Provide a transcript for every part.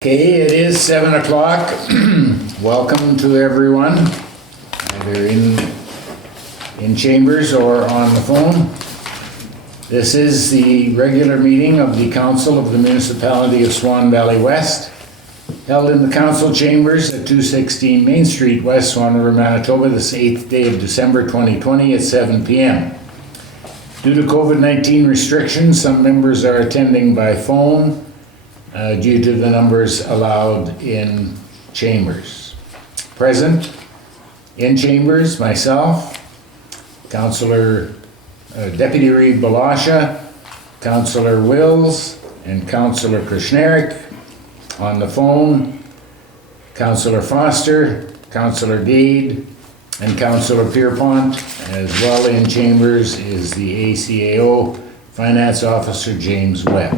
Okay, it is 7 o'clock. Welcome to everyone, either in chambers or on the phone. This is the regular meeting of the Council of the Municipality of Swan Valley West, held in the Council chambers at 216 Main Street, West Swan River, Manitoba, this 8th day of December 2020 at 7 p.m. Due to COVID-19 restrictions, some members are attending by phone, due to the numbers allowed in chambers. Present in chambers, myself, Councillor Deputy Reeve Blosha, Councillor Wills, and Councillor Kushniryk. On the phone, Councillor Foster, Councillor Gade, and Councillor Pierrepont. As well in chambers is the ACAO Finance Officer James Webb.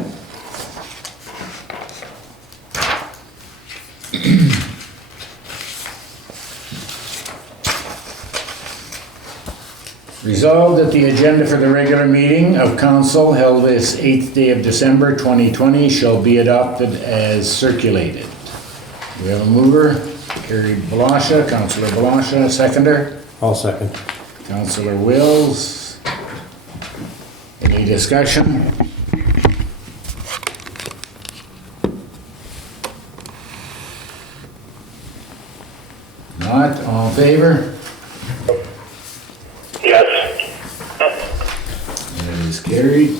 Resolved that the agenda for the regular meeting of Council held this 8th day of December 2020 shall be adopted as circulated. We have a mover, Carrie Blosha, Councillor Blosha, seconder. I'll second. Councillor Wills. Any discussion? Not, all in favor? Yes. That is carried.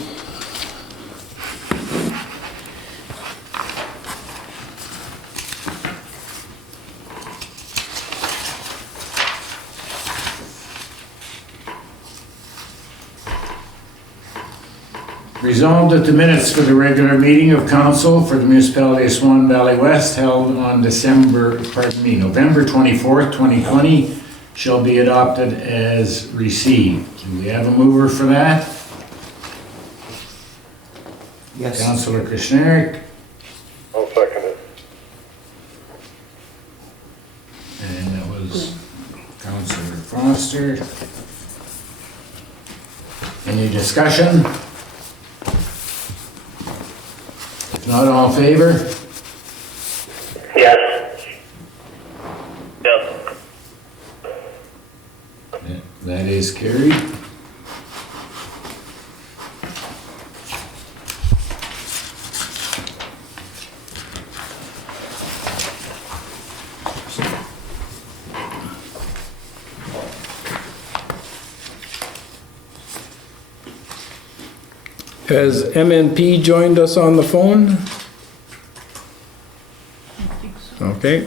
Resolved that the minutes for the regular meeting of Council for the Municipality of Swan Valley West held on November 24th, 2020 shall be adopted as received. Do we have a mover for that? Yes. Councillor Kushniryk, I'll second it. and that was Councillor Foster. Any discussion? If not, all in favor? Yes. Yes. That is carried. Has MNP joined us on the phone? Okay.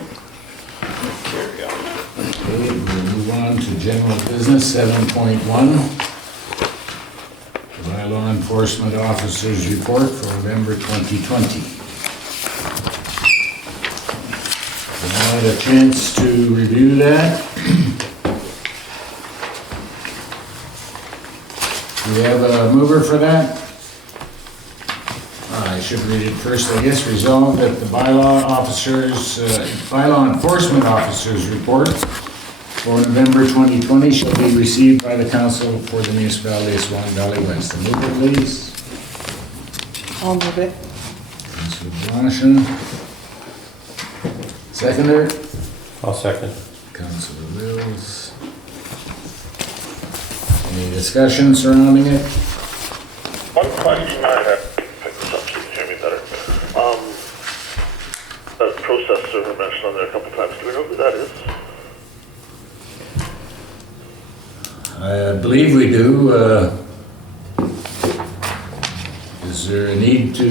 Okay, we'll move on to general business 7.1. Bylaw Enforcement Officer's Report for November 2020. I had a chance to review that. Do we have a mover for that? I should read it first, I guess. Resolved that the bylaw enforcement officer's report for November 2020 shall be received by the Council for the Municipality of Swan Valley West. The mover, please. I'll move it. Councillor Blosha. Seconder. I'll second. Councillor Wills. Any discussion surrounding it? One question I have, pick this up so you can hear me better. That process server mentioned on there a couple times. Do we know who that is? I believe we do. Is there a need to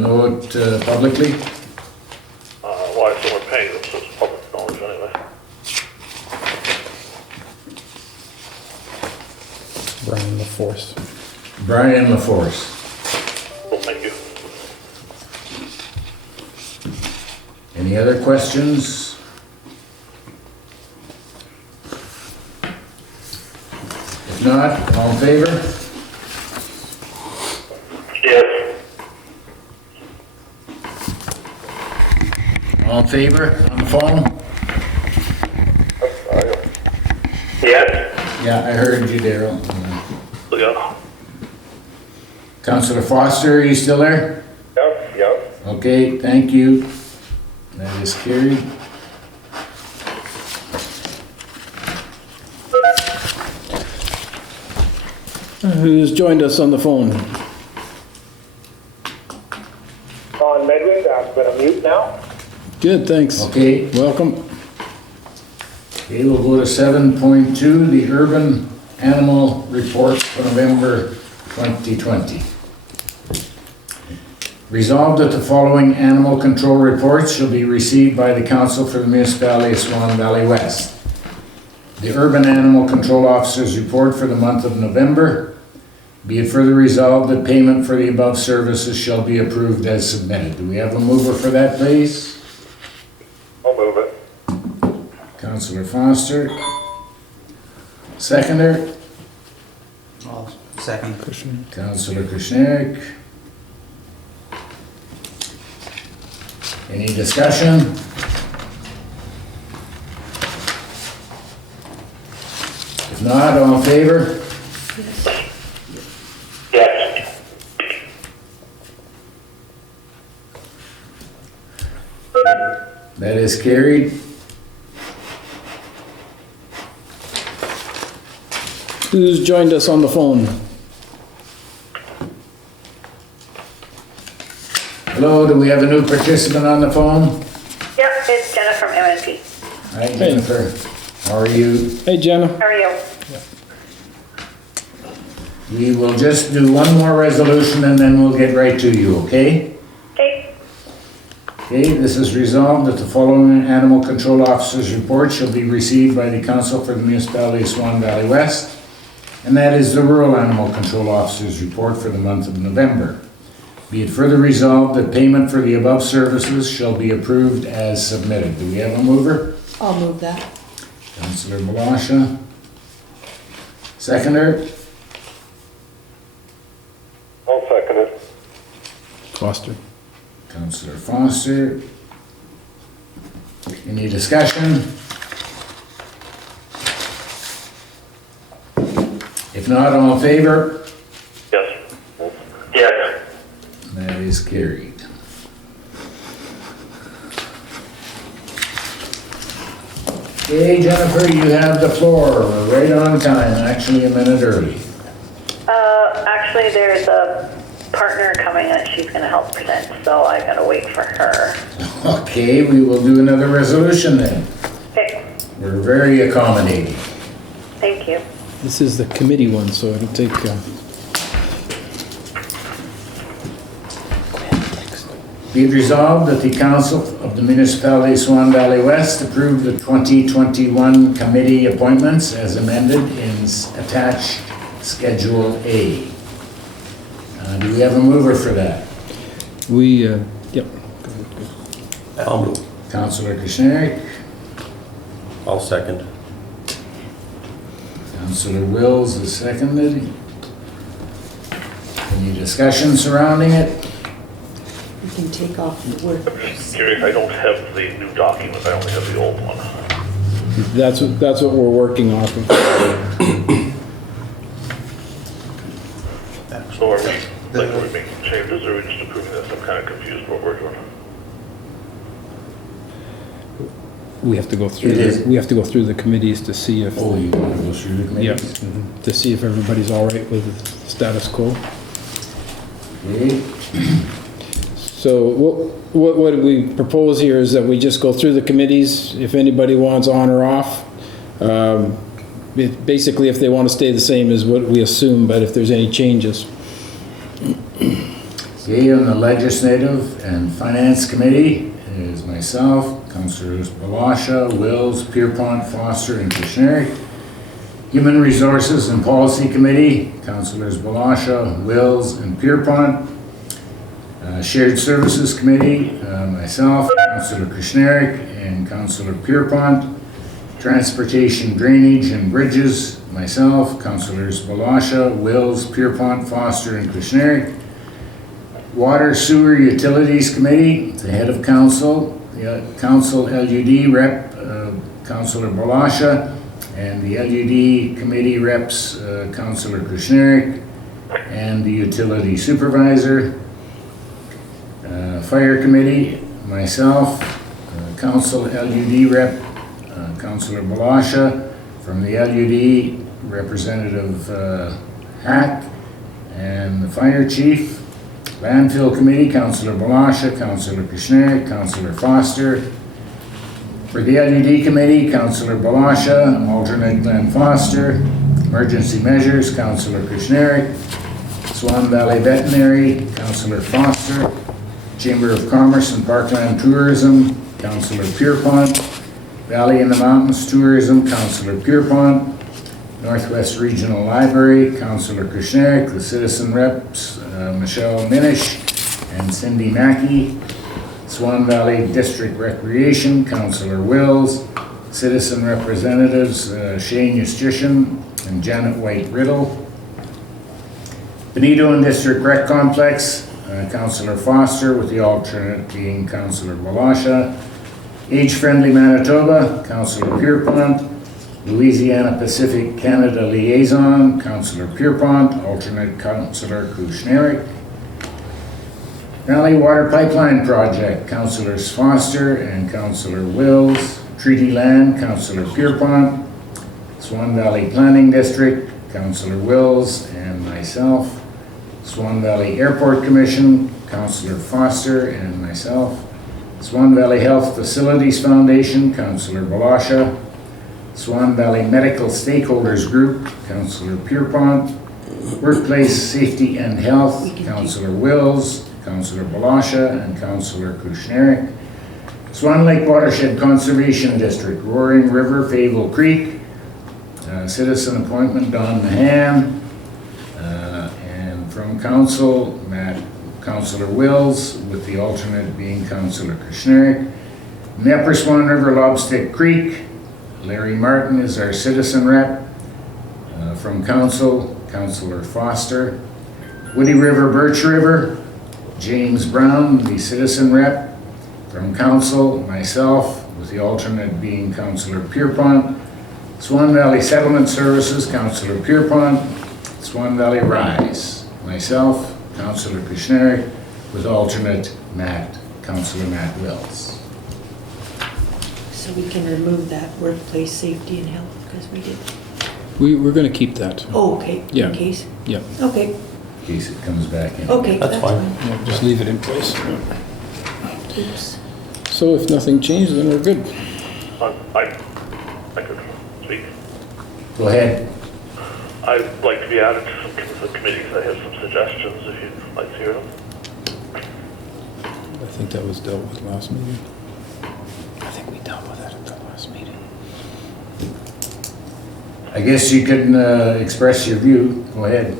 know it publicly? Why so we're paying them, so it's public knowledge anyway. Brian LaForce. Brian LaForce. Well, thank you. Any other questions? If not, all in favor? Yes. All in favor on the phone? Yes. Yeah, I heard you, Darryl. Yeah. Councillor Foster, are you still there? Yep. Okay, thank you. That is carried. Who's joined us on the phone? On Medwind, I'm gonna mute now. Good, thanks. Okay, Welcome. okay, we'll go to 7.2, the urban animal report for November 2020. Resolved that the following animal control reports shall be received by the Council for the Municipality of Swan Valley West. The Urban Animal Control Officer's report for the month of November. Be it further resolved that payment for the above services shall be approved as submitted. Do we have a mover for that, please? I'll move it. Councillor Foster. Seconder, I'll second. Councillor Kushniryk. Any discussion? If not, all in favor? Yes. That is carried. Who's joined us on the phone? Hello, do we have a new participant on the phone? Yep, it's Jenna from MNP. Hi, Jennifer. How are you? Hey, Jenna. How are you? We will just do one more resolution and then we'll get right to you, okay? Okay, Okay, this is resolved that the following animal control officer's report shall be received by the Council for the Municipality of Swan Valley West, and that is the rural animal control officer's report for the month of November. Be it further resolved that payment for the above services shall be approved as submitted. Do we have a mover? I'll move that. Councillor Blosha. Seconder, I'll second it. Foster. Councillor Foster. Any discussion? If not, all in favor? Yes. Yes. That is carried. Okay, Jennifer, you have the floor. We're right on time, actually a minute early. actually there's a partner coming and she's gonna help present, so I gotta wait for her. Okay, we will do another resolution then. Okay, We're very accommodating. thank you. This is the committee one, so it'll take, Be it resolved that the Council of the Municipality of Swan Valley West approve the 2021 committee appointments as amended in attached Schedule A. Do we have a mover for that? yep. I'll move. Councillor Kushniryk, I'll second. Councillor Wills is seconded. Any discussion surrounding it? You can take off the word. Carrie, I don't have the new document, I only have the old one. That's what we're working off of. So are we, like, are we making changes or are we just approving this? I'm kind of confused what we're doing. We have to go through, It is. we have to go through the committees to see if, Oh, you want to go through the yeah, committees? to see if everybody's all right with the status quo. Okay, So what we propose here is that we just go through the committees, if anybody wants on or off. Basically, if they want to stay the same is what we assume, but if there's any changes. okay, on the Legislative and Finance Committee is myself, Councillors Blosha, Wills, Pierrepont, Foster, and Kushniryk. Human Resources and Policy Committee, Councillors Blosha, Wills, and Pierrepont. Shared Services Committee, myself, Councillor Kushniryk, and Councillor Pierrepont. Transportation, Drainage, and Bridges, myself, Councillors Blosha, Wills, Pierrepont, Foster, and Kushniryk. Water, Sewer, Utilities Committee, the head of council, the Council LUD rep, Councillor Blosha, and the LUD committee reps, Councillor Kushniryk, and the utility supervisor. Fire Committee, myself, Council LUD rep, Councillor Blosha. From the LUD, Representative Hack. And the Fire Chief. Landfill Committee, Councillor Blosha, Councillor Kushniryk, Councillor Foster. For the LUD Committee, Councillor Blosha, alternate Glen Foster. Emergency Measures, Councillor Kushniryk. Swan Valley Veterinary, Councillor Foster. Chamber of Commerce and Parkland Tourism, Councillor Pierrepont. Valley in the Mountains Tourism, Councillor Pierrepont. Northwest Regional Library, Councillor Kushniryk. The Citizen Reps, Michelle Minish and Cindy Mackey. Swan Valley District Recreation, Councillor Wills. Citizen Representatives, Shane Justician and Janet White Riddle. Benito and District Rec Complex, Councillor Foster with the alternate being Councillor Blosha. Age Friendly Manitoba, Councillor Pierrepont. Louisiana Pacific Canada Liaison, Councillor Pierrepont, alternate Councillor Kushniryk. Valley Water Pipeline Project, Councillors Foster and Councillor Wills. Treaty Land, Councillor Pierrepont. Swan Valley Planning District, Councillor Wills and myself. Swan Valley Airport Commission, Councillor Foster and myself. Swan Valley Health Facilities Foundation, Councillor Blosha. Swan Valley Medical Stakeholders Group, Councillor Pierrepont. Workplace Safety and Health, Councillor Wills, Councillor Blosha and Councillor Kushniryk. Swan Lake Watershed Conservation District, Roaring River, Fable Creek. Citizen appointment, Don Mahan. And from Council, Councillor Wills, with the alternate being Councillor Kushniryk. In the Upper Swan River, Lobstick Creek, Larry Martin is our citizen rep. From Council, Councillor Foster. Woody River, Birch River, James Brown, the citizen rep. From Council, myself, with the alternate being Councillor Pierrepont. Swan Valley Settlement Services, Councillor Pierrepont. Swan Valley Rise, myself, Councillor Kushniryk, with alternate Councillor Matt Wills. So we can remove that workplace safety and health, because we did. We're gonna keep that. Oh, okay, Yeah. in case. Yeah, Okay, In case it comes back in. okay, That's that's fine. fine. yeah, just leave it in place. Oops. So if nothing changed, then we're good. I could speak. Go ahead. I'd like to be added to some of the committees. I have some suggestions if you'd like to hear them. I think that was dealt with last meeting. I think we dealt with that at the last meeting. I guess you can express your view. Go ahead.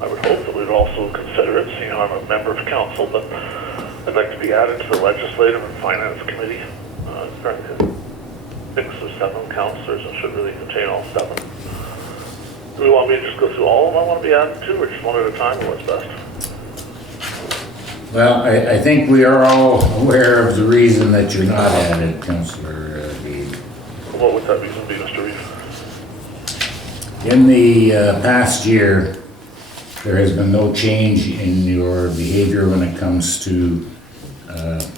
I would hope that we'd also consider it, seeing I'm a member of council, but I'd like to be added to the Legislative and Finance Committee. Currently 6 or 7 councillors and should really contain all 7. Do we want me to just go through all of them I want to be added to, or just one at a time, or what's best? Well, I think we are all aware of the reason that you're not added, Councillor Gade. What would that reason be, Mr. Reeve? In the past year, there has been no change in your behavior when it comes to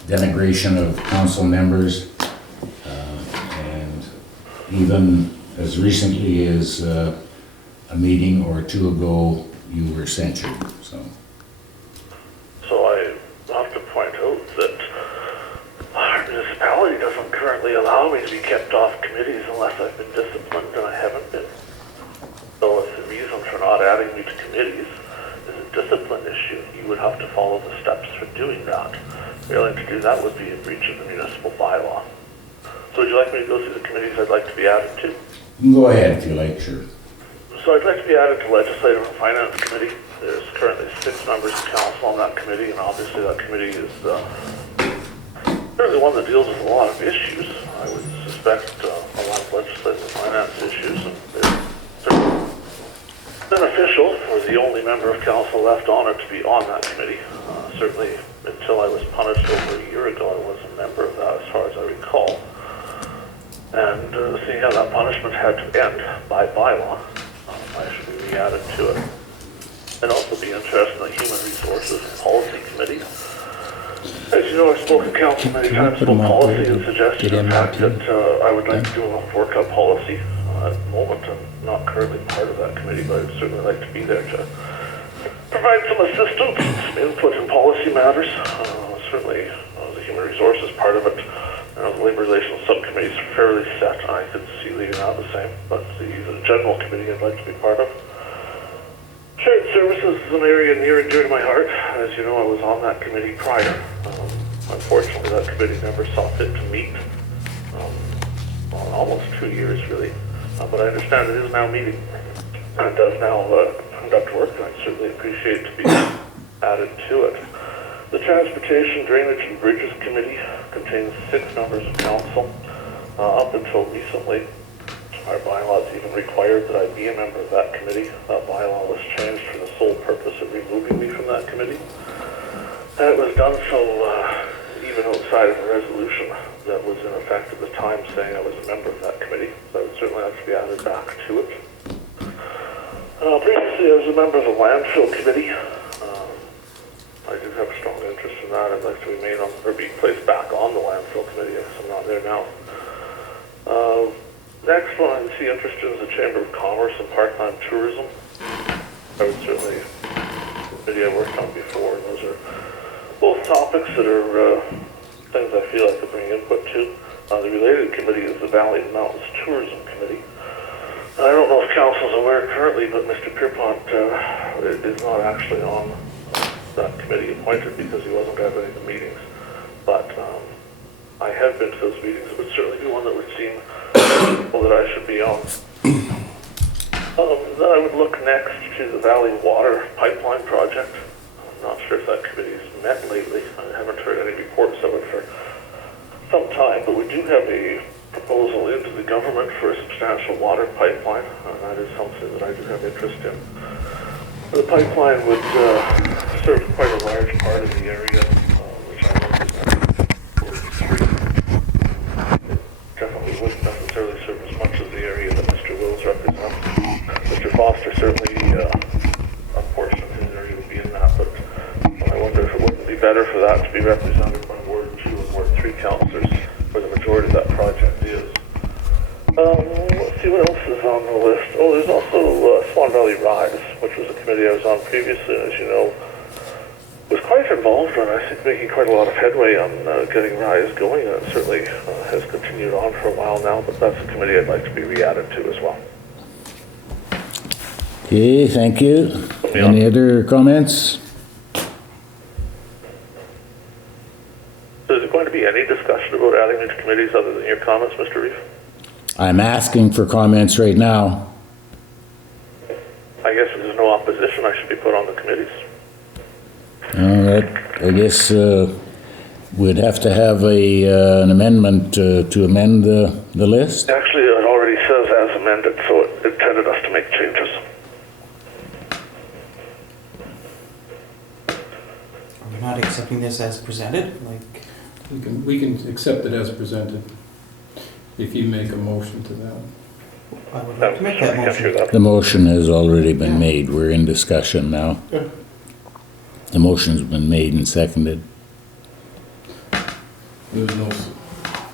denigration of council members. And even as recently as a meeting or 2 ago, you were censured, so. So I have to point out that our municipality doesn't currently allow me to be kept off committees unless I've been disciplined, and I haven't been. So if the reason for not adding me to committees is a discipline issue, you would have to follow the steps for doing that. Failing to do that would be a breach of the municipal bylaw. So would you like me to go through the committees I'd like to be added to? You can go ahead if you like, sure. So I'd like to be added to Legislative and Finance Committee. There's currently 6 members of council on that committee, and obviously that committee is certainly one that deals with a lot of issues. I would suspect a lot of legislative and finance issues, and it's beneficial for the only member of council left on it to be on that committee. Certainly until I was punished over a year ago, I was a member of that as far as I recall. And seeing how that punishment had to end by bylaw, I should be added to it. And also be interested in the Human Resources and Policy Committee. As you know, I've spoken to council many times put 'em about out policy there and to suggested get the in fact there that too. I would like to do a workup policy. At the moment, I'm not currently part of that committee, but I'd certainly like to be there to provide some assistance, some input in policy matters. Certainly, the human resources part of it. The labor relations subcommittee is fairly set. I could see leaving out the same, but the general committee I'd like to be part of. Shared services is an area near and dear to my heart. As you know, I was on that committee prior. Unfortunately, that committee never saw fit to meet. Almost 2 years, really. But I understand it is now meeting and does now conduct work, and I certainly appreciate to be added to it. The Transportation, Drainage and Bridges Committee contains 6 members of council. Up until recently, our bylaws even required that I be a member of that committee. That bylaw was changed for the sole purpose of removing me from that committee. And it was done so even outside of a resolution that was in effect at the time saying I was a member of that committee. So I would certainly like to be added back to it. Previously, I was a member of the Landfill Committee. I do have a strong interest in that. I'd like to remain on, or be placed back on the Landfill Committee if I'm not there now. Next one I see interest in is the Chamber of Commerce and Part-Time Tourism. I would certainly, the committee I worked on before, and those are both topics that are things I feel I could bring input to. The related committee is the Valley and Mountains Tourism Committee. I don't know if council's aware currently, but Mr. Pierrepont is not actually on that committee appointed because he wasn't at any of the meetings. But I have been to those meetings. It would certainly be one that would seem well, that I should be on. Then I would look next to the Valley Water Pipeline Project. I'm not sure if that committee's met lately. I haven't heard any reports of it for some time, but we do have a proposal into the government for a substantial water pipeline, and that is something that I do have interest in. The pipeline would serve quite a large part of the area, which I represent. It definitely wouldn't necessarily serve as much as the area that Mr. Wills represents. Mr. Foster certainly, unfortunately, his area would be in that, but I wonder if it wouldn't be better for that to be represented by Ward 2 and Ward 3 councillors, where the majority of that project is. Let's see what else is on the list. Oh, there's also Swan Valley Rise, which was a committee I was on previously, and as you know, was quite involved on, I think, making quite a lot of headway on getting Rise going, and it certainly has continued on for a while now, but that's a committee I'd like to be re-added to as well. Okay, thank you. Any other comments? So is there going to be any discussion about adding into committees other than your comments, Mr. Reeve? I'm asking for comments right now. I guess if there's no opposition, I should be put on the committees. I guess we'd have to have an amendment to amend the list. Actually, it already says as amended, so it intended us to make changes. Are we not accepting this as presented? Like, We can accept it as presented, if you make a motion to that. I would like to make that Sorry, can't hear motion. that. The motion has already been made. We're in discussion now. The motion's been made and seconded. There's no,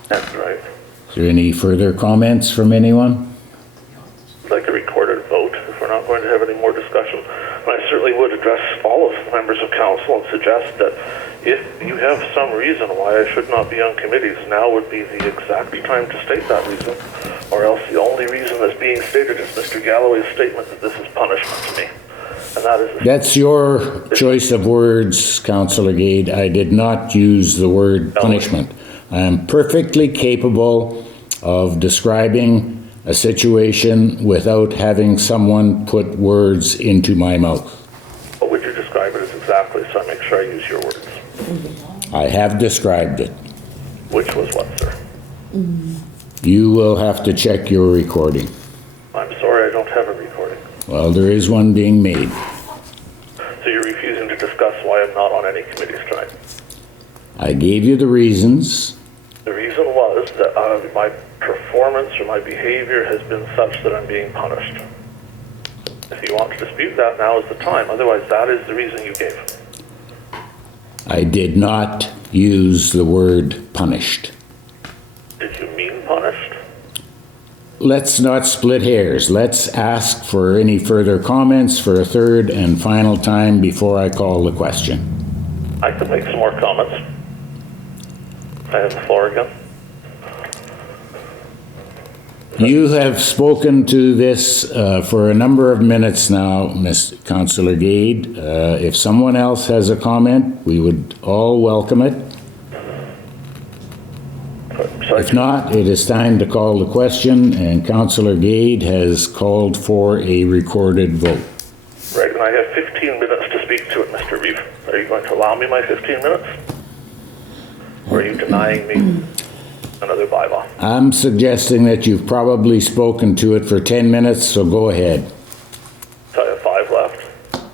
That's right. Is there any further comments from anyone? I'd like a recorded vote if we're not going to have any more discussion. And I certainly would address all of the members of council and suggest that if you have some reason why I should not be on committees, now would be the exact time to state that reason, or else the only reason that's being stated is Mr. Galloway's statement that this is punishment to me. And that is... That's your choice of words, Councillor Gade. I did not use the word punishment. I am perfectly capable of describing a situation without having someone put words into my mouth. What would you describe it as exactly, so I make sure I use your words? I have described it. Which was what, sir? You will have to check your recording. I'm sorry, I don't have a recording. Well, there is one being made. So you're refusing to discuss why I'm not on any committees tonight? I gave you the reasons. The reason was that my performance or my behavior has been such that I'm being punished. If you want to dispute that, now is the time. Otherwise, that is the reason you gave. I did not use the word punished. Did you mean punished? Let's not split hairs. Let's ask for any further comments for a third and final time before I call the question. I could make some more comments. I have the floor again. You have spoken to this for a number of minutes now, Ms. Councillor Gade. If someone else has a comment, we would all welcome it. If not, it is time to call the question, and Councillor Gade has called for a recorded vote. Right, and I have 15 minutes to speak to it, Mr. Reeve. Are you going to allow me my 15 minutes? Or are you denying me another bylaw? I'm suggesting that you've probably spoken to it for 10 minutes, so go ahead. So I have 5 left.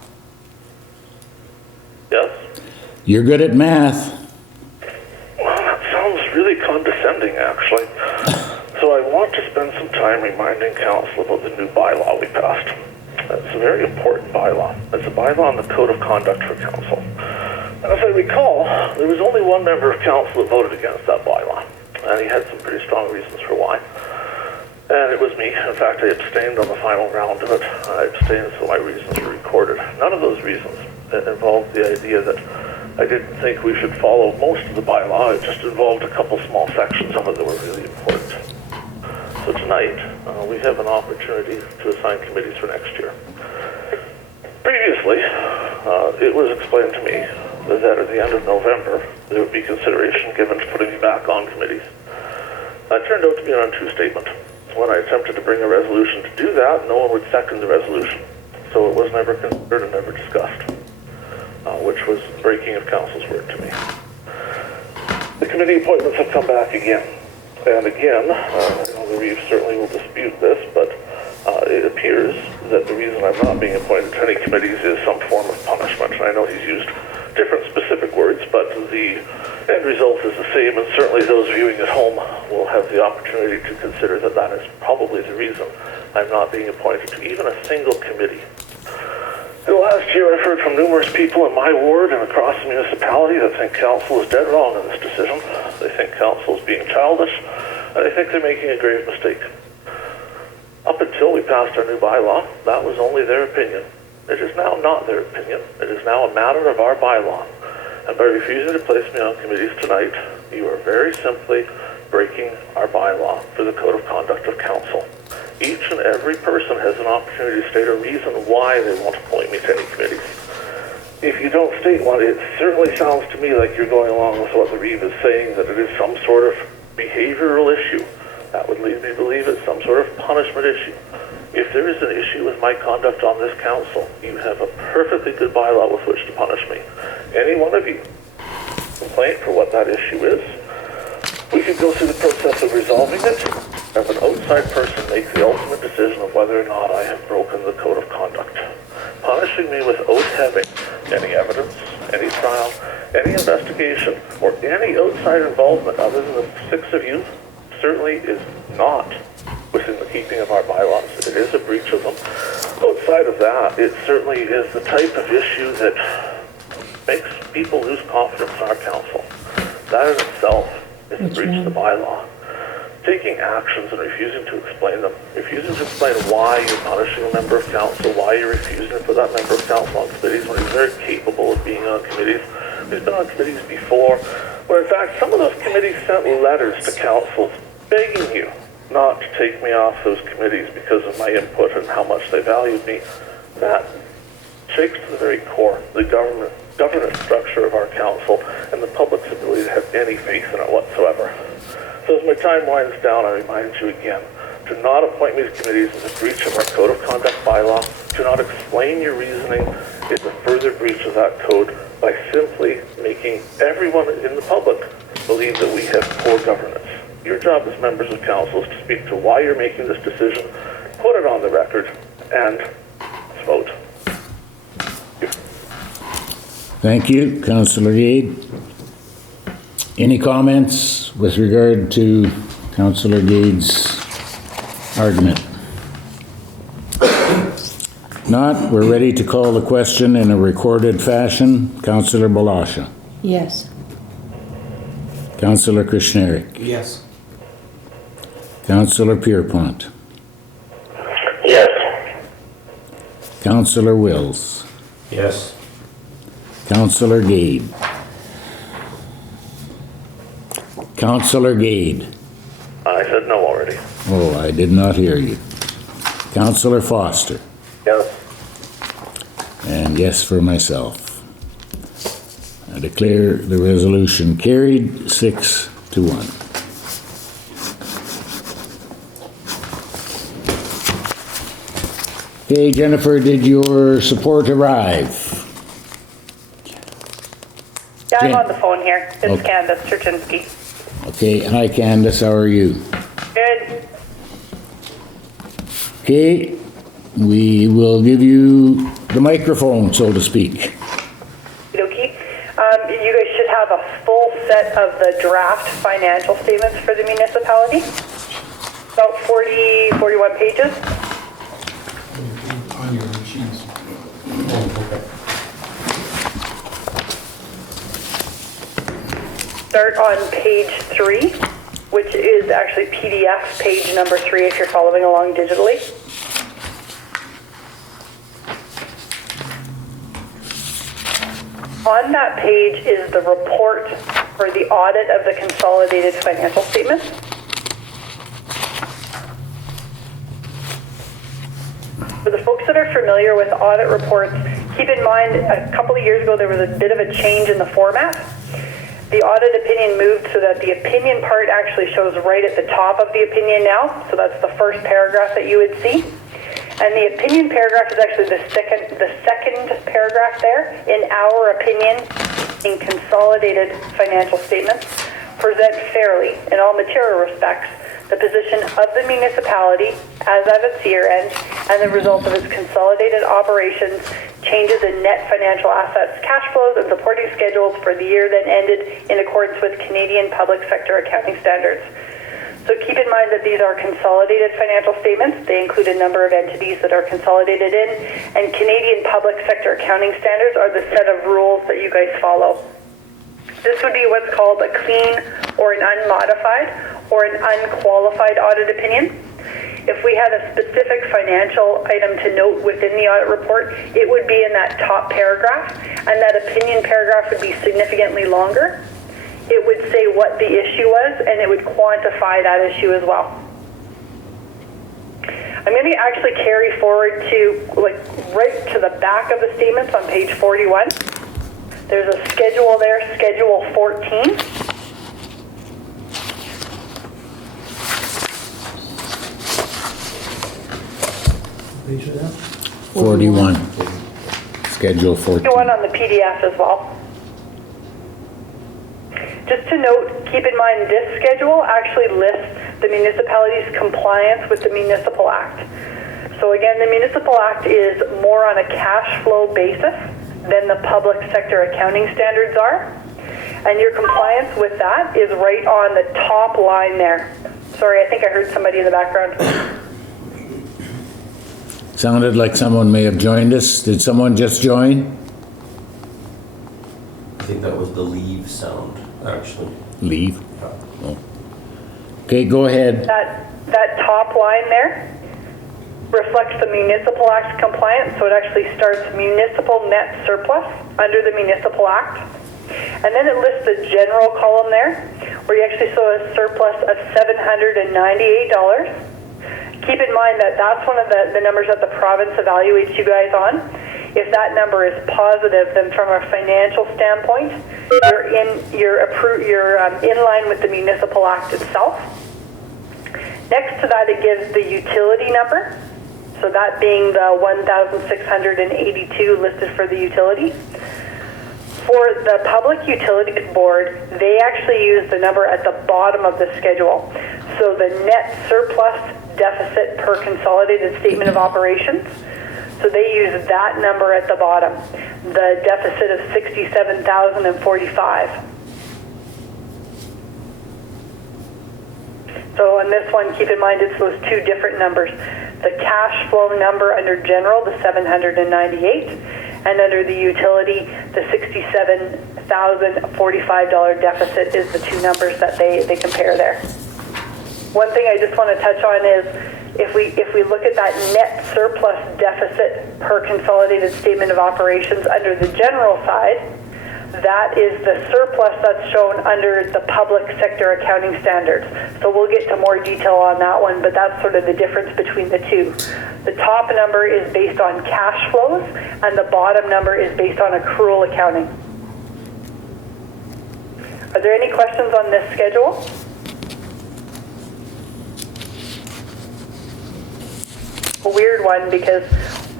Yes? You're good at math. Well, that sounds really condescending, actually. So I want to spend some time reminding Council about the new bylaw we passed. It's a very important bylaw. It's a bylaw on the Code of Conduct for Council. And as I recall, there was only one member of Council that voted against that bylaw. And he had some pretty strong reasons for why. And it was me. In fact, I abstained on the final round of it. I abstained so my reasons were recorded. None of those reasons involved the idea that I didn't think we should follow most of the bylaw. It just involved a couple small sections of it that were really important. So tonight, we have an opportunity to assign committees for next year. Previously, it was explained to me that at the end of November, there would be consideration given to putting me back on committees. That turned out to be an untrue statement. When I attempted to bring a resolution to do that, no one would second the resolution. So it was never considered and never discussed, which was breaking of Council's word to me. The committee appointments have come back again. And again, the Reeve certainly will dispute this, but it appears that the reason I'm not being appointed to any committees is some form of punishment. And I know he's used different specific words, but the end result is the same, and certainly those viewing at home will have the opportunity to consider that that is probably the reason I'm not being appointed to even a single committee. In the last year, I've heard from numerous people in my ward and across the municipality that think Council is dead wrong in this decision. They think Council is being childish, and they think they're making a grave mistake. Up until we passed our new bylaw, that was only their opinion. It is now not their opinion. It is now a matter of our bylaw. And by refusing to place me on committees tonight, you are very simply breaking our bylaw for the Code of Conduct of Council. Each and every person has an opportunity to state a reason why they won't appoint me to any committees. If you don't state one, it certainly sounds to me like you're going along with what the Reeve is saying, that it is some sort of behavioral issue. That would lead me to believe it's some sort of punishment issue. If there is an issue with my conduct on this council, you have a perfectly good bylaw with which to punish me. Any one of you complain for what that issue is. We could go through the process of resolving it, have an outside person make the ultimate decision of whether or not I have broken the code of conduct. Punishing me without having any evidence, any trial, any investigation, or any outside involvement other than the 6 of you certainly is not within the keeping of our bylaws. It is a breach of them. Outside of that, it certainly is the type of issue that makes people lose confidence in our council. That in itself is a breach of the bylaw. Taking actions and refusing to explain them, refusing to explain why you're punishing a member of council, why you're refusing to put that member of council on committees when he's very capable of being on committees. He's been on committees before, where in fact some of those committees sent letters to council begging you not to take me off those committees because of my input and how much they valued me. That shakes to the very core the governance structure of our council and the public's ability to have any faith in it whatsoever. So as my time winds down, I remind you again, to not appoint me to committees is a breach of our Code of Conduct bylaw. To not explain your reasoning is a further breach of that code by simply making everyone in the public believe that we have poor governance. Your job as members of council is to speak to why you're making this decision, put it on the record, and let's vote. Thank you, Councillor Gade. Any comments with regard to Councillor Gade's argument? Not, we're ready to call the question in a recorded fashion. Councillor Blosha. Yes. Councillor Kushniryk. Yes. Councillor Pierrepont. Yes. Councillor Wills. Yes. Councillor Gade. Councillor Gade. I said no already. Oh, I did not hear you. Councillor Foster. Yes. And yes for myself. I declare the resolution carried 6-1. Okay, Jennifer, did your support arrive? Yeah, I'm Jen- on the phone here. It's Okay. Candace Turchinsky. Okay, hi Candace, how are you? Good. Okay, we will give you the microphone, so to speak. Okey-dokey. You guys should have a full set of the draft financial statements for the municipality. About 41 pages. On your sheets. Start on page 3, which is actually PDF page number 3 if you're following along digitally. On that page is the report for the audit of the consolidated financial statements. For the folks that are familiar with audit reports, keep in mind a couple of years ago there was a bit of a change in the format. The audit opinion moved so that the opinion part actually shows right at the top of the opinion now, so that's the first paragraph that you would see. And the opinion paragraph is actually the second paragraph there. In our opinion, in consolidated financial statements, present fairly in all material respects the position of the municipality as of its year end and the result of its consolidated operations, changes in net financial assets, cash flows, and supporting schedules for the year then ended in accordance with Canadian public sector accounting standards. So keep in mind that these are consolidated financial statements. They include a number of entities that are consolidated in, and Canadian public sector accounting standards are the set of rules that you guys follow. This would be what's called a clean or an unmodified or an unqualified audit opinion. If we had a specific financial item to note within the audit report, it would be in that top paragraph, and that opinion paragraph would be significantly longer. It would say what the issue was, and it would quantify that issue as well. I'm going to actually carry forward to right to the back of the statements on page 41. There's a schedule there, Schedule 14. Page of that? 41. Schedule 14. One on the PDF as well. Just to note, keep in mind this schedule actually lists the municipality's compliance with the Municipal Act. So again, the Municipal Act is more on a cash flow basis than the public sector accounting standards are. And your compliance with that is right on the top line there. Sorry, I think I heard somebody in the background. Sounded like someone may have joined us. Did someone just join? I think that was the leave sound, actually. Leave? Oh. Okay, go ahead. That top line there reflects the Municipal Act compliance, so it actually starts municipal net surplus under the Municipal Act. And then it lists the general column there, where you actually saw a surplus of $798. Keep in mind that that's one of the numbers that the province evaluates you guys on. If that number is positive, then from a financial standpoint, you're in line with the Municipal Act itself. Next to that, it gives the utility number. So that being the 1,682 listed for the utility. For the Public Utilities Board, they actually use the number at the bottom of the schedule. So the net surplus deficit per consolidated statement of operations. So they use that number at the bottom, the deficit of $67,045. So on this one, keep in mind it's those two different numbers. The cash flow number under general, the 798, and under the utility, the $67,045. $1,045 deficit is the two numbers that they compare there. One thing I just want to touch on is if we look at that net surplus deficit per consolidated statement of operations under the general side, that is the surplus that's shown under the public sector accounting standards. So we'll get to more detail on that one, but that's sort of the difference between the two. The top number is based on cash flows, and the bottom number is based on accrual accounting. Are there any questions on this schedule? A weird one because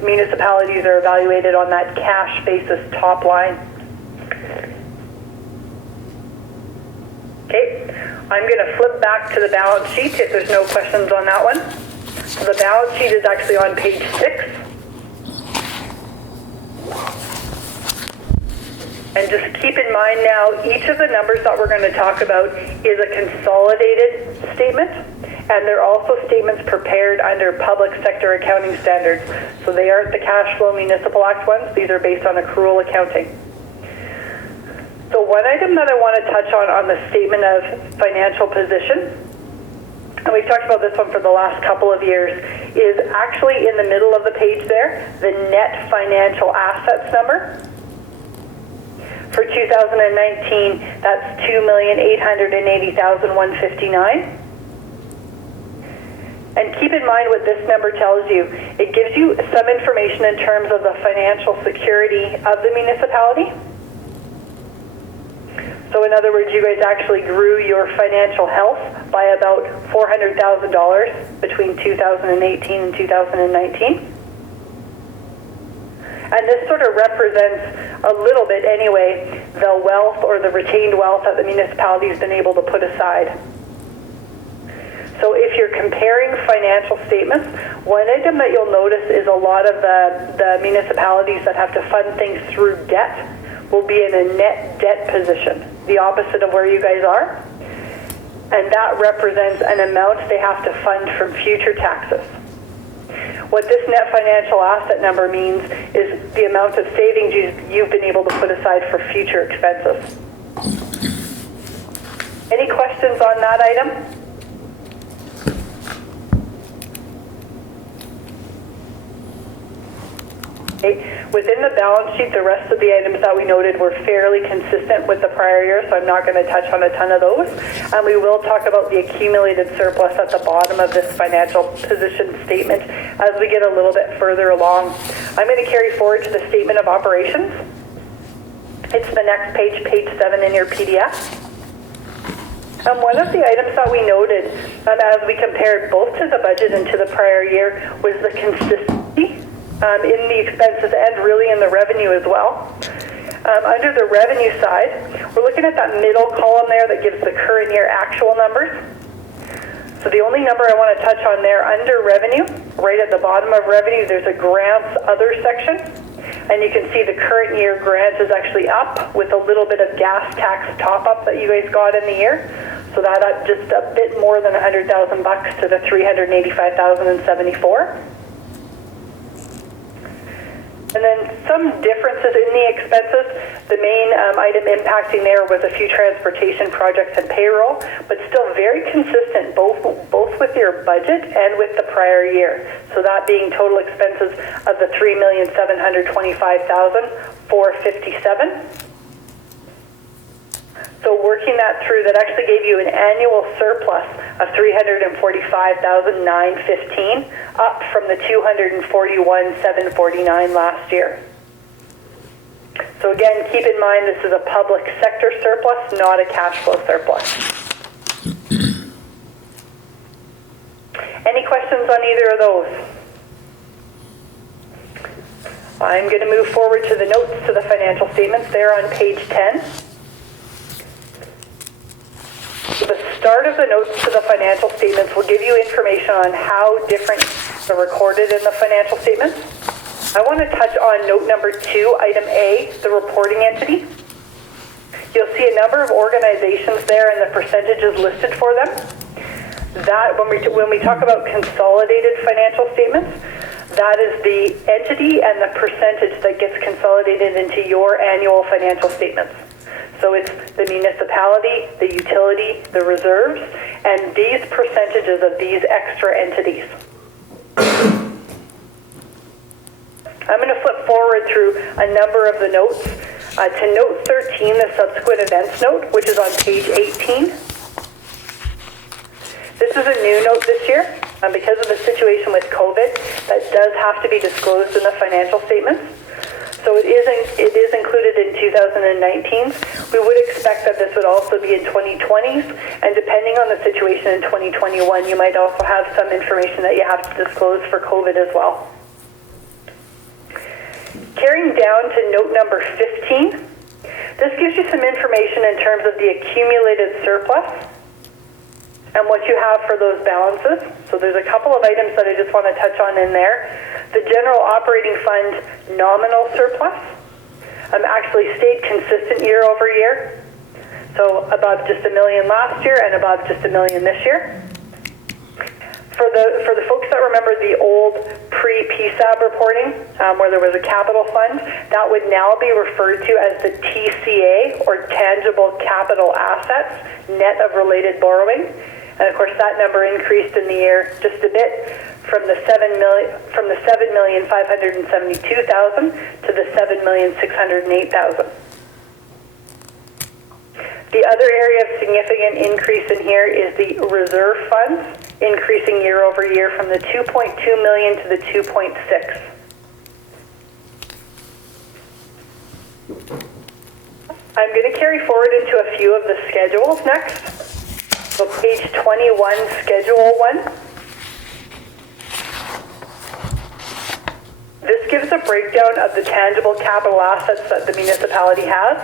municipalities are evaluated on that cash basis top line. Okay, I'm going to flip back to the balance sheet if there's no questions on that one. So the balance sheet is actually on page 6. And just keep in mind now, each of the numbers that we're going to talk about is a consolidated statement, and they're also statements prepared under public sector accounting standards. So they aren't the cash flow municipal act ones, these are based on accrual accounting. So one item that I want to touch on the statement of financial position, and we've talked about this one for the last couple of years, is actually in the middle of the page there, the net financial assets number. For 2019, that's $2,880,159. And keep in mind what this number tells you. It gives you some information in terms of the financial security of the municipality. So in other words, you guys actually grew your financial health by about $400,000 between 2018 and 2019. And this sort of represents a little bit anyway the wealth or the retained wealth that the municipality has been able to put aside. So if you're comparing financial statements, one item that you'll notice is a lot of the municipalities that have to fund things through debt will be in a net debt position, the opposite of where you guys are. And that represents an amount they have to fund from future taxes. What this net financial asset number means is the amount of savings you've been able to put aside for future expenses. Any questions on that item? Okay. Within the balance sheet, the rest of the items that we noted were fairly consistent with the prior year, so I'm not going to touch on a ton of those. And we will talk about the accumulated surplus at the bottom of this financial position statement as we get a little bit further along. I'm going to carry forward to the statement of operations. It's the next page, page 7 in your PDF. And one of the items that we noted as we compared both to the budget and to the prior year was the consistency in the expenses and really in the revenue as well. Under the revenue side, we're looking at that middle column there that gives the current year actual numbers. So the only number I want to touch on there under revenue, right at the bottom of revenue, there's a grants other section. And you can see the current year grant is actually up with a little bit of gas tax top up that you guys got in the year. So that up just a bit more than $100,000 to the $385,074. And then some differences in the expenses. The main item impacting there was a few transportation projects and payroll, but still very consistent both with your budget and with the prior year. So that being total expenses of the $3,725,457. So working that through, that actually gave you an annual surplus of $345,915, up from the $241,749 last year. So again, keep in mind this is a public sector surplus, not a cash flow surplus. Any questions on either of those? I'm going to move forward to the notes to the financial statements. They're on page 10. The start of the notes to the financial statements will give you information on how different are recorded in the financial statements. I want to touch on note number 2, item A, the reporting entity. You'll see a number of organizations there and the percentages listed for them. That when we talk about consolidated financial statements, that is the entity and the percentage that gets consolidated into your annual financial statements. So it's the municipality, the utility, the reserves, and these percentages of these extra entities. I'm going to flip forward through a number of the notes to note 13, the subsequent events note, which is on page 18. This is a new note this year. Because of the situation with COVID, that does have to be disclosed in the financial statements. So it is included in 2019. We would expect that this would also be in 2020s, and depending on the situation in 2021, you might also have some information that you have to disclose for COVID as well. Carrying down to note number 15, this gives you some information in terms of the accumulated surplus and what you have for those balances. So there's a couple of items that I just want to touch on in there. The general operating fund nominal surplus actually stayed consistent year over year. So above just $1 million last year and above just $1 million this year. For the folks that remember the old pre-PSAB reporting, where there was a capital fund, that would now be referred to as the TCA, or tangible capital assets, net of related borrowing. And of course, that number increased in the year just a bit from the $7,572,000 to the $7,608,000. The other area of significant increase in here is the reserve funds, increasing year over year from the 2.2 million to the 2.6. I'm going to carry forward into a few of the schedules next. So page 21, Schedule 1. This gives a breakdown of the tangible capital assets that the municipality has.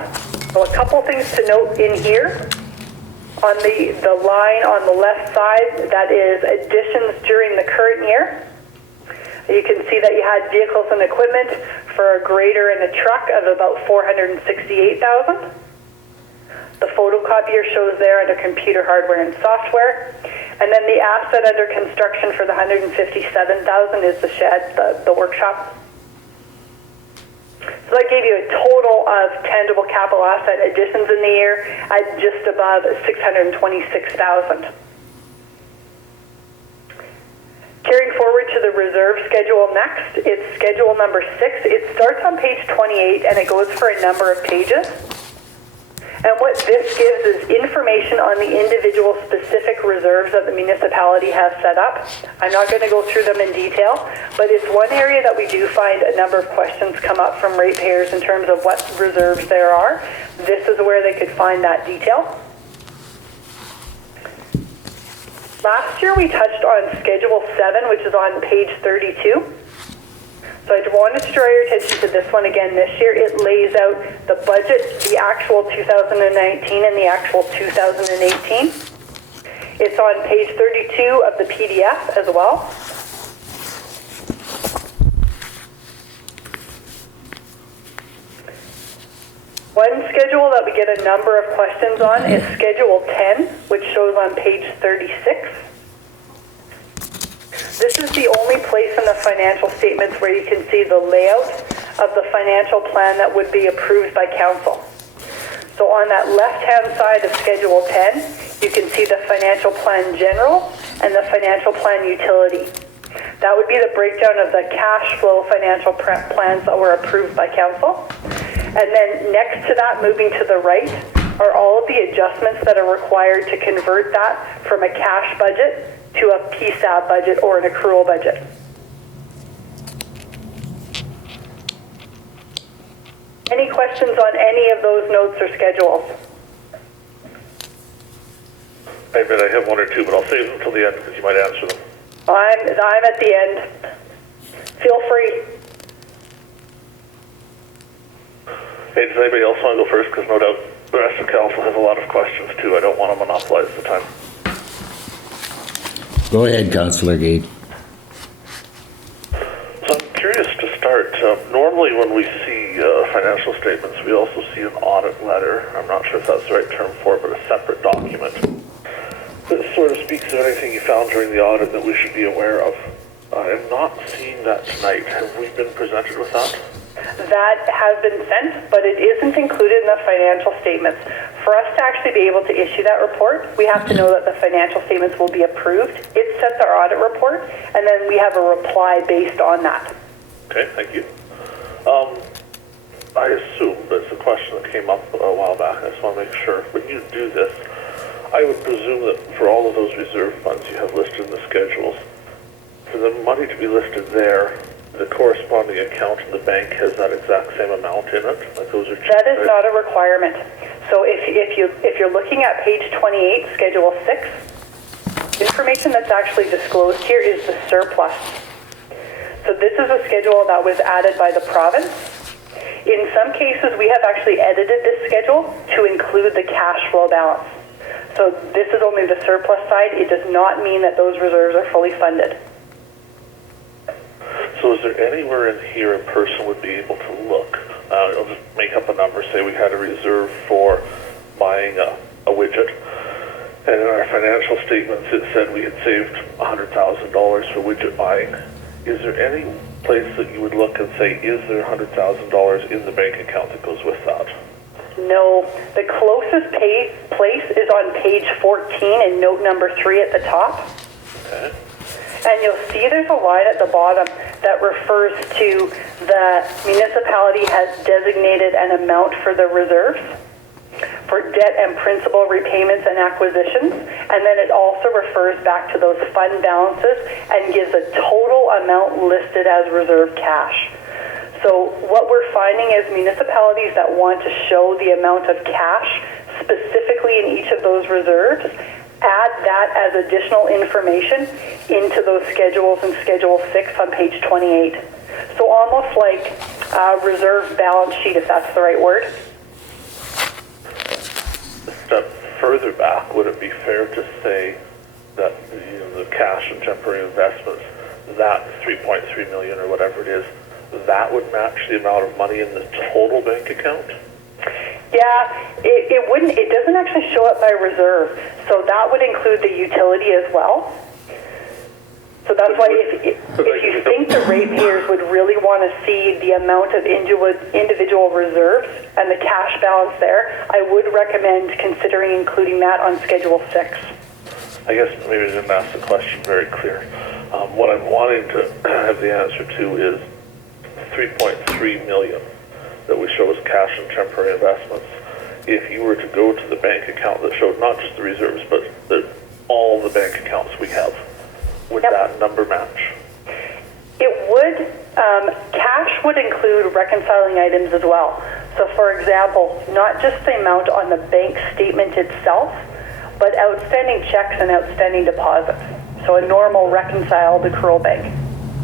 So a couple things to note in here. On the line on the left side, that is additions during the current year. You can see that you had vehicles and equipment for a grader and a truck of about $468,000. The photocopier shows there under computer hardware and software. And then the asset under construction for the $157,000 is the shed, the workshop. So that gave you a total of tangible capital asset additions in the year at just above $626,000. Carrying forward to the reserve schedule next, it's schedule number 6. It starts on page 28 and it goes for a number of pages. And what this gives is information on the individual specific reserves that the municipality has set up. I'm not going to go through them in detail, but it's one area that we do find a number of questions come up from ratepayers in terms of what reserves there are. This is where they could find that detail. Last year we touched on Schedule 7, which is on page 32. So I wanted to draw your attention to this one again this year. It lays out the budget, the actual 2019 and the actual 2018. It's on page 32 of the PDF as well. One schedule that we get a number of questions on is Schedule 10, which shows on page 36. This is the only place in the financial statements where you can see the layout of the financial plan that would be approved by Council. So on that left-hand side of Schedule 10, you can see the financial plan general and the financial plan utility. That would be the breakdown of the cash flow financial plans that were approved by Council. And then next to that, moving to the right, are all of the adjustments that are required to convert that from a cash budget to a PSAB budget or an accrual budget. Any questions on any of those notes or schedules? I admit I have one or two, but I'll save them until the end because you might answer them. I'm at the end. Feel free. Hey, does anybody else want to go first? Because no doubt the rest of Council has a lot of questions too. I don't want to monopolize the time. Go ahead, Councillor Gade. So I'm curious to start. Normally when we see financial statements, we also see an audit letter. I'm not sure if that's the right term for it, but a separate document that sort of speaks of anything you found during the audit that we should be aware of. I'm not seeing that tonight. Have we been presented with that? That has been sent, but it isn't included in the financial statements. For us to actually be able to issue that report, we have to know that the financial statements will be approved. It sets our audit report, and then we have a reply based on that. Okay, thank you. I assume, but it's a question that came up a while back. I just want to make sure. When you do this, I would presume that for all of those reserve funds you have listed in the schedules, for the money to be listed there, the corresponding account in the bank has that exact same amount in it? Like those are That is not a requirement. So if you're looking at page 28, Schedule 6, information that's actually disclosed here is the surplus. So this is a schedule that was added by the province. In some cases, we have actually edited this schedule to include the cash flow balance. So this is only the surplus side. It does not mean that those reserves are fully funded. So is there anywhere in here a person would be able to look? I'll just make up a number. Say we had a reserve for buying a widget. And in our financial statements, it said we had saved $100,000 for widget buying. Is there any place that you would look and say, is there $100,000 in the bank account that goes with that? No. The closest place is on page 14 and note number 3 at the top. Okay. And you'll see there's a line at the bottom that refers to the municipality has designated an amount for the reserves for debt and principal repayments and acquisitions. And then it also refers back to those fund balances and gives a total amount listed as reserve cash. So what we're finding is municipalities that want to show the amount of cash specifically in each of those reserves add that as additional information into those schedules in Schedule 6 on page 28. So almost like a reserve balance sheet, if that's the right word. A step further back, would it be fair to say that the cash and temporary investments, that $3.3 million or whatever it is, that would match the amount of money in the total bank account? Yeah, it wouldn't. It doesn't actually show up by reserve, so that would include the utility as well. So that's why if you think the ratepayers would really want to see the amount of individual reserves and the cash balance there, I would recommend considering including that on Schedule 6. I guess maybe I didn't ask the question very clear. What I'm wanting to have the answer to is $3.3 million that we show as cash and temporary investments. If you were to go to the bank account that showed not just the reserves, but all the bank accounts we have, would that number match? It would. Cash would include reconciling items as well. So for example, not just the amount on the bank statement itself, but outstanding checks and outstanding deposits. So a normal reconciled accrual bank.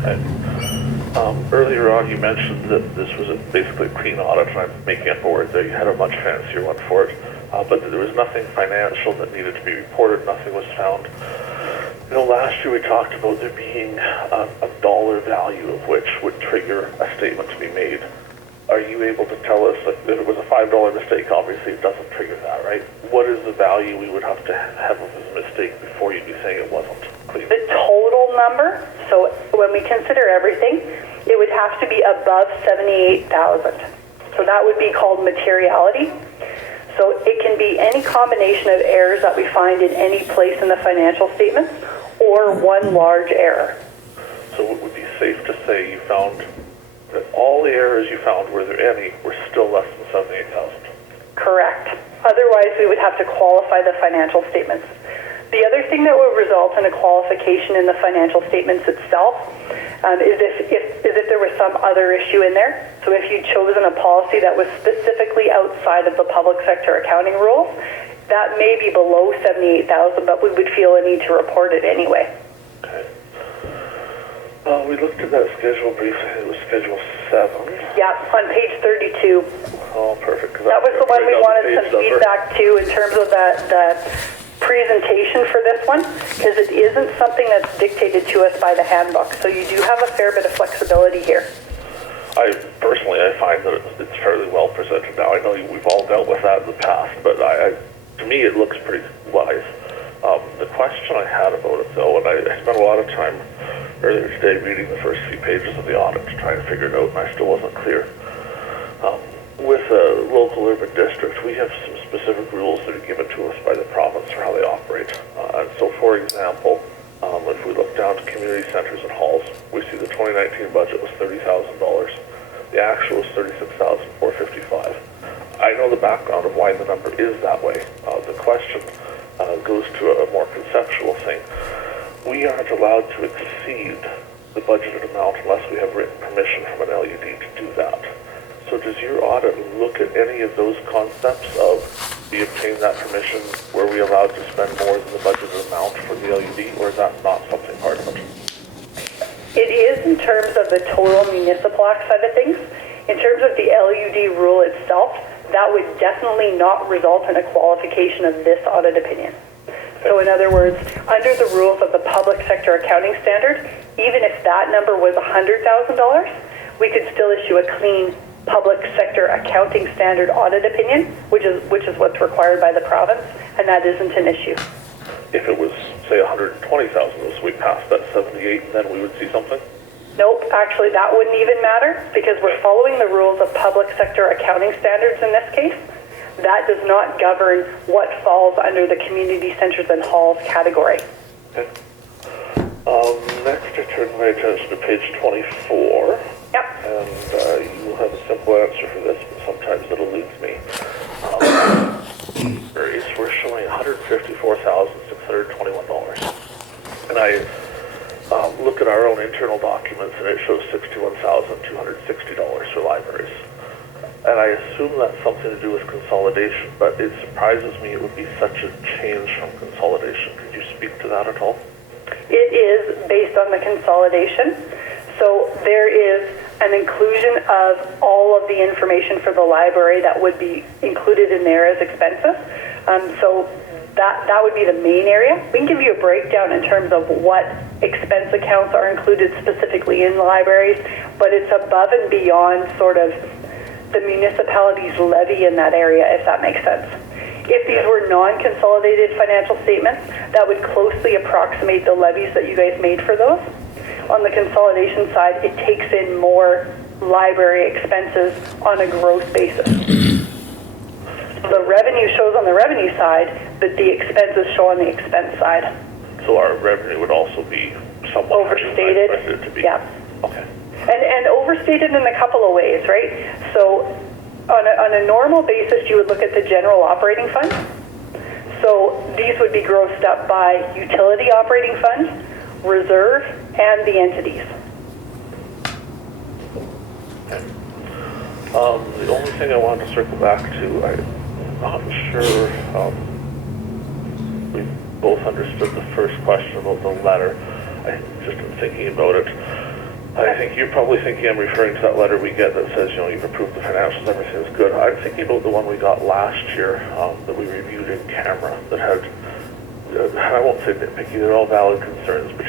Okay. Earlier on, you mentioned that this was basically a clean audit, and I'm making up a word there. You had a much fancier one for it, but there was nothing financial that needed to be reported. Nothing was found. You know, last year we talked about there being a dollar value of which would trigger a statement to be made. Are you able to tell us, like, if it was a $5 mistake, obviously it doesn't trigger that, right? What is the value we would have to have of a mistake before you'd be saying it wasn't clean? The total number, so when we consider everything, it would have to be above $78,000. So that would be called materiality. So it can be any combination of errors that we find in any place in the financial statements or one large error. So it would be safe to say you found that all the errors you found, were there any, were still less than 78,000? Correct. Otherwise, we would have to qualify the financial statements. The other thing that would result in a qualification in the financial statements itself is if there was some other issue in there. So if you'd chosen a policy that was specifically outside of the public sector accounting rules, that may be below 78,000, but we would feel a need to report it anyway. Okay. We looked at that schedule briefly. It was Schedule 7. Yeah, on page 32. Oh, perfect. That was the one we wanted some feedback to in terms of the presentation for this one, because it isn't something that's dictated to us by the handbook. So you do have a fair bit of flexibility here. I find that it's fairly well presented now. I know we've all dealt with that in the past, but to me it looks pretty wise. The question I had about it, though, and I spent a lot of time earlier today reading the first few pages of the audit to try and figure it out, and I still wasn't clear. With a local urban district, we have some specific rules that are given to us by the province for how they operate. And so, for example, if we look down to community centers and halls, we see the 2019 budget was $30,000. The actual is $36,455. I know the background of why the number is that way. The question goes to a more conceptual thing. We aren't allowed to exceed the budgeted amount unless we have written permission from an LUD to do that. So does your audit look at any of those concepts of we obtain that permission, were we allowed to spend more than the budgeted amount for the LUD, or is that not something part of it? It is in terms of the total municipal act side of things. In terms of the LUD rule itself, that would definitely not result in a qualification of this audit opinion. So in other words, under the rules of the public sector accounting standard, even if that number was $100,000, we could still issue a clean public sector accounting standard audit opinion, which is what's required by the province, and that isn't an issue. If it was, say, 120,000, so we passed that 78, and then we would see something? Nope, actually that wouldn't even matter because we're following the rules of public sector accounting standards in this case. That does not govern what falls under the community centers and halls category. Okay. Next, I turn my attention to page 24. Yep. And you will have a simple answer for this, but sometimes it eludes me. We're showing $154,621. And I look at our own internal documents, and it shows $61,260 for libraries. And I assume that's something to do with consolidation, but it surprises me it would be such a change from consolidation. Could you speak to that at all? It is based on the consolidation. So there is an inclusion of all of the information for the library that would be included in there as expenses. So that would be the main area. We can give you a breakdown in terms of what expense accounts are included specifically in libraries, but it's above and beyond sort of the municipality's levy in that area, if that makes sense. If these were non-consolidated financial statements, that would closely approximate the levies that you guys made for those. On the consolidation side, it takes in more library expenses on a gross basis. The revenue shows on the revenue side, but the expenses show on the expense side. So our revenue would also be somewhat overstated. To be. Yeah. Okay. And overstated in a couple of ways, right? So on a normal basis, you would look at the general operating fund. So these would be grossed up by utility operating fund, reserve, and the entities. The only thing I wanted to circle back to, I'm not sure we both understood the first question about the letter. I just been thinking about it. I think you're probably thinking I'm referring to that letter we get that says, you've approved the financials, everything is good. I'm thinking about the one we got last year that we reviewed in camera that had, I won't say nitpicky, they're all valid concerns, but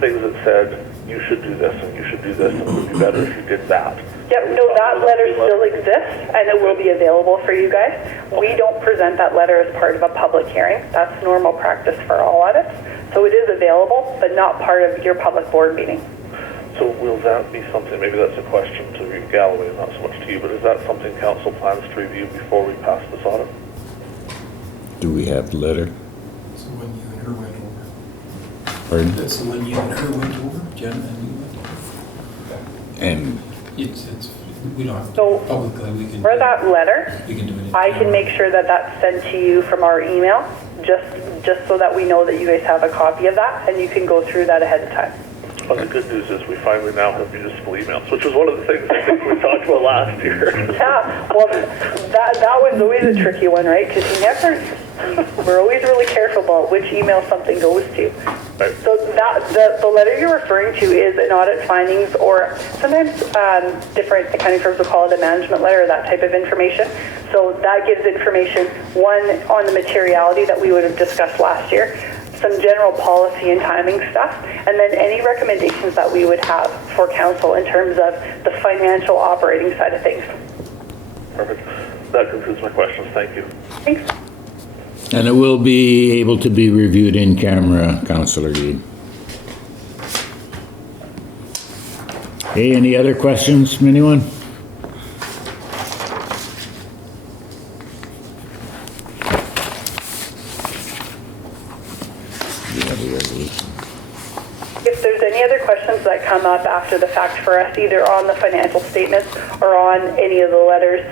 things that said, you should do this and you should do this and it would be better if you did that. Yep, no, that letter still exists and it will be available for you guys. We don't present that letter as part of a public hearing. That's normal practice for all audits. So it is available, but not part of your public board meeting. So will that be something, maybe that's a question to Reeve Galloway, not so much to you, but is that something council plans to review before we pass this audit? Do we have the letter? It's the one you and her went over. Pardon? That's the one you and her went over, Jen and you went over. And It's, we don't have to, So, publicly, we can. For that letter, We can do it. I can make sure that that's sent to you from our email, just so that we know that you guys have a copy of that and you can go through that ahead of time. Well, the good news is we finally now have municipal emails, which was one of the things I think we talked about last year. Yeah, well, that one's always a tricky one, right? Because we're always really careful about which email something goes to. Right. So the letter you're referring to is an audit findings, or sometimes different accounting firms will call it a management letter, that type of information. So that gives information, one, on the materiality that we would have discussed last year, some general policy and timing stuff, and then any recommendations that we would have for council in terms of the financial operating side of things. Perfect. That concludes my questions. Thank you. Thanks. it will be able to be reviewed in camera, Councillor Gade. Okay, any other questions from anyone? If there's any other questions that come up after the fact for us, either on the financial statements or on any of the letters,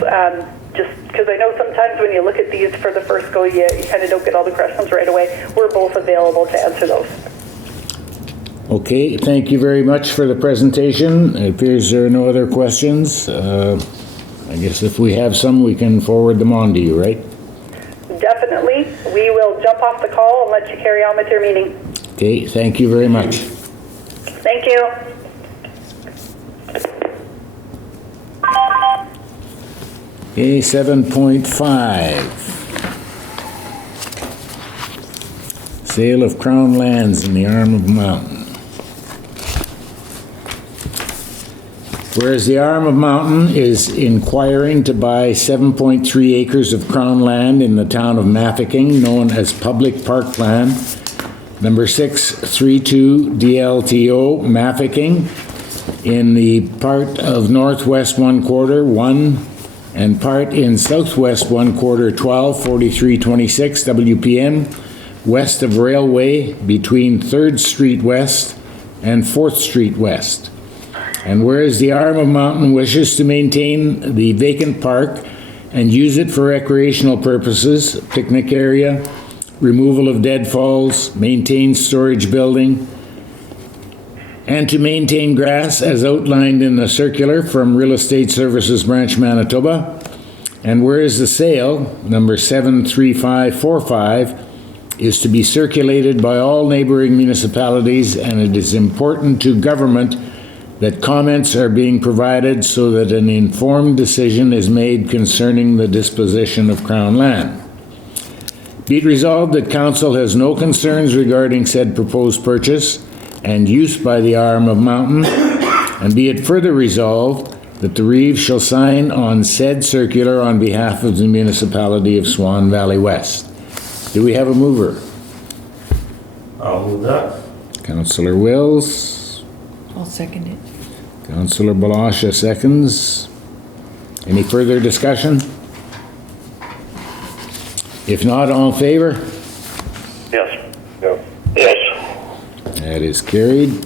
just because I know sometimes when you look at these for the first go, you kind of don't get all the questions right away. We're both available to answer those. Okay, thank you very much for the presentation. It appears there are no other questions. I guess if we have some, we can forward them on to you, right? Definitely. We will jump off the call and let you carry on with your meeting. Okay, thank you very much. Thank you. Okay, 7.5. Sale of Crown lands in the arm of mountain. Whereas the arm of mountain is inquiring to buy 7.3 acres of Crown land in the town of Mafeking, known as Public Park Plan, number 632 DLTO Mafeking, in the part of northwest 1/4 1 and part in southwest 1/4 12 4326 WPM, west of Railway between 3rd Street West and 4th Street West. And whereas the arm of mountain wishes to maintain the vacant park and use it for recreational purposes, picnic area, removal of deadfalls, maintain storage building, and to maintain grass as outlined in the circular from Real Estate Services Branch, Manitoba. And whereas the sale, number 73545, is to be circulated by all neighboring municipalities, and it is important to government that comments are being provided so that an informed decision is made concerning the disposition of Crown land. Be it resolved that Council has no concerns regarding said proposed purchase and use by the arm of mountain, and be it further resolved that the Reeve shall sign on said circular on behalf of the Municipality of Swan Valley West. Do we have a mover? I'll move that. Councillor Wills. I'll second it. Councillor Blosha seconds. Any further discussion? If not, all in favor? Yes. Yes. That is carried.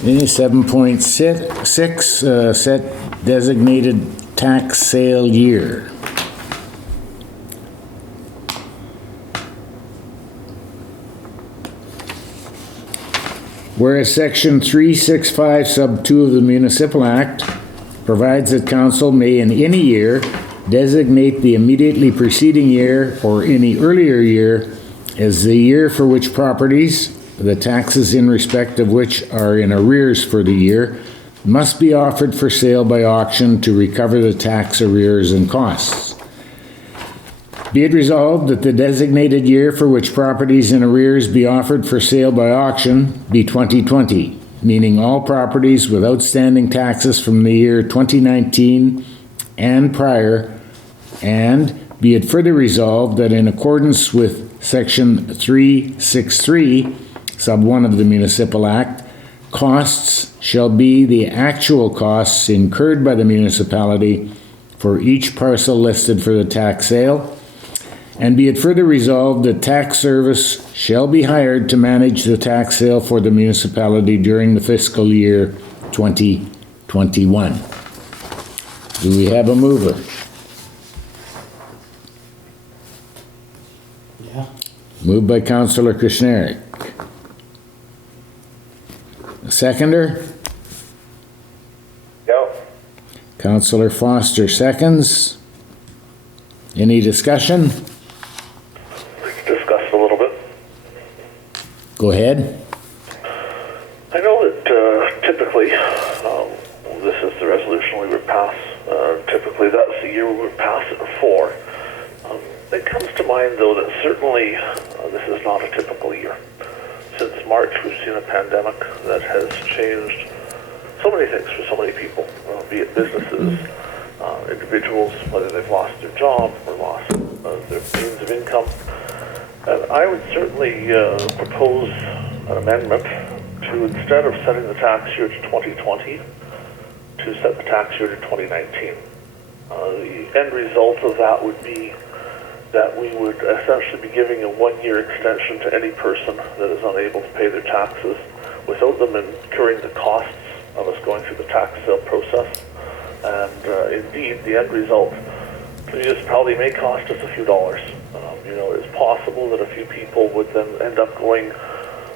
Okay, 7.6, set designated tax sale year. Whereas Section 365 Sub 2 of the Municipal Act provides that Council may in any year designate the immediately preceding year or any earlier year as the year for which properties, the taxes in respect of which are in arrears for the year, must be offered for sale by auction to recover the tax arrears and costs. Be it resolved that the designated year for which properties in arrears be offered for sale by auction be 2020, meaning all properties with outstanding taxes from the year 2019 and prior, and be it further resolved that in accordance with Section 363, Sub 1 of the Municipal Act, costs shall be the actual costs incurred by the municipality for each parcel listed for the tax sale, and be it further resolved that tax service shall be hired to manage the tax sale for the municipality during the fiscal year 2021. Do we have a mover? Yeah. Moved by Councillor Kushniryk. A seconder? No. Councillor Foster seconds. Any discussion? Discussed a little bit. Go ahead. I know that typically, this is the resolution we would pass. Typically, that's the year we would pass it for. It comes to mind, though, that certainly this is not a typical year. Since March, we've seen a pandemic that has changed so many things for so many people, be it businesses, individuals, whether they've lost their job or lost their means of income. And I would certainly propose an amendment to, instead of setting the tax year to 2020, to to set the tax year to 2019. The end result of that would be that we would essentially be giving a one-year extension to any person that is unable to pay their taxes without them incurring the costs of us going through the tax sale process. And indeed, the end result, the municipality may cost us a few dollars. It's possible that a few people would then end up going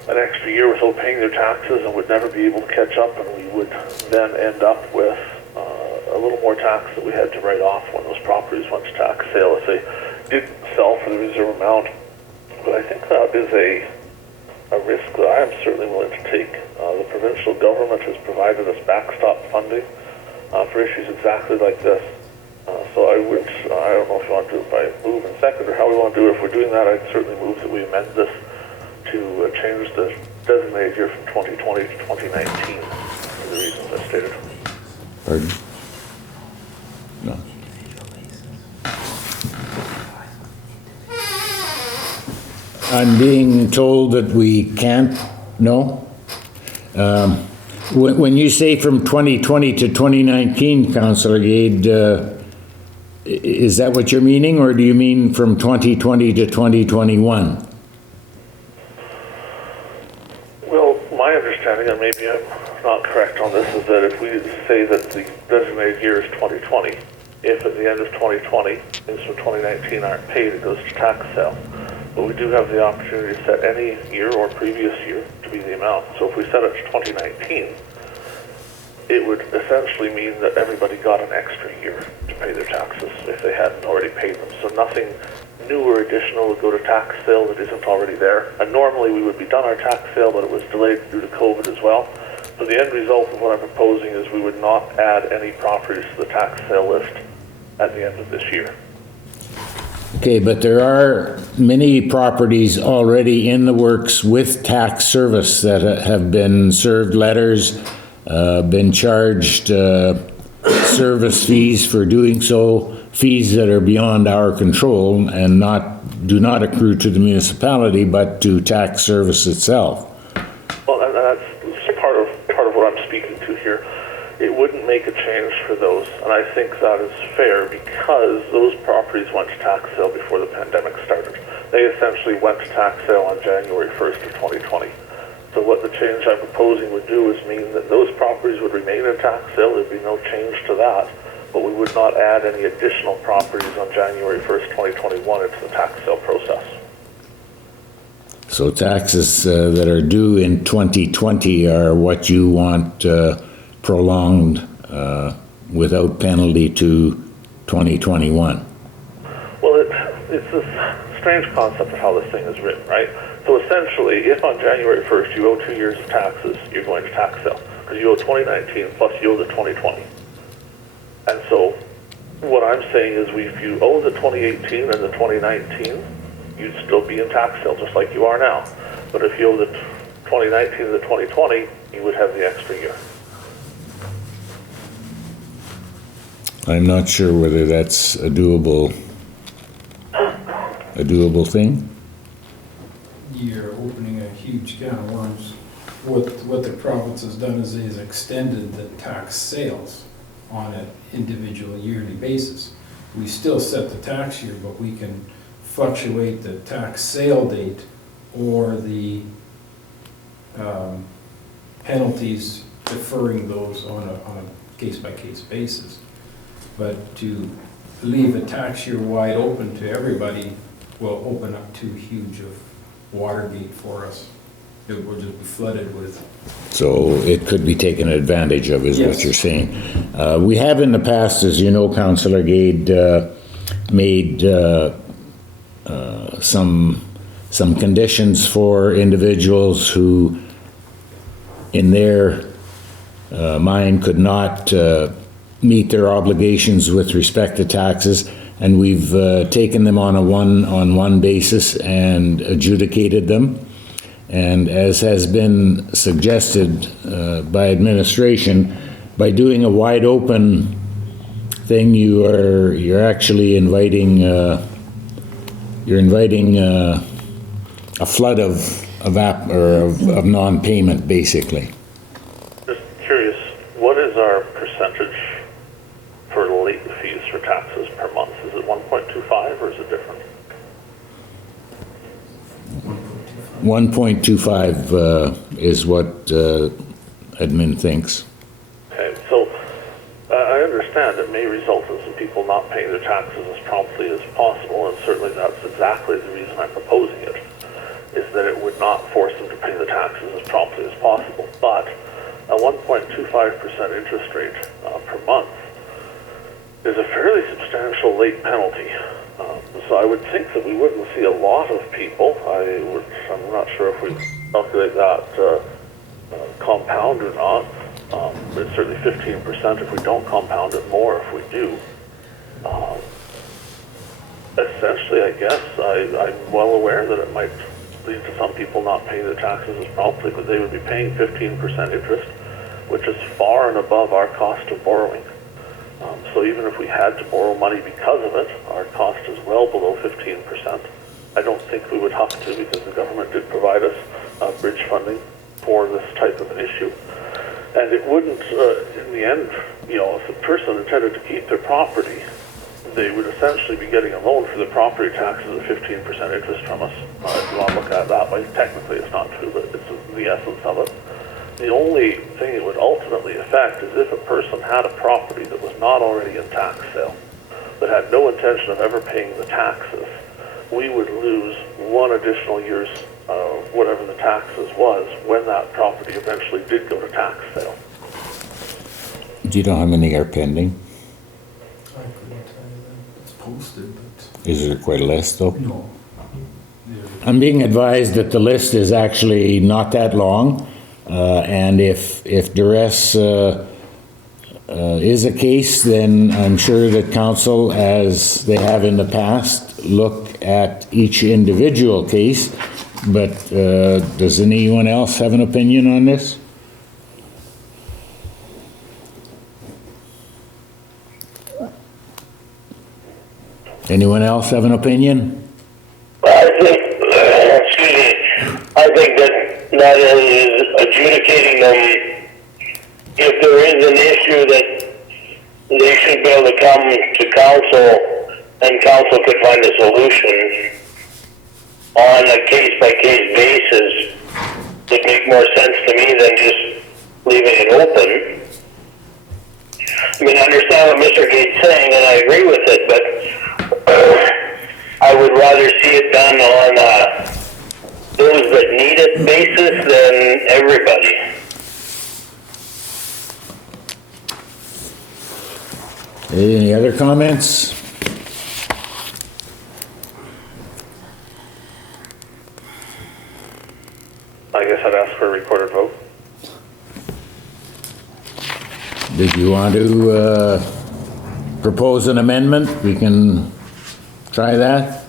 an extra year without paying their taxes and would never be able to catch up, and we would then end up with a little more tax that we had to write off when those properties went to tax sale if they didn't sell for the reserve amount. But I think that is a risk that I am certainly willing to take. The provincial government has provided us backstop funding for issues exactly like this. So I don't know if you want to do it by move and second or how we want to do it. If we're doing that, I'd certainly move that we amend this to change the designated year from 2020 to 2019 for the reasons I stated. Pardon? No. I'm being told that we can't, no? When you say from 2020 to 2019, Councillor Gade, is that what you're meaning, or do you mean from 2020 to 2021? Well, my understanding, and maybe I'm not correct on this, is that if we say that the designated year is 2020, if at the end of 2020, things from 2019 aren't paid, it goes to tax sale. But we do have the opportunity to set any year or previous year to be the amount. So if we set it to 2019, it would essentially mean that everybody got an extra year to pay their taxes if they hadn't already paid them. So nothing new or additional would go to tax sale that isn't already there. And normally we would be done our tax sale, but it was delayed due to COVID as well. So the end result of what I'm proposing is we would not add any properties to the tax sale list at the end of this year. Okay, but there are many properties already in the works with tax service that have been served letters, been charged service fees for doing so, fees that are beyond our control and do not accrue to the municipality but to tax service itself. Well, and that's part of what I'm speaking to here. It wouldn't make a change for those, and I think that is fair because those properties went to tax sale before the pandemic started. They essentially went to tax sale on January 1st of 2020. So what the change I'm proposing would do is mean that those properties would remain in tax sale. There'd be no change to that, but we would not add any additional properties on January 1st, 2021 into the tax sale process. So taxes that are due in 2020 are what you want prolonged without penalty to 2021. Well, it's this strange concept of how this thing is written, right? So essentially, if on January 1st you owe 2 years of taxes, you're going to tax sale because you owe 2019 plus you owe the 2020. And so what I'm saying is if you owe the 2018 and the 2019, you'd still be in tax sale just like you are now. But if you owe the 2019 and the 2020, you would have the extra year. I'm not sure whether that's a doable thing. You're opening a huge can of worms. What the province has done is it has extended the tax sales on an individual yearly basis. We still set the tax year, but we can fluctuate the tax sale date or the penalties, deferring those on a case-by-case basis. But to leave a tax year wide open to everybody will open up too huge of Watergate for us. It will just be flooded with. So it could be taken advantage of, is Yes. what you're saying. We have in the past, as you know, Councillor Gade, made some conditions for individuals who, in their mind, could not meet their obligations with respect to taxes, and we've taken them on a one-on-one basis and adjudicated them. And as has been suggested by administration, by doing a wide open thing, you're actually inviting a flood of non-payment, basically. Just curious, what is our percent percentage for late fees for taxes per month? Is it 1.25 or is it different? 1.25 is what admin thinks. Okay, so I understand it may result in some people not paying their taxes as promptly as possible, and certainly that's exactly the reason I'm proposing it, is that it would not force them to pay the taxes as promptly as possible. But a 1.25% interest rate per month is a fairly substantial late penalty. So I would think that we wouldn't see a lot of people. I'm not sure if we calculate that compound or not. It's certainly 15% if we don't compound it, more if we do. Essentially, I guess, I'm well aware that it might lead to some people not paying their taxes as promptly, but they would be paying 15% interest, which is far and above our cost of borrowing. So even if we had to borrow money because of it, our cost is well below 15%. I don't think we would have to, because the government did provide us bridge funding for this type of an issue. And it wouldn't, in the end, if a person intended to keep their property, they would essentially be getting a loan for the property taxes at 15% interest from us. If you want to look at it that way, technically it's not true, but it's the essence of it. The only thing it would ultimately affect is if a person had a property that was not already in tax sale, that had no intention of ever paying the taxes, we would lose one additional year's whatever the taxes was when that property eventually did go to tax sale. Do you know how many are pending? I couldn't tell you that. It's posted, but Is there quite a list though? no. I'm being advised that the list is actually not that long, and if duress is a case, then I'm sure that council, as they have in the past, look at each individual case. But does anyone else have an opinion on this? Anyone else have an opinion? I think that is adjudicating them. If there is an issue, that they should be able to come to council, and council could find a solution on a case-by-case basis. Would make more sense to me than just leaving it open. I mean, I understand what Mr. Gade's saying, and I agree with it, but I would rather see it done on those that need it basis than everybody. Any other comments? I guess I'd ask for a recorded vote. Did you want to propose an amendment? We can try that.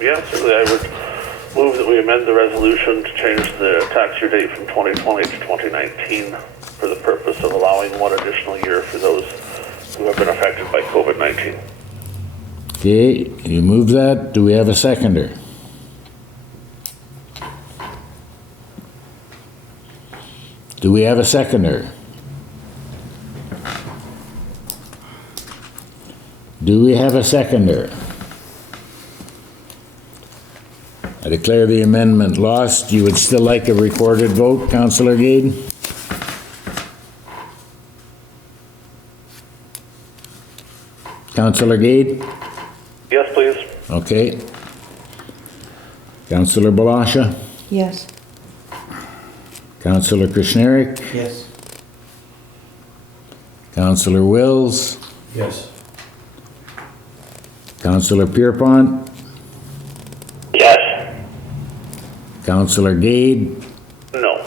Yeah, certainly I would move that we amend the resolution to change the tax year date from 2020 to 2019 for the purpose of allowing one additional year for those who have been affected by COVID-19. Okay, you move that. Do we have a seconder? Do we have a seconder? Do we have a seconder? I declare the amendment lost. You would still like a recorded vote, Councillor Gade? Councillor Gade? Yes, please. Okay. Councillor Blosha? Yes. Councillor Kushniryk? Yes. Councillor Wills? Yes. Councillor Pierrepont? Yes. Councillor Gade? No.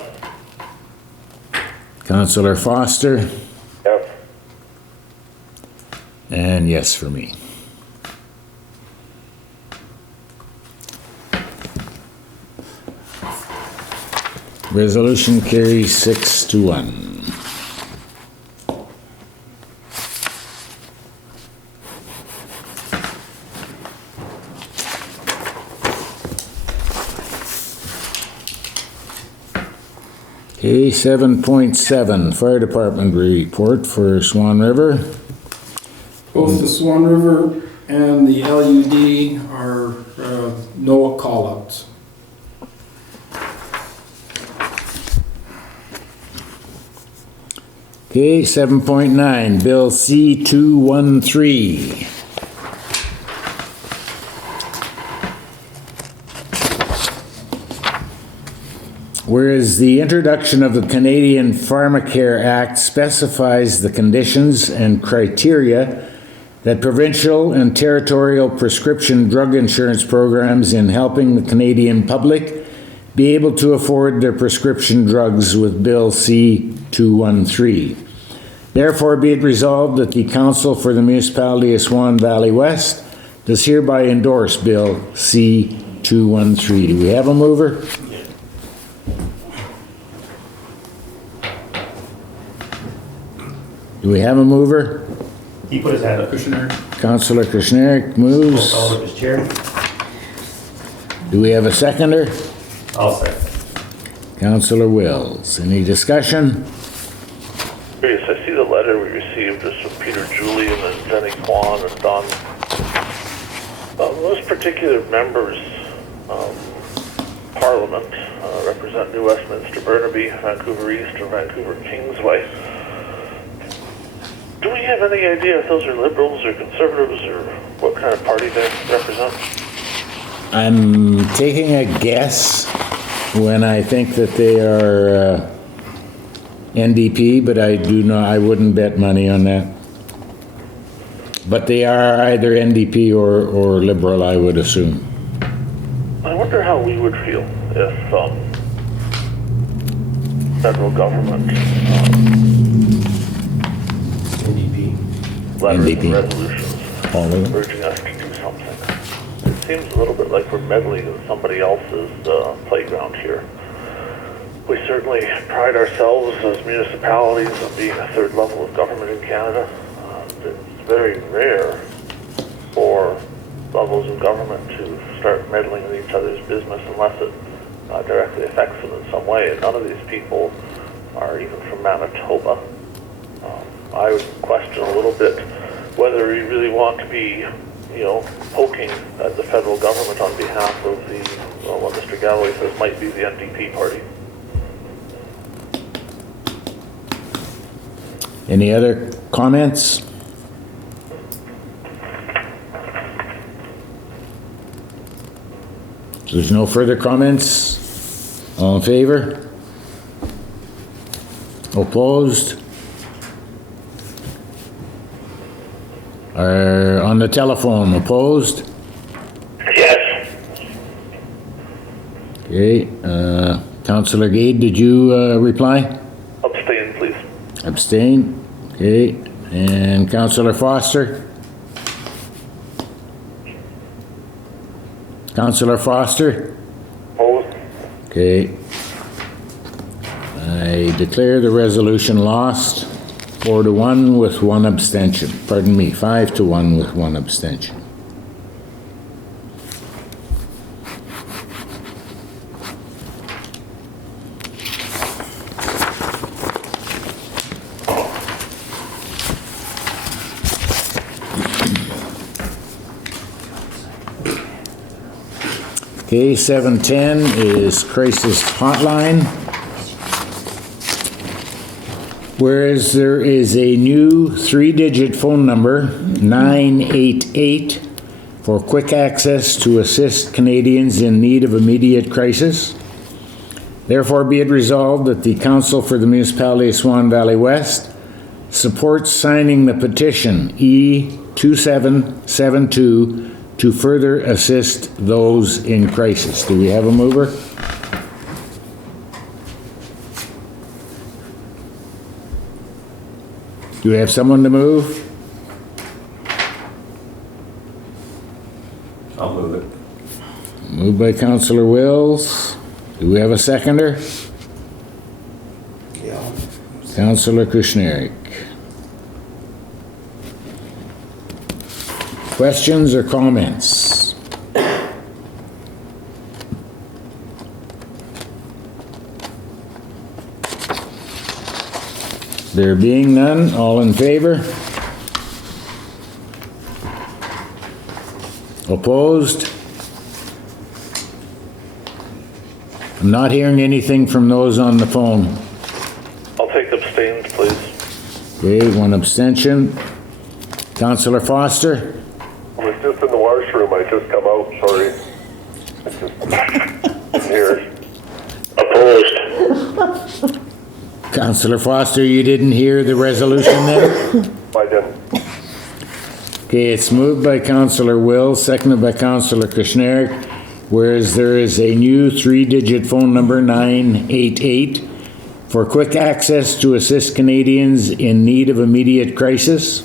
Councillor Foster? Yes. And yes for me. Resolution carries 6-1. Okay, 7.7, Fire Department report for Swan River. Both the Swan River and the LUD are NOAA call-outs. Okay, 7.9, Bill C-213. Whereas the introduction of the Canadian Pharmacare Act specifies the conditions and criteria that provincial and territorial prescription drug insurance programs in helping the Canadian public be able to afford their prescription drugs with Bill C-213. Therefore, be it resolved that the Council for the Municipality of Swan Valley West does hereby endorse Bill C-213. Do we have a mover? Do we have a mover? He put his hand up. Kushniryk. Councillor Kushniryk moves. Call it as chair. Do we have a seconder? I'll second. Councillor Wills. Any discussion? Yes, I see the letter we received is from Peter Julian and Jenny Kwan and Don. Those particular members, Parliament, represent New Westminster, Burnaby, Vancouver East, or Vancouver Kingsway. Do we have any idea if those are Liberals or Conservatives or what kind of party they represent? I'm taking a guess when I think that they are NDP, but I wouldn't bet money on that. But they are either NDP or Liberal, I would assume. I wonder how we would feel if federal government letters and resolutions urging us to do something. It seems a little bit like we're meddling in somebody else's playground here. We certainly pride ourselves as municipalities on being a third level of government in Canada. It's very rare for levels of government to start meddling in each other's business unless it directly affects them in some way. And none of these people are even from Manitoba. I would question a little bit whether we really want to be, poking at the federal government on behalf of what Mr. Galloway says might be the NDP party. Any other comments? There's no further comments. All in favor? Opposed? On the telephone, opposed? Yes. Okay, Councillor Gade, did you reply? Abstain, please. Abstain? Okay, and Councillor Foster? Councillor Foster? Opposed? Okay. I declare the resolution lost, 4-1 with one abstention. Pardon me, 5-1 with one abstention. Okay, 710 is crisis hotline. Whereas there is a new 3-digit phone number, 988, for quick access to assist Canadians in need of immediate crisis. Therefore, be it resolved that the Council for the Municipality of Swan Valley West supports signing the petition E2772 to further assist those in crisis. Do we have a mover? Do we have someone to move? I'll move it. Moved by Councillor Wills. Do we have a seconder? Yeah. Councillor Kushniryk. Questions or comments? There being none, all in favor? Opposed? I'm not hearing anything from those on the phone. I'll take abstained, please. Okay, one abstention. Councillor Foster? I was just in the washroom. I just come out. Sorry. I just here. Opposed. Councillor Foster, you didn't hear the resolution then? I didn't. Okay, it's moved by Councillor Will, seconded by Councillor Kushniryk, whereas there is a new 3-digit phone number, 988, for quick access to assist Canadians in need of immediate crisis.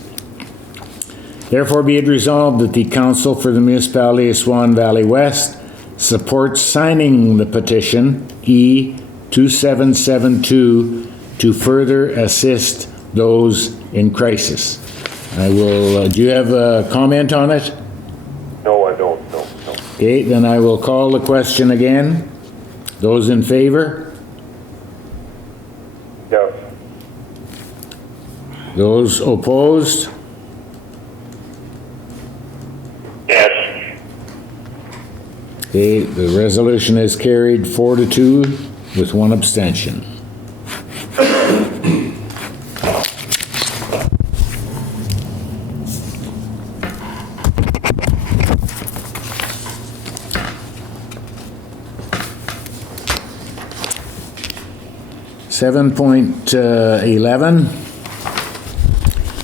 Therefore be it resolved that the Council for the Municipality of Swan Valley West supports signing the petition E2772 to further assist those in crisis. I will, do you have a comment on it? No, I don't. No. Okay, then I will call the question again. Those in favor? Yes. Those opposed? Yes. Okay, the resolution is carried 4-2 with one abstention. Seven point 11,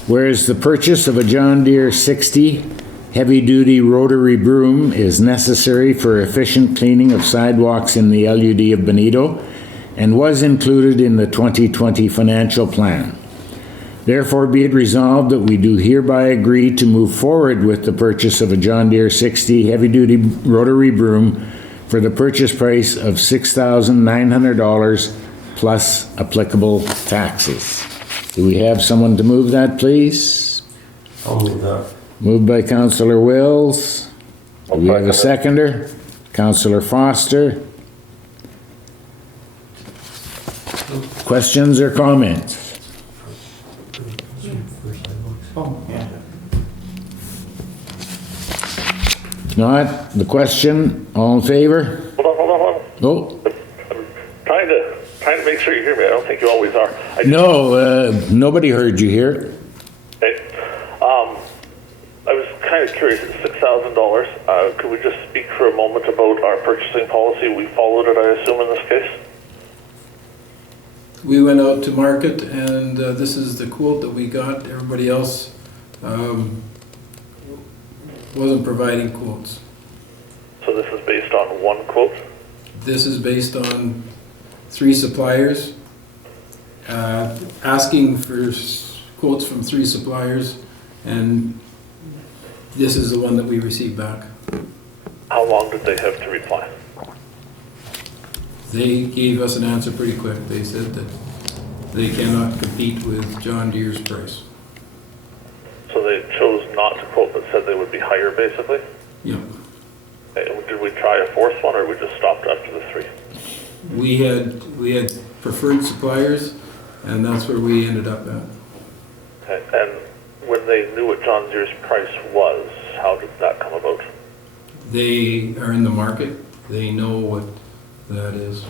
whereas the purchase of a John Deere 60 heavy-duty rotary broom is necessary for efficient cleaning of sidewalks in the LUD of Benito and was included in the 2020 financial plan. Therefore be it resolved that we do hereby agree to move forward with the purchase of a John Deere 60 heavy-duty rotary broom for the purchase price of $6,900 plus applicable taxes. Do we have someone to move that, please? I'll move that. Moved by Councillor Wills. Do we have a seconder? Councillor Foster. Questions or comments? Oh, yeah. If not, the question, all in favor? Hold on. Oh, Trying to make sure you hear me. I don't think you always are. no, nobody heard you here. Okay. I was kind of curious. It's $6,000. Could we just speak for a moment about our purchasing policy? We followed it, I assume, in this case? We went out to market and this is the quote that we got. Everybody else wasn't providing quotes. So this is based on one quote? This is based on 3 suppliers, asking for quotes from 3 suppliers, and this is the one that we received back. How long did they have to reply? They gave us an answer pretty quick. They said that they cannot compete with John Deere's price. So they chose not to quote, but said they would be higher, basically? Yeah. Okay, did we try a 4th one, or we just stopped after the 3? We had preferred suppliers, and that's where we ended up at. Okay, and when they knew what John Deere's price was, how did that come about? They are in the market. They know what that is.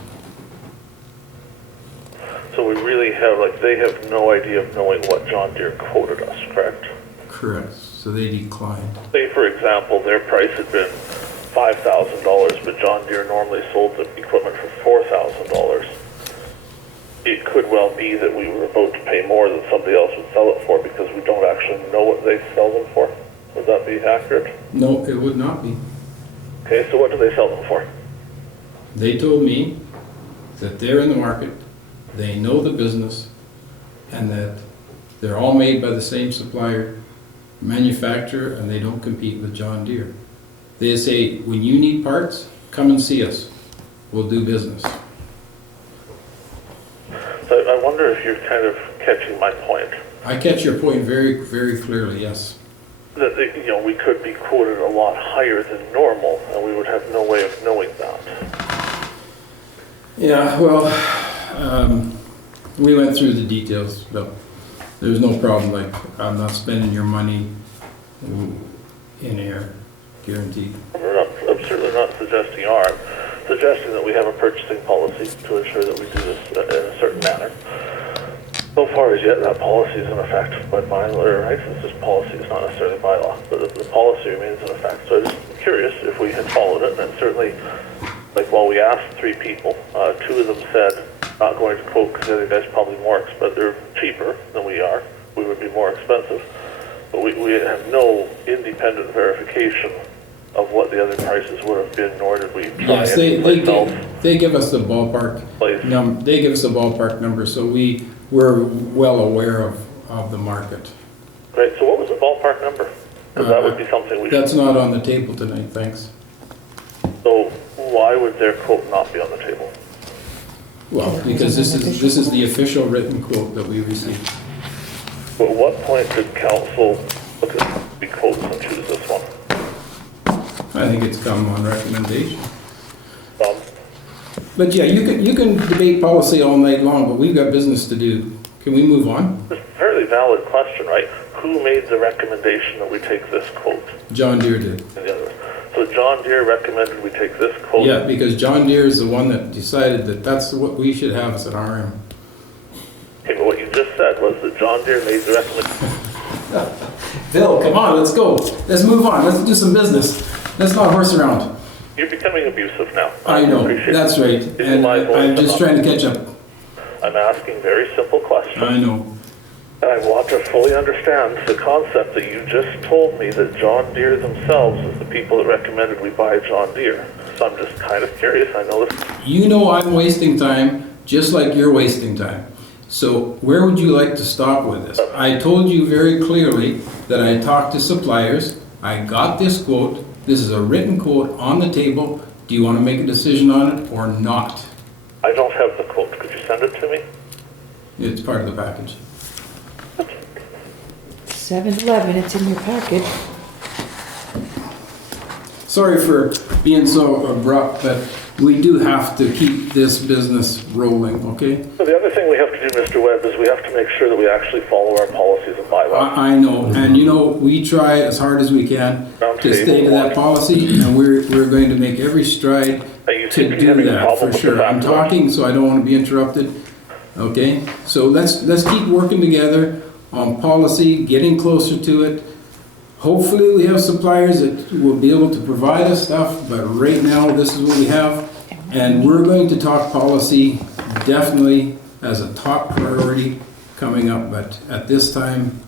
So we really have, they have no idea of knowing what John Deere quoted us, correct? Correct. So they declined. Say, for example, their price had been $5,000, but John Deere normally sold the equipment for $4,000. It could well be that we were about to pay more than somebody else would sell it for because we don't actually know what they sell them for. Would that be accurate? No, it would not be. Okay, so what do they sell them for? They told me that they're in the market, they know the business, and that they're all made by the same supplier, manufacturer, and they don't compete with John Deere. They say, when you need parts, come and see us. We'll do business. So I wonder if you're kind of catching my point. I catch your point very, very clearly, yes. That we could be quoted a lot higher than normal, and we would have no way of knowing that. Yeah, well, we went through the details, but There's no problem, like, I'm not spending your money in air, guaranteed. I'm certainly not suggesting you are. I'm suggesting that we have a purchasing policy to ensure that we do this in a certain manner. So far as yet, that policy is in effect, but bylaw, right, since this policy is not necessarily bylaw, but the policy remains in effect. So I'm just curious if we had followed it, and certainly, like, while we asked 3 people, 2 of them said, not going to quote because the other guy's probably more expensive, they're cheaper than we are, we would be more expensive, but we have no independent verification of what the other prices would have been, nor did we try Yes, they give us the ballpark number. They give us a ballpark number, so we're well aware of the market. Great, so what was the ballpark number? Because that would be something we should... That's not on the table tonight, thanks. So why would their quote not be on the table? Well, because this is the official written quote that we received. But at what point did council look at the quotes and choose this one? I think it's come on recommendation. But yeah, you can debate policy all night long, but we've got business to do. Can we move on? It's a fairly valid question, right? Who made the recommendation that we take this quote? John Deere did. And the others. So John Deere recommended we take this quote? Yeah, because John Deere is the one that decided that that's what we should have as an RM. Okay, but what you just said was that John Deere made the recommendation. Phil, come on, let's go. Let's move on. Let's do some business. Let's not horse around. You're becoming abusive now. I know, that's right. And I'm just trying to catch up. I'm asking very simple questions. I know. And I want to fully understand the concept that you just told me that John Deere themselves is the people that recommended we buy John Deere. So I'm just kind of curious. I know this. You know I'm wasting time, just like you're wasting time. So where would you like to stop with this? I told you very clearly that I talked to suppliers. I got this quote. This is a written quote on the table. Do you want to make a decision on it or not? I don't have the quote. Could you send it to me? It's part of the package. 7-Eleven, it's in your packet. Sorry for being so abrupt, but we do have to keep this business rolling, okay? So the other thing we have to do, Mr. Webb, is we have to make sure that we actually follow our policies and bylaws. I know, and you know, we try as hard as we can to stay to that policy, and we're going to make every stride to do that, for sure. I'm talking, so I don't want to be interrupted, okay? So let's keep working together on policy, getting closer to it. Hopefully we have suppliers that will be able to provide us stuff, but right now this is what we have. And we're going to talk policy definitely as a top priority coming up, but at this time,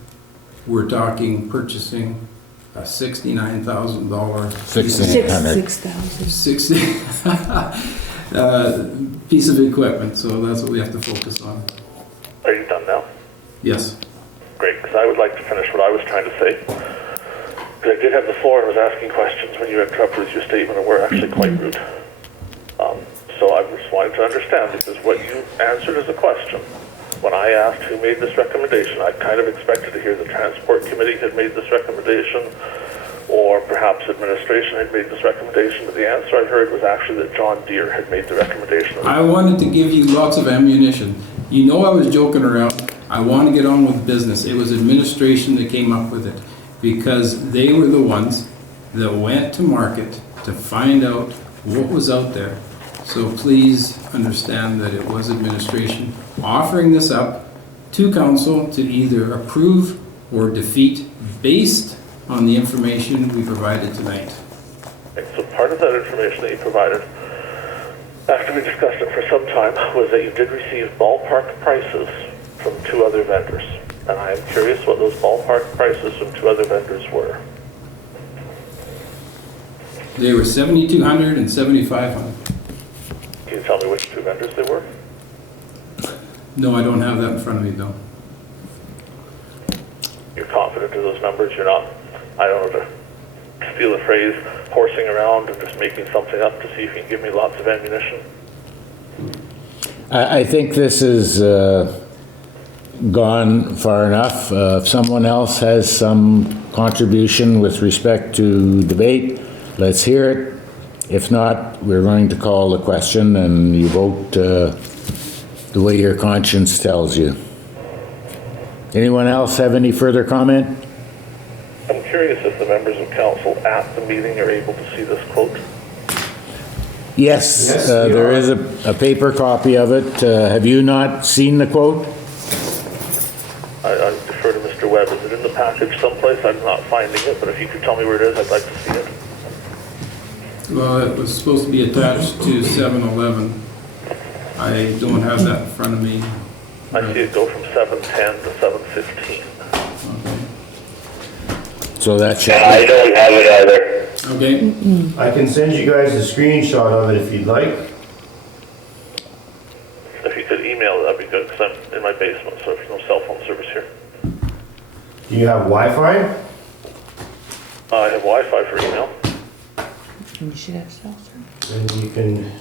we're talking purchasing a $69,000 $6,000. piece of equipment, so that's what we have to focus on. Are you done now? Yes. Great, because I would like to finish what I was trying to say. Because I did have the floor and was asking questions when you interrupted with your statement and were actually quite rude. So I just wanted to understand, because what you answered as a question, when I asked who made this recommendation, I kind of expected to hear the Transport Committee had made this recommendation, or perhaps administration had made this recommendation, but the answer I heard was actually that John Deere had made the recommendation. I wanted to give you lots of ammunition. You know I was joking around. I want to get on with business. It was administration that came up with it, because they were the ones that went to market to find out what was out there. So please understand that it was administration offering this up to council to either approve or defeat based on the information we provided tonight. So part of that information that you provided, after we discussed it for some time, was that you did receive ballpark prices from 2 other vendors. And I am curious what those ballpark prices from 2 other vendors were. They were $7,200 and $7,500. Can you tell me which 2 vendors they were? No, I don't have that in front of me, though. You're confident in those numbers? You're not, I don't know, to steal a phrase, horsing around and just making something up to see if you can give me lots of ammunition? I think this is gone far enough. If someone else has some contribution with respect to debate, let's hear it. If not, we're going to call the question and you vote the way your conscience tells you. Anyone else have any further comment? I'm curious if the members of council at the meeting are able to see this quote. Yes, Yes, there is a paper copy of it. Have you not seen the quote? I defer to Mr. Webb. Is it in the package someplace? I'm not finding it, but if you could tell me where it is, I'd like to see it. Well, it was supposed to be attached to 7-Eleven. I don't have that in front of me. I see it go from 7:10 to 7:15. Okay. So that should I don't have it either. Okay, I can send you guys a screenshot of it if you'd like. If you could email it, that'd be good, because I'm in my basement, so there's no cell phone service here. Do you have Wi-Fi? I have Wi-Fi for email. You should have cell service. And you can...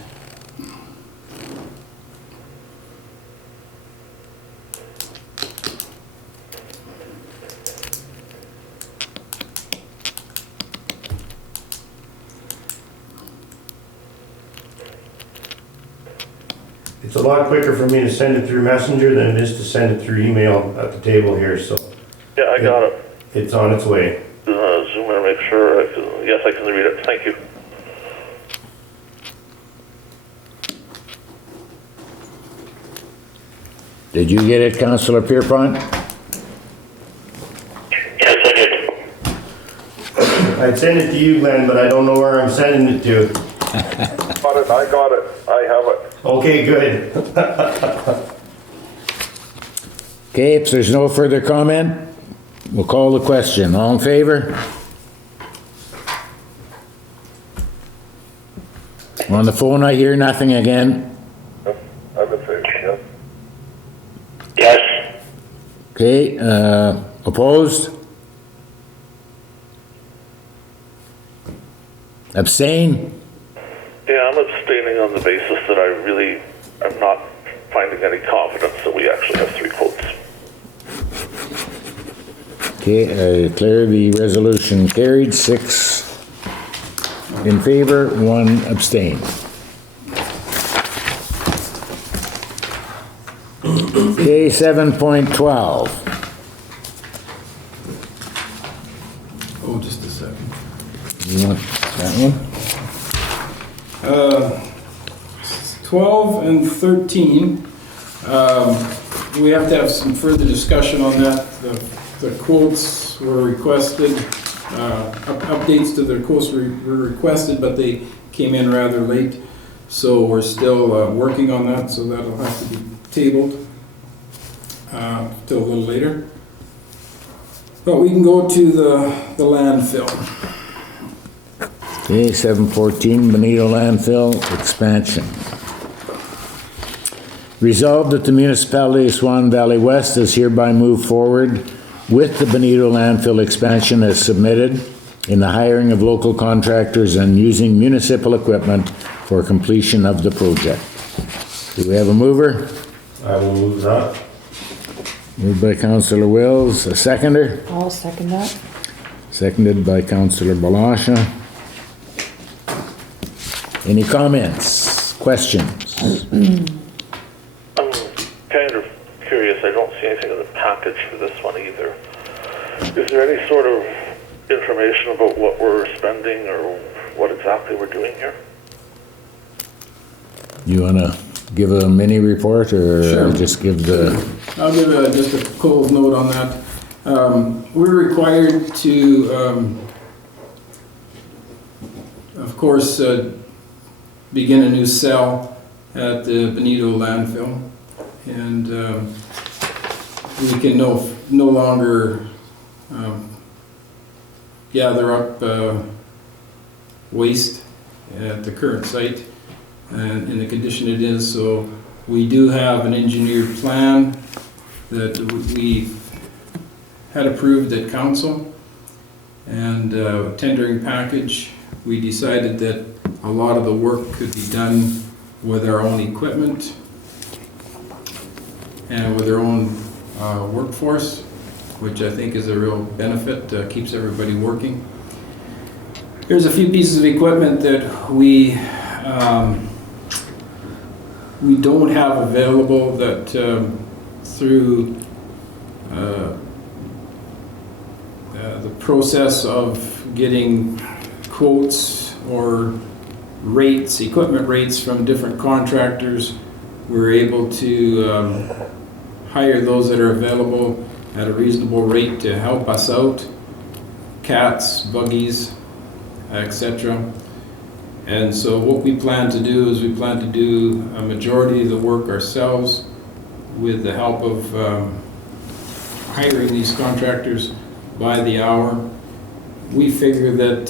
It's a lot quicker for me to send it through Messenger than it is to send it through email at the table here, so Yeah, I got it. it's on its way. Zoom in and make sure. Yes, I can read it. Thank you. Did you get it, Councillor Pierrepont? Yes, I did. I'd send it to you, Glenn, but I don't know where I'm sending it to. Got it, I got it, I have it. Okay, good. Okay, if there's no further comment, we'll call the question. All in favor? On the phone, I hear nothing again. I'm in favor, yes. Yes. Okay, opposed? Abstain? Yeah, I'm abstaining on the basis that I'm not finding any confidence that we actually have 3 quotes. Okay, I declare the resolution carried, 6 in favor, 1 abstain. Okay, 7.12. oh, just a second. You want that one? 12 and 13, we have to have some further discussion on that. The quotes were requested, updates to the quotes were requested, but they came in rather late. So we're still working on that, so that'll have to be tabled till a little later. But we can go to the landfill. Okay, 714, Bonito Landfill Expansion. Resolved that the Municipality of Swan Valley West is hereby moved forward with the Bonito Landfill expansion as submitted in the hiring of local contractors and using municipal equipment for completion of the project. Do we have a mover? I will move that. Moved by Councillor Wills, a seconder? I'll second that. Seconded by Councillor Blosha. Any comments, questions? I'm kind of curious. I don't see anything in the package for this one either. Is there any sort of information about what we're spending or what exactly we're doing here? You wanna give a mini report or Sure. just give the, I'll give just a cold note on that. We're required to, of course, begin a new cell at the Bonito landfill. And we can no longer gather up waste at the current site and in the condition it is. So we do have an engineered plan that we had approved at Council, and tendering package. We decided that a lot of the work could be done with our own equipment and with our own workforce, which I think is a real benefit, keeps everybody working. There's a few pieces of equipment that we don't have available that through the process of getting quotes or rates, equipment rates from different contractors. We're able to hire those that are available at a reasonable rate to help us out. Cats, buggies, etc. And so what we plan to do is we plan to do a majority of the work ourselves with the help of hiring these contractors by the hour. We figure that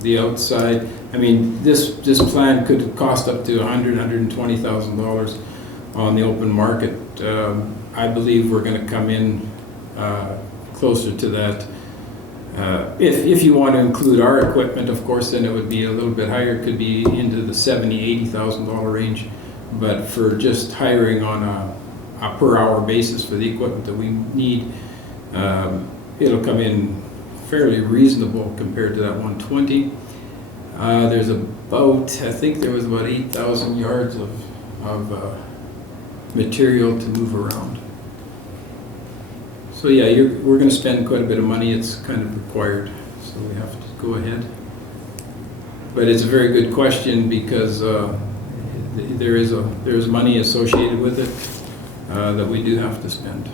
the outside, I mean, this plan could cost up to $120,000 on the open market. I believe we're going to come in closer to that. If you want to include our equipment, of course, then it would be a little bit higher. It could be into the $70,000-$80,000 range. But for just hiring on a per hour basis for the equipment that we need, it'll come in fairly reasonable compared to that 120. There's about, I think there was about 8,000 yards of material to move around. So yeah, we're going to spend quite a bit of money. It's kind of required, so we have to go ahead. But it's a very good question because there's money associated with it that we do have to spend.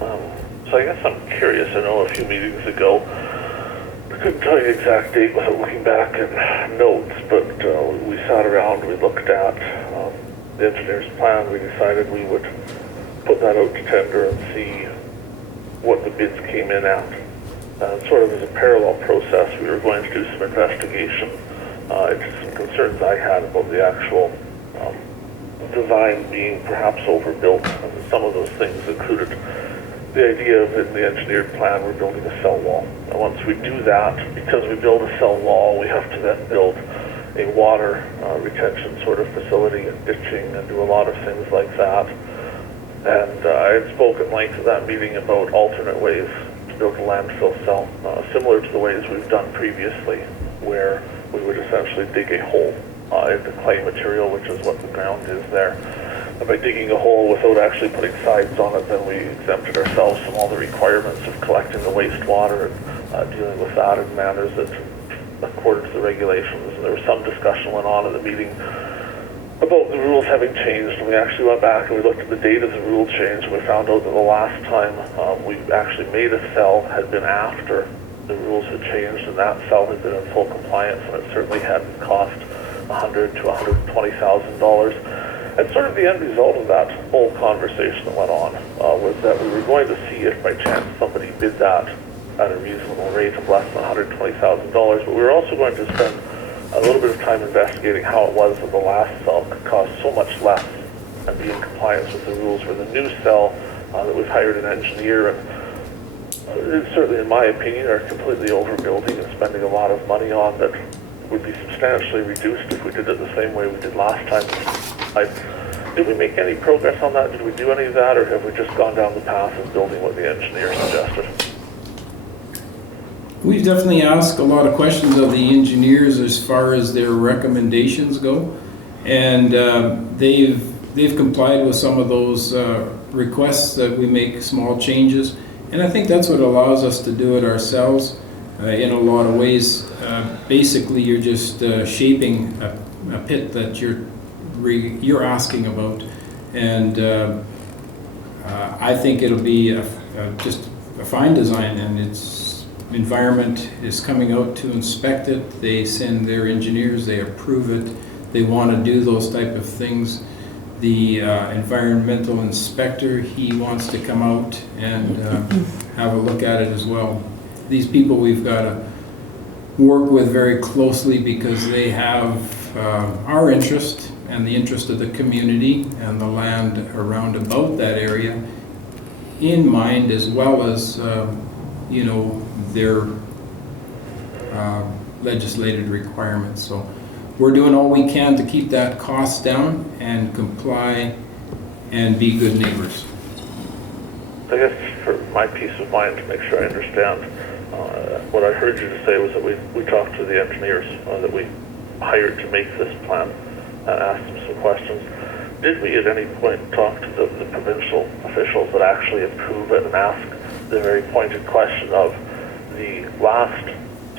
So I guess I'm curious. I know a few meetings ago, I couldn't tell you the exact date without looking back at notes, but we sat around, we looked at the engineer's plan. We decided we would put that out to tender and see what the bids came in at. Sort of as a parallel process, we were going to do some investigation into some concerns I had about the actual design being perhaps overbuilt. And some of those things included the idea of in the engineered plan we're building a cell wall. And once we do that, because we build a cell wall, we have to then build a water retention sort of facility and ditching and do a lot of things like that. And I had spoken at length at that meeting about alternate ways to build a landfill cell, similar to the ways we've done previously, where we would essentially dig a hole into clay material, which is what the ground is there. And by digging a hole without actually putting sides on it, then we exempted ourselves from all the requirements of collecting the wastewater and dealing with that in manners that according to the regulations. And there was some discussion went on at the meeting about the rules having changed, and we actually went back and we looked at the date of the rule change, and we found out that the last time we actually made a cell had been after the rules had changed, and that cell had been in full compliance, and it certainly hadn't cost $100,000 to $120,000. And sort of the end result of that whole conversation that went on was that we were going to see if by chance somebody bid that at a reasonable rate of less than $120,000, but we were also going to spend a little bit of time investigating how it was that the last cell could cost so much less and be in compliance with the rules for the new cell that we've hired an engineer, and certainly in my opinion are completely overbuilding and spending a lot of money on that would be substantially reduced if we did it the same way we did last time. Did we make any progress on that? Did we do any of that, or have we just gone down the path of building what the engineer suggested? We've definitely asked a lot of questions of the engineers as far as their recommendations go, and they've complied with some of those requests that we make small changes, and I think that's what allows us to do it ourselves in a lot of ways. Basically, you're just shaping a pit that you're asking about, and I think it'll be just a fine design, and its environment is coming out to inspect it. They send their engineers, they approve it, they want to do those type of things. The environmental inspector, he wants to come out and have a look at it as well. These people we've got to work with very closely because they have our interest and the interest of the community and the land around about that area in mind, as well as their legislated requirements. So we're doing all we can to keep that cost down and comply and be good neighbors. I guess for my peace of mind, to make sure I understand, what I heard you say was that we talked to the engineers that we hired to make this plan and asked them some questions. did we at any point talk to the provincial officials that actually approve it and ask the very pointed question of the last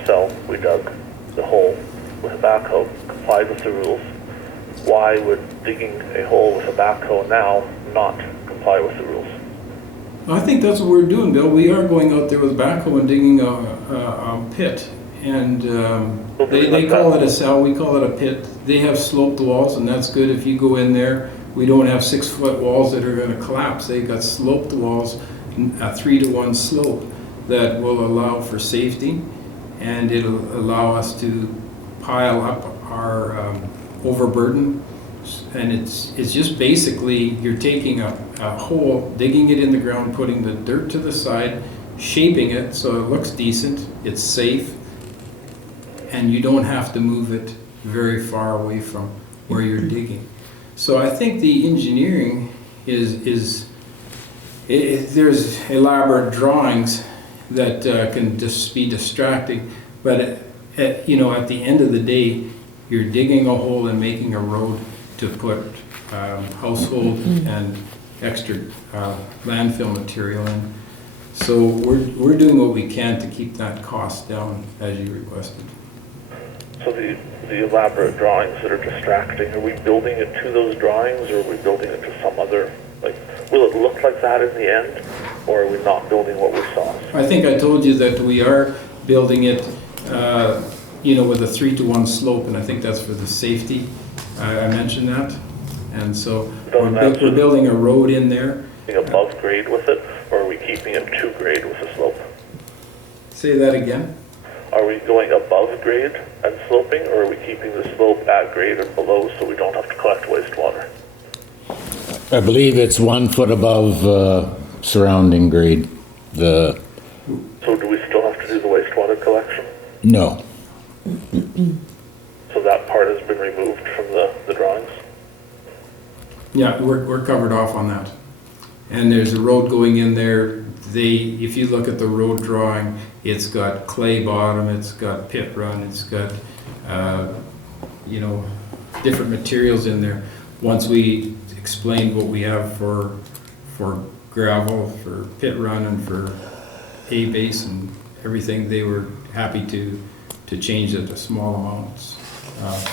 cell we dug, the hole with a backhoe, complied with the rules? Why would digging a hole with a backhoe now not comply with the rules? I think that's what we're doing, Bill. We are going out there with a backhoe and digging a pit. And they call it a cell, we call it a pit. They have sloped walls, and that's good. If you go in there, we don't have 6-foot walls that are going to collapse. They've got sloped walls, a 3-to-1 slope that will allow for safety, and it'll allow us to pile up our overburden. And it's just basically you're taking a hole, digging it in the ground, putting the dirt to the side, shaping it so it looks decent, it's safe, and you don't have to move it very far away from where you're digging. So I think the engineering is there's elaborate drawings that can just be distracting, but at the end of the day, you're digging a hole and making a road to put household and extra landfill material in. So we're doing what we can to keep that cost down as you requested. So the elaborate drawings that are distracting, are we building it to those drawings, or are we building it to some other, will it look like that in the end, or are we not building what we saw? I think I told you that we are building it, with a 3-to-1 slope, and I think that's for the safety. I mentioned that. And so we're building a road in there. Above grade with it, or are we keeping it to grade with the slope? Say that again. Are we going above grade and sloping, or are we keeping the slope at grade and below so we don't have to collect wastewater? I believe it's 1 foot above surrounding grade. So do we still have to do the wastewater collection? No. So that part has been removed from the drawings? Yeah, we're covered off on that. And there's a road going in there. If you look at the road drawing, it's got clay bottom, it's got pit run, it's got, different materials in there. Once we explained what we have for gravel, for pit run, and for A-base and everything, they were happy to change it to small amounts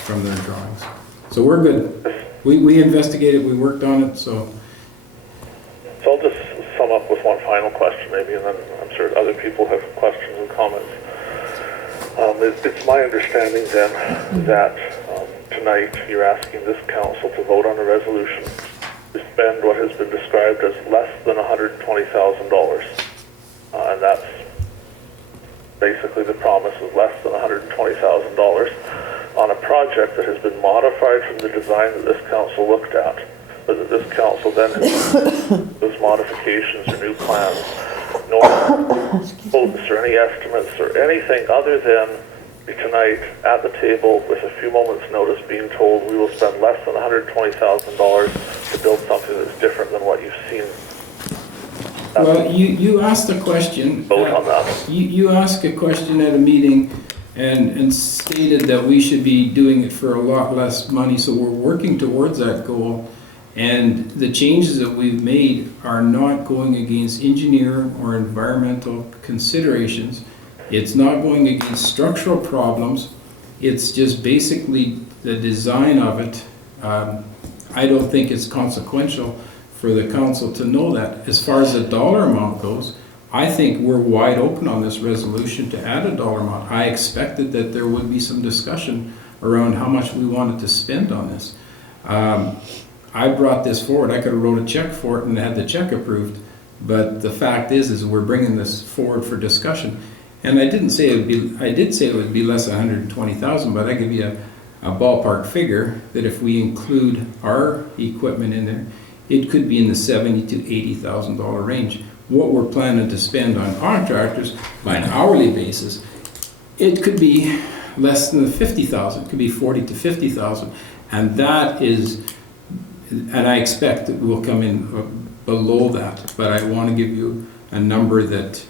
from their drawings. So we're good. We investigated, we worked on it, so. So I'll just sum up with one final question maybe, and then I'm sure other people have questions and comments. It's my understanding then that tonight you're asking this council to vote on a resolution to spend what has been described as less than $120,000. And that's basically the promise of less than $120,000 on a project that has been modified from the design that this council looked at, but that this council then has those modifications or new plans, no quotes or any estimates or anything other than tonight at the table with a few moments notice being told we will spend less than $120,000 to build something that's different than what you've seen. Well, you asked a question. Vote on that. You asked a question at a meeting and stated that we should be doing it for a lot less money, so we're working towards that goal. And the changes that we've made are not going against engineering or environmental considerations. It's not going against structural problems. It's just basically the design of it. I don't think it's consequential for the council to know that. As far as the dollar amount goes, I think we're wide open on this resolution to add a dollar amount. I expected that there would be some discussion around how much we wanted to spend on this. I brought this forward. I could have wrote a check for it and had the check approved, but the fact is we're bringing this forward for discussion. And I did say it would be less than 120,000, but I give you a ballpark figure that if we include our equipment in there, it could be in the $70,000 to $80,000 range. What we're planning to spend on contractors by an hourly basis, it could be less than the 50,000. It could be 40 to 50,000, and that is, and I expect that we'll come in below that. But I want to give you a number that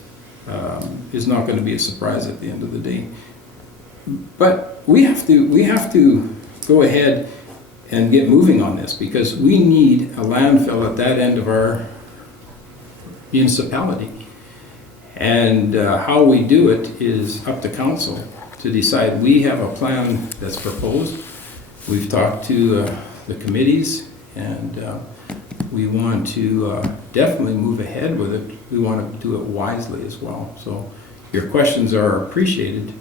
is not going to be a surprise at the end of the day. But we have to go ahead and get moving on this, because we need a landfill at that end of our municipality. And how we do it is up to council to decide. We have a plan that's proposed. We've talked to the committees, and we want to definitely move ahead with it. We want to do it wisely as well. So your questions are appreciated.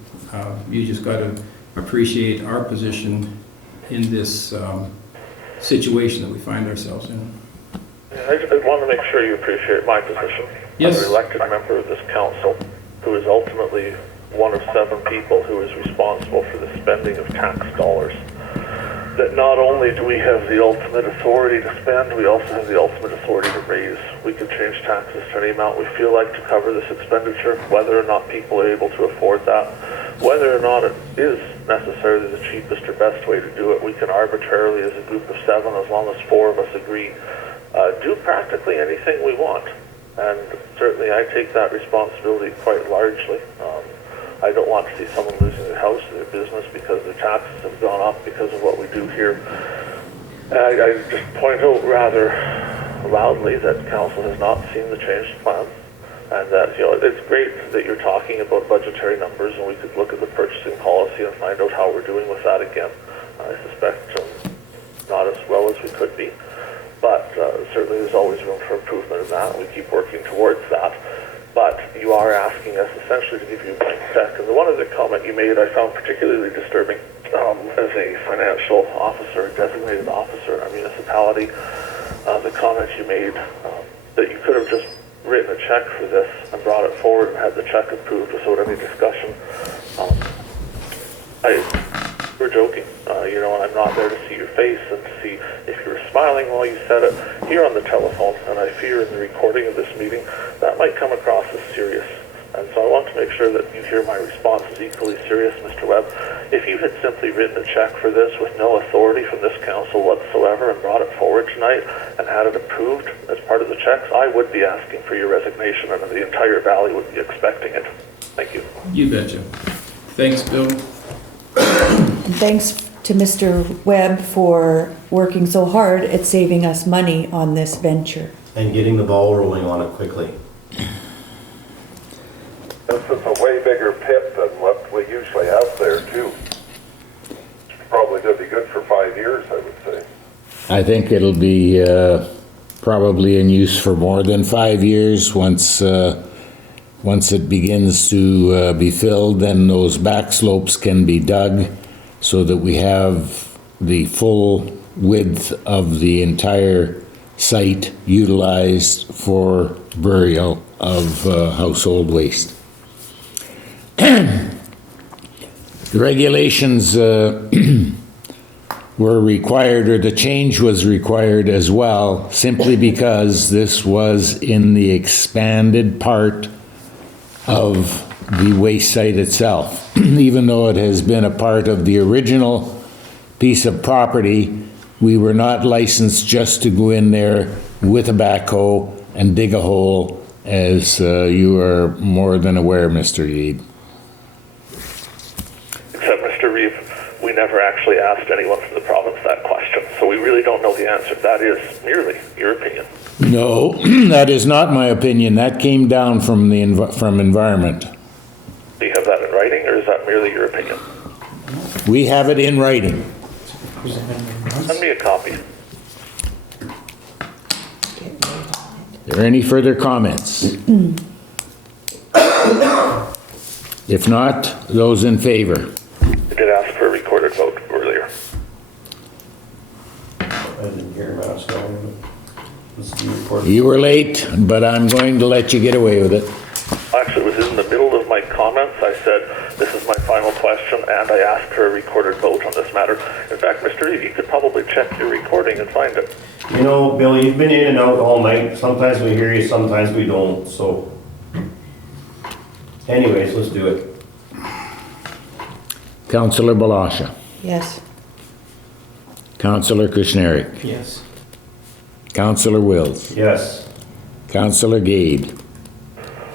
You just got to appreciate our position in this situation that we find ourselves in. I want to make sure you appreciate my position. Yes. I'm an elected member of this council who is ultimately one of 7 people who is responsible for the spending of tax dollars. That not only do we have the ultimate authority to spend, we also have the ultimate authority to raise. We can change taxes to any amount we feel like to cover this expenditure, whether or not people are able to afford that, whether or not it is necessarily the cheapest or best way to do it. We can arbitrarily, as a group of 7, as long as 4 of us agree, do practically anything we want. And certainly I take that responsibility quite largely. I don't want to see someone losing their house or their business because their taxes have gone up because of what we do here. I just point out rather loudly that council has not seen the changed plan, and that, you know, it's great that you're talking about budgetary numbers, and we could look at the purchasing policy and find out how we're doing with that again. I suspect not as well as we could be, but certainly there's always room for improvement in that, and we keep working towards that. But you are asking us essentially to give you a blank check. And the one other comment you made I found particularly disturbing as a financial officer, designated officer in our municipality. The comment you made that you could have just written a check for this and brought it forward and had the check approved without any discussion. We're joking, you know, and I'm not there to see your face and to see if you were smiling while you said it here on the telephone, and I fear in the recording of this meeting that might come across as serious. And so I want to make sure that you hear my response as equally serious, Mr. Webb. If you had simply written a check for this with no authority from this council whatsoever and brought it forward tonight and had it approved as part of the checks, I would be asking for your resignation, and the entire valley would be expecting it. Thank you. You betcha. Thanks, Bill. And thanks to Mr. Webb for working so hard at saving us money on this venture. And getting the ball rolling on it quickly. This is a way bigger pit than what we usually have there, too. It's probably going to be good for 5 years, I would say. I think it'll be probably in use for more than 5 years. Once it begins to be filled, then those back slopes can be dug so that we have the full width of the entire site utilized for burial of household waste. The regulations were required, or the change was required as well, simply because this was in the expanded part of the waste site itself. Even though it has been a part of the original piece of property, we were not licensed just to go in there with a backhoe and dig a hole, as you are more than aware, Mr. Gade. Except, Mr. Reeve, we never actually asked anyone from the province that question, so we really don't know the answer. That is merely your opinion. No, that is not my opinion. That came down from the from environment. Do you have that in writing, or is that merely your opinion? We have it in writing. Send me a copy. Are there any further comments? If not, those in favor? I did ask for a recorded vote earlier. I didn't hear him ask that one, but let's do report. You were late, but I'm going to let you get away with it. Actually, it was in the middle of my comments. I said, this is my final question, and I asked for a recorded vote on this matter. In fact, Mr. Reeve, you could probably check your recording and find it. You know, Bill, you've been in and out all night. Sometimes we hear you, sometimes we don't, so. Anyways, let's do it. Councillor Blosha. Yes. Councillor Kushniryk. Yes. Councillor Wills. Yes. Councillor Gade.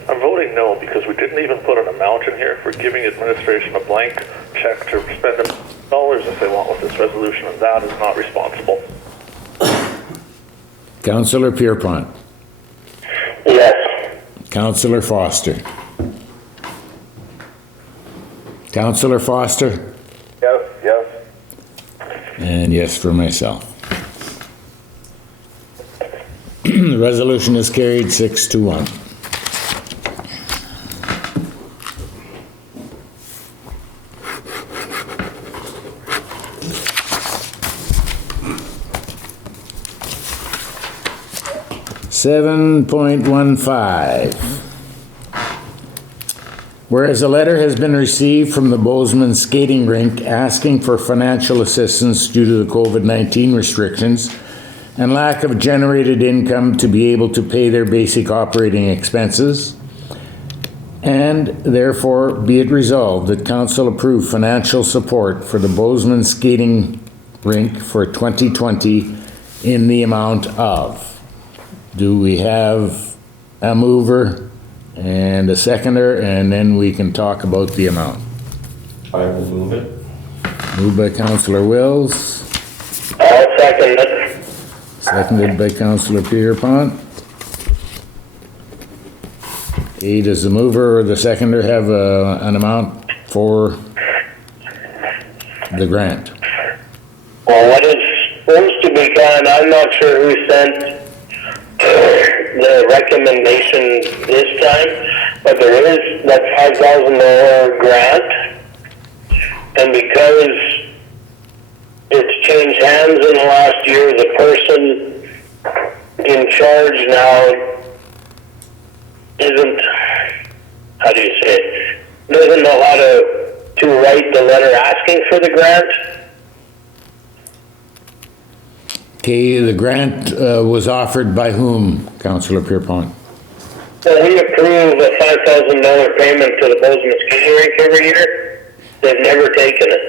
I'm voting no because we didn't even put an amount in here. We're giving administration a blank check to spend dollars if they want with this resolution, and that is not responsible. Councillor Pierrepont. Yes. Councillor Foster. Councillor Foster. Yes, yes. And yes for myself. The resolution is carried 6-1. $7.15. Whereas a letter has been received from the Bozeman Skating Rink asking for financial assistance due to the COVID-19 restrictions and lack of generated income to be able to pay their basic operating expenses, and therefore be it resolved that Council approve financial support for the Bozeman Skating Rink for 2020 in the amount of. Do we have a mover and a seconder, and then we can talk about the amount? I will move it. Moved by Councillor Wills, I'll second it. seconded by Councillor Pierrepont. Does the mover or the seconder have an amount for the grant? Well, what is supposed to be done, I'm not sure who sent the recommendation this time, but there is that $5,000 grant, and because it's changed hands in the last year, the person in charge now isn't, how do you say it, doesn't know how to write the letter asking for the grant. Okay, the grant was offered by whom, Councillor Pierrepont? Well, we approve a $5,000 payment to the Bozeman Skating Rink every year. They've never taken it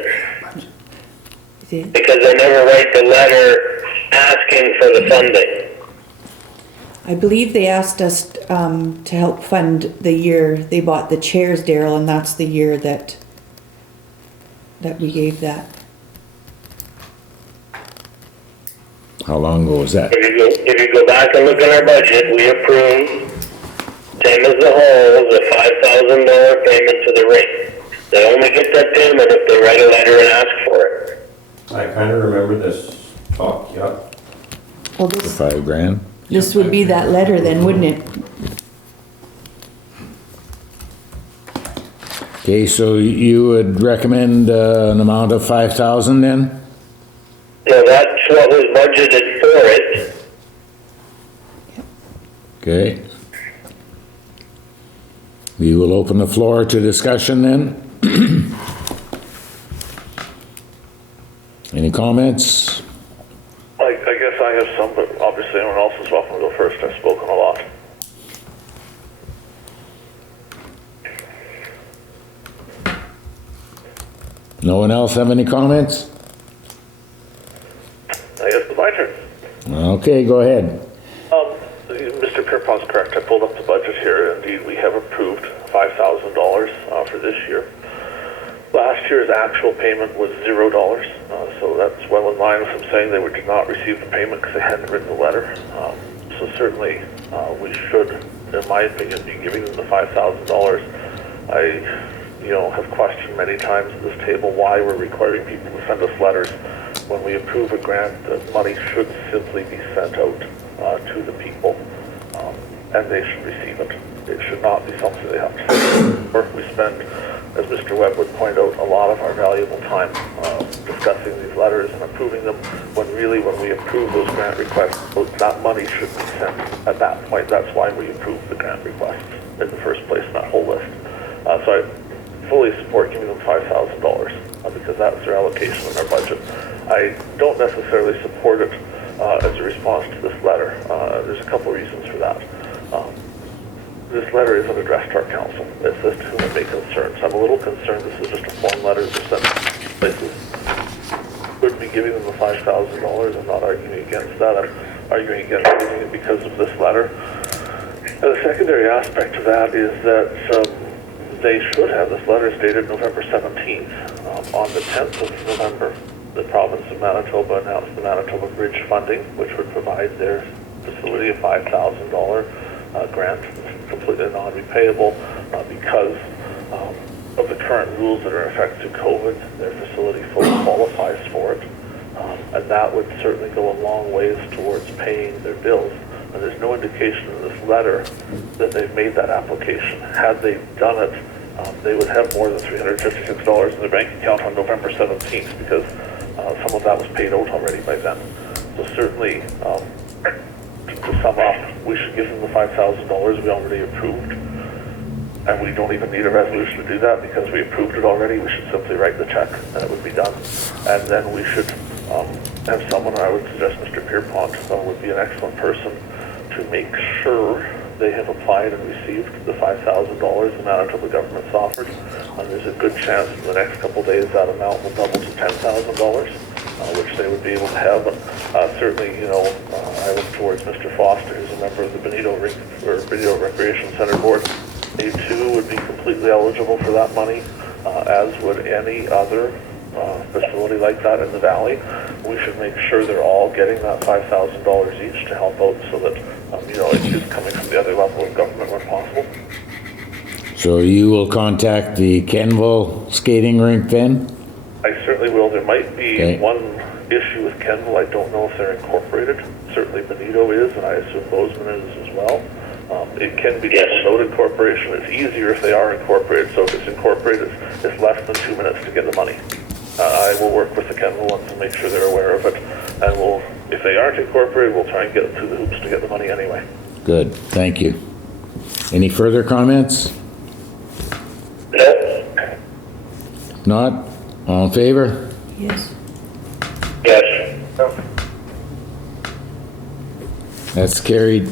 because they never write the letter asking for the funding. I believe they asked us to help fund the year they bought the chairs, Darryl, and that's the year that we gave that. How long ago was that? If you go back and look at our budget, we approved, same as the whole, the $5,000 payment to the rink. They only get that payment if they write a letter and ask for it. I kind of remember this talk, yeah. Well, For $5,000? this would be that letter then, wouldn't it? Okay, so you would recommend an amount of 5,000 then? So that's what was budgeted for it. Okay. We will open the floor to discussion then. Any comments? I guess I have some, but obviously anyone else is welcome to go first. I've spoken a lot. No one else have any comments? I guess it's my turn. Okay, go ahead. Mr. Pierrepont's correct. I pulled up the budget here. Indeed, we have approved $5,000 for this year. Last year's actual payment was $0, so that's well in line with them saying they did not receive the payment because they hadn't written the letter. So certainly we should, in my opinion, be giving them the $5,000. I have questioned many times at this table why we're requiring people to send us letters. When we approve a grant, the money should simply be sent out to the people, and they should receive it. It should not be something they have to send. Or we spend, as Mr. Webb would point out, a lot of our valuable time discussing these letters and approving them, when really when we approve those grant requests, that money should be sent at that point. That's why we approve the grant requests in the first place in that whole list. So I fully support giving them $5,000 because that's their allocation in our budget. I don't necessarily support it as a response to this letter. There's a couple of reasons for that. This letter isn't addressed to our council. It's just to whom it may concern. So I'm a little concerned this is just a form letter they're sending places. Would be giving them the $5,000. I'm not arguing against that. I'm arguing against giving it because of this letter. The secondary aspect to that is that they should have, this letter is dated November 17th. On the 10th of November, the province of Manitoba announced the Manitoba Bridge funding, which would provide their facility a $5,000 grant, completely non-repayable because of the current rules that are in effect through COVID. Their facility fully qualifies for it. And that would certainly go a long ways towards paying their bills. And there's no indication in this letter that they've made that application. Had they done it, they would have more than $356 in their bank account on November 17th because some of that was paid out already by then. So certainly, to sum up, we should give them the $5,000 we already approved. And we don't even need a resolution to do that because we approved it already. We should simply write the check and it would be done. And then we should have someone, I would suggest Mr. Pierrepont would be an excellent person to make sure they have applied and received the $5,000 the Manitoba government's offered. And there's a good chance in the next couple of days that amount will double to $10,000, which they would be able to have. And certainly, you know, I look towards Mr. Foster, who's a member of the Benito Recreation Center Board. They too would be completely eligible for that money, as would any other facility like that in the valley. We should make sure they're all getting that $5,000 each to help out so that, you know, it's just coming from the other level of government where possible. So you will contact the Kenville skating rink then? I certainly will. There might be Okay. one issue with Kenville. I don't know if they're incorporated. Certainly Benito is, and I assume Bozeman is as well. It can be done without incorporation. It's easier if they are incorporated. So if it's incorporated, it's less than 2 minutes to get the money. I will work with the Kenville ones to make sure they're aware of it. And we'll, if they aren't incorporated, we'll try and get through the hoops to get the money anyway. Good, thank you. Any further comments? No? Not? All in favor? Yes. Yes. That's carried.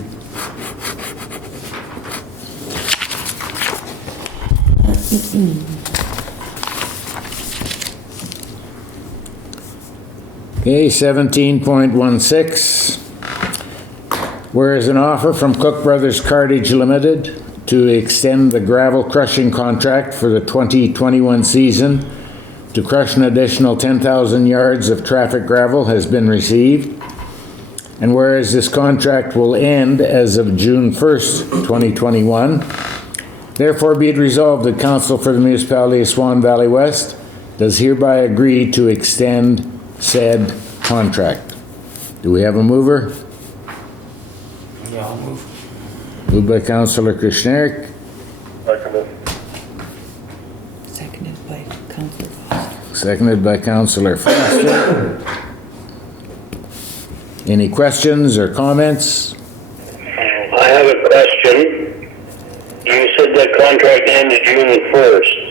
Okay, 17.16. Whereas an offer from Cook Brothers Cartage Limited to extend the gravel crushing contract for the 2021 season to crush an additional 10,000 yards of traffic gravel has been received. And whereas this contract will end as of June 1st, 2021, therefore be it resolved that Council for the Municipality of Swan Valley West does hereby agree to extend said contract. Do we have a mover? Yeah, I'll move. Moved by Councillor Kushniryk, Seconded by Councillor Foster. seconded by Councillor Foster. Any questions or comments? I have a question. You said the contract ended June 1st.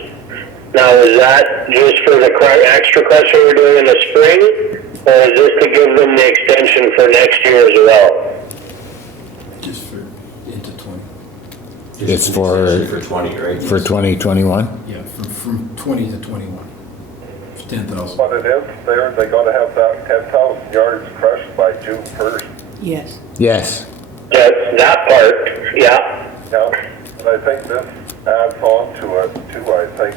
Now, is that just for the extra crushing we're doing in the spring? Or is this to give them the extension for next year as well? Just for into 20. It's for 20, right? For 2021? Yeah, from 20 to 21. It's 10,000. But it is there, they gotta have that 10,000 yards crushed by June 1st. Yes. Yes. That part, yeah. Yeah, and I think this adds on to it too, I think.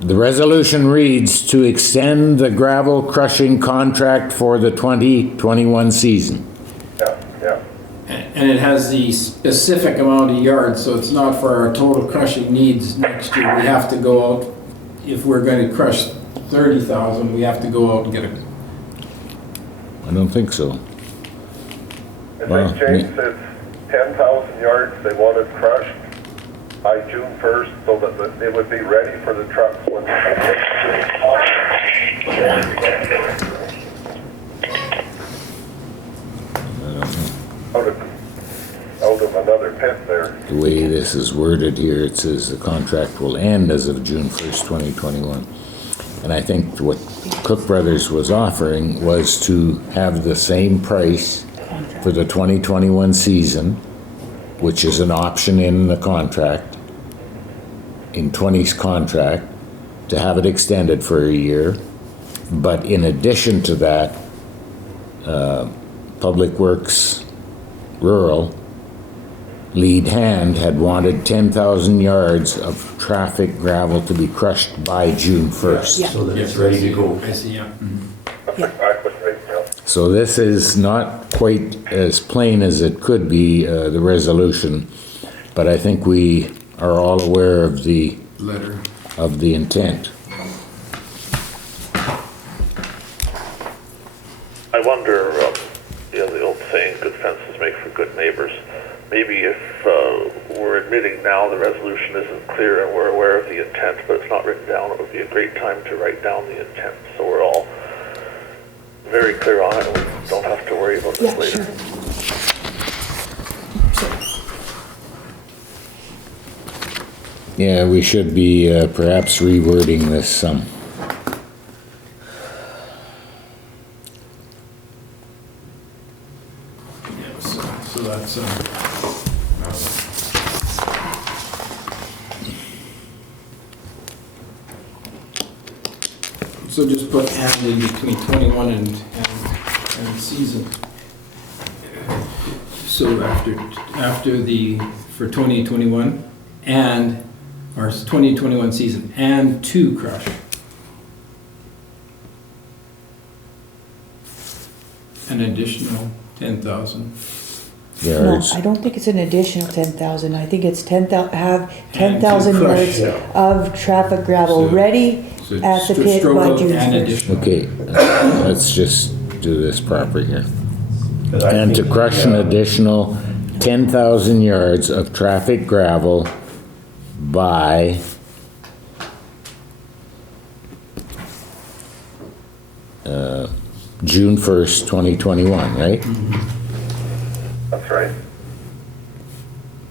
The resolution reads to extend the gravel crushing contract for the 2021 season. Yeah, yeah. And it has the specific amount of yards, so it's not for our total crushing needs next year. We have to go out, if we're going to crush 30,000, we have to go out and get a... I don't think so. I Wow. think James said 10,000 yards they wanted crushed by June 1st so that they would be ready for the trucks when they out of another pit there. The way this is worded here, it says the contract will end as of June 1st, 2021. And I think what Cook Brothers was offering was to have the same price for the 2021 season, which is an option in the contract, in 20's contract, to have it extended for a year. But in addition to that, Public Works Rural lead hand had wanted 10,000 yards of traffic gravel to be crushed by June 1st. Yeah. So that it's ready to go. I see, yeah. That's exactly right, yeah. So this is not quite as plain as it could be, the resolution, but I think we are all aware of the Letter. intent. I wonder, the old saying, good fences make for good neighbors. Maybe if we're admitting now the resolution isn't clear and we're aware of the intent, but it's not written down, it would be a great time to write down the intent, so we're all very clear on it, and we don't have to worry about this Yeah, later. sure. Yeah, we should be perhaps rewording this some. Yeah, so that's, so just put and in between 21 and season. So after the, for 2021 and, or 2021 season and to crush. An additional 10,000. No, Yards. I don't think it's an additional 10,000. I think it's 10,000, have 10,000 crush, yards of traffic gravel So- ready So at the pit stroke by out June and 1st. additional. Okay, let's just do this proper here. 'Cause I And to think, crush an additional 10,000 yards of traffic gravel by June 1st, 2021, right? That's right.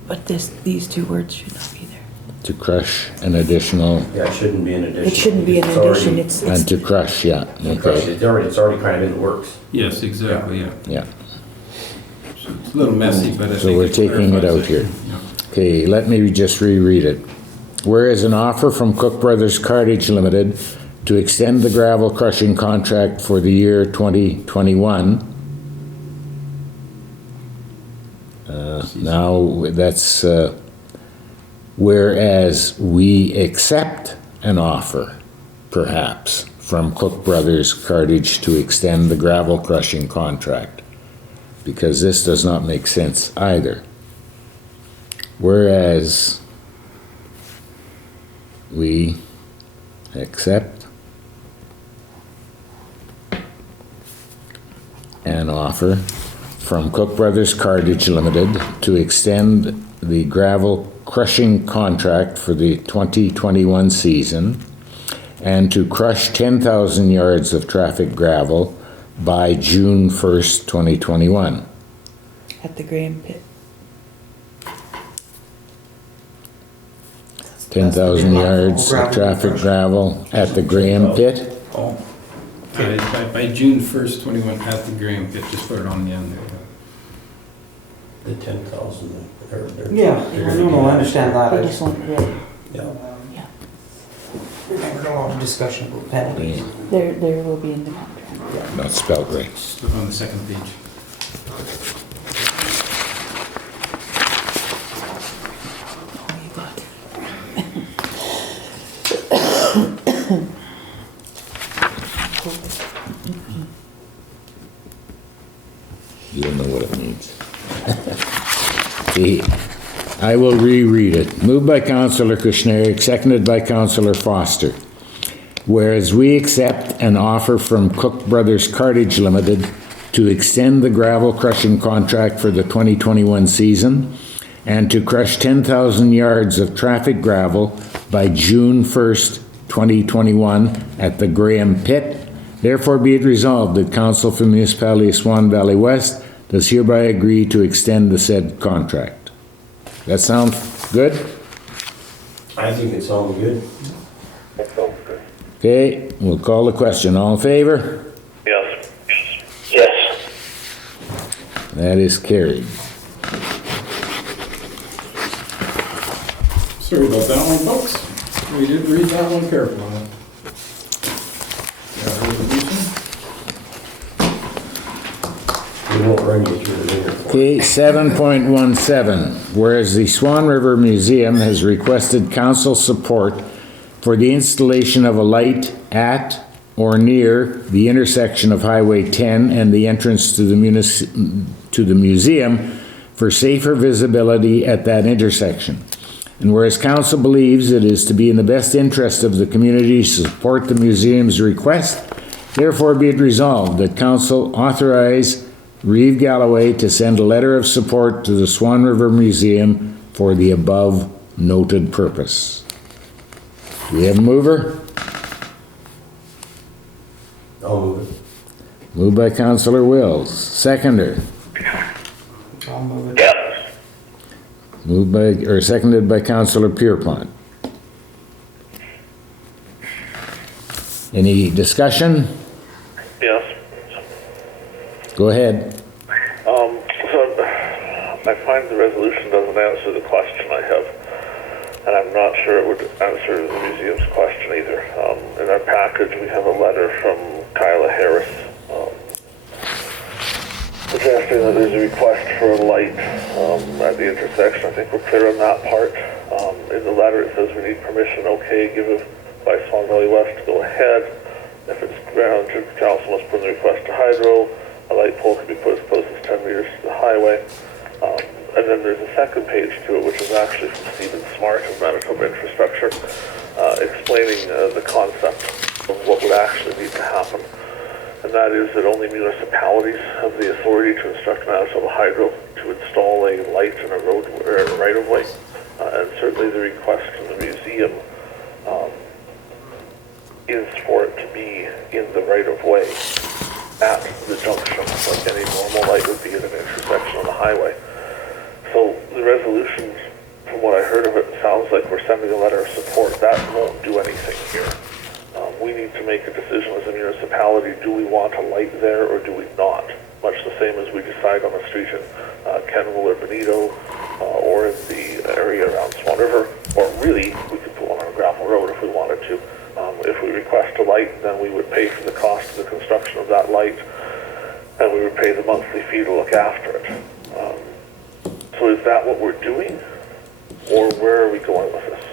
But these two words should not be there. To crush an additional, Yeah, it shouldn't be an addition. It shouldn't be an It's addition, already- it's, and to crush, yeah, okay, It's already kind of in the works. Yes, exactly, yeah. yeah. So it's a little messy, but I think. So we're taking it clarifies out here. Yeah. Okay, let me just reread it. Whereas an offer from Cook Brothers Cartage Limited to extend the gravel crushing contract for the year 2021. Now, that's, whereas we accept an offer, perhaps, from Cook Brothers Cartage to extend the gravel crushing contract, because this does not make sense either. Whereas we accept an offer from Cook Brothers Cartage Limited to extend the gravel crushing contract for the 2021 season and to crush 10,000 yards of traffic gravel by June 1st, 2021. at the Graham pit. 10,000 yards of traffic gravel at the Graham pit. Oh. By June 1st, 21, at the Graham pit, just put it on the end there. The 10,000. Yeah, no, I understand that. I I just just, want to read. Yeah. Yeah, remember a lot of discussion about penalties. there will be in the contract. Not spelled right. Just look on the second page. Oh, you got it. You'll know what it means. See, I will reread it. Moved by Councillor Kushniryk, seconded by Councillor Foster. Whereas we accept an offer from Cook Brothers Cartage Limited to extend the gravel crushing contract for the 2021 season and to crush 10,000 yards of traffic gravel by June 1st, 2021 at the Graham Pit, therefore be it resolved that Council for the Municipality of Swan Valley West does hereby agree to extend the said contract. That sound good? I think it sounds good. That sounds good. Okay, we'll call the question. All in favor? Yes. Yes. That is carried. Sorry about that one, folks. We did read that one carefully. Got a resolution? We They won't run you through the ringer for it. Okay, 7.17, whereas the Swan River Museum has requested council support for the installation of a light at or near the intersection of Highway 10 and the entrance to the museum for safer visibility at that intersection. And whereas council believes it is to be in the best interest of the community to support the museum's request, therefore be it resolved that council authorize Reeve Galloway to send a letter of support to the Swan River Museum for the above noted purpose. Do we have a mover? I'll move it. Moved by Councillor Wills. Seconder. I'll move it. Yes. Moved by, or seconded by Councillor Pierrepont. Any discussion? Yes. Go ahead. So I find the resolution doesn't answer the question I have, and I'm not sure it would answer the museum's question either. In our package, we have a letter from Kyla Harris suggesting that there's a request for a light at the intersection. I think we're clear on that part. In the letter, it says we need permission, okay, given by Swan Valley West to go ahead. If it's granted, council must put in the request to Hydro. A light pole can be put as close as 10 meters to the highway. And then there's a second page to it, which is actually from Stephen Smart of Manitoba Infrastructure, explaining the concept of what would actually need to happen. And that is that only municipalities have the authority to instruct Manitoba Hydro to install a light in a road or a right-of-way. And certainly the request from the museum is for it to be in the right-of-way at the junction, like any normal light would be at an intersection on the highway. So the resolution, from what I heard of it, sounds like we're sending a letter of support. That won't do anything here. We need to make a decision as a municipality. Do we want a light there or do we not? Much the same as we decide on a street in Kenville or Benito or in the area around Swan River, or really we could put one on a gravel road if we wanted to. If we request a light, then we would pay for the cost of the construction of that light, and we would pay the monthly fee to look after it. So is that what we're doing, or where are we going with this?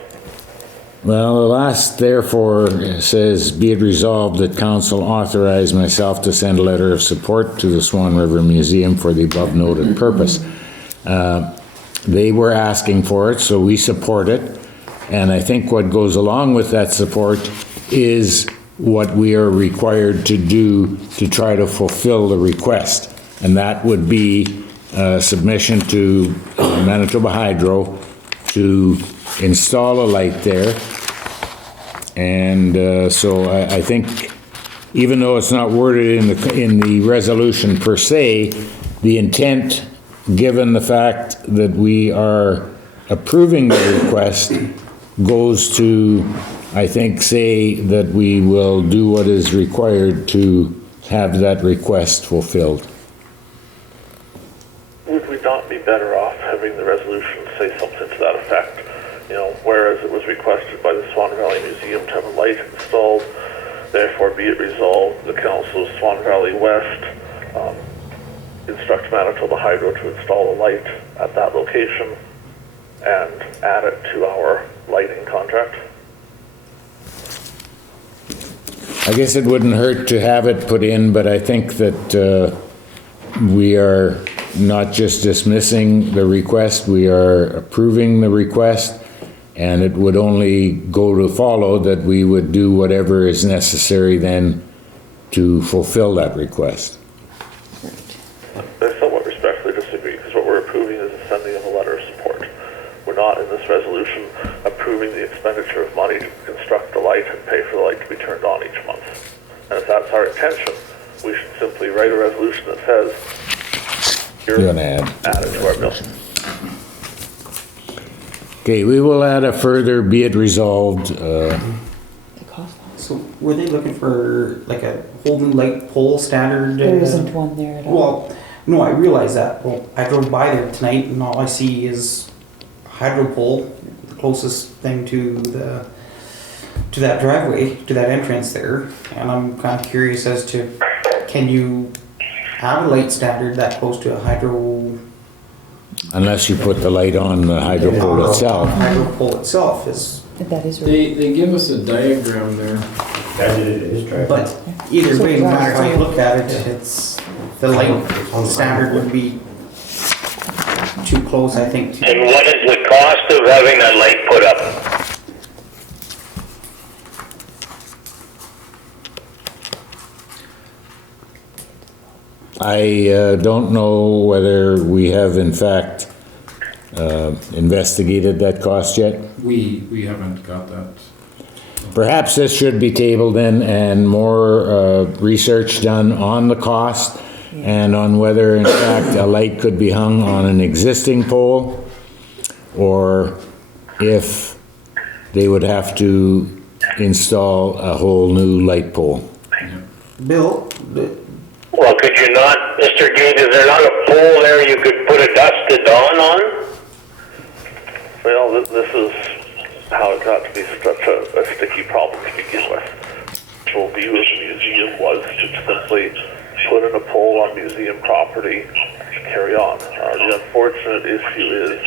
Well, the last therefore says, be it resolved that council authorize myself to send a letter of support to the Swan River Museum for the above noted purpose. They were asking for it, so we support it. And I think what goes along with that support is what we are required to do to try to fulfill the request. And that would be submission to Manitoba Hydro to install a light there. And so I think, even though it's not worded in the resolution per se, the intent, given the fact that we are approving the request, goes to, I think, say that we will do what is required to have that request fulfilled. Would we not be better off having the resolution say something to that effect? You know, whereas it was requested by the Swan Valley Museum to have a light installed, therefore be it resolved, the Council of Swan Valley West instruct Manitoba Hydro to install a light at that location and add it to our lighting contract. I guess it wouldn't hurt to have it put in, but I think that we are not just dismissing the request, we are approving the request, and it would only go to follow that we would do whatever is necessary then to fulfill that request. I somewhat respectfully disagree, because what we're approving is the sending of a letter of support. We're not in this resolution approving the expenditure of money to construct the light and pay for the light to be turned on each month. And if that's our intention, we should simply write a resolution that says, You're gonna add it to our bill. Okay, we will add a further, be it resolved, So were they looking for like a Holden light pole standard? There isn't one there at all. Well, no, I realize that. Well, I drove by there tonight and all I see is a hydro pole, the closest thing to that driveway, to that entrance there. And I'm kind of curious as to, can you have a light standard that close to a hydro. Unless you put the light on the hydro pole itself. Hydro pole itself is, That is right. They give us a diagram there. That is driving. but either So way, no matter how you that's- look at it, it's, the light standard would be too close, I think, to. And what is the cost of having that light put up? I don't know whether we have in fact investigated that cost yet. We haven't got that. Perhaps this should be tabled then and more research done on the cost and on whether in fact a light could be hung on an existing pole or if they would have to install a whole new light pole. Bill, Well, could you not, Mr. Gade, is there not a pole there you could put a dusted dawn on? Well, this is how it got to be such a sticky problem to begin with. The whole view of the museum was to simply put in a pole on museum property, carry on. The unfortunate issue is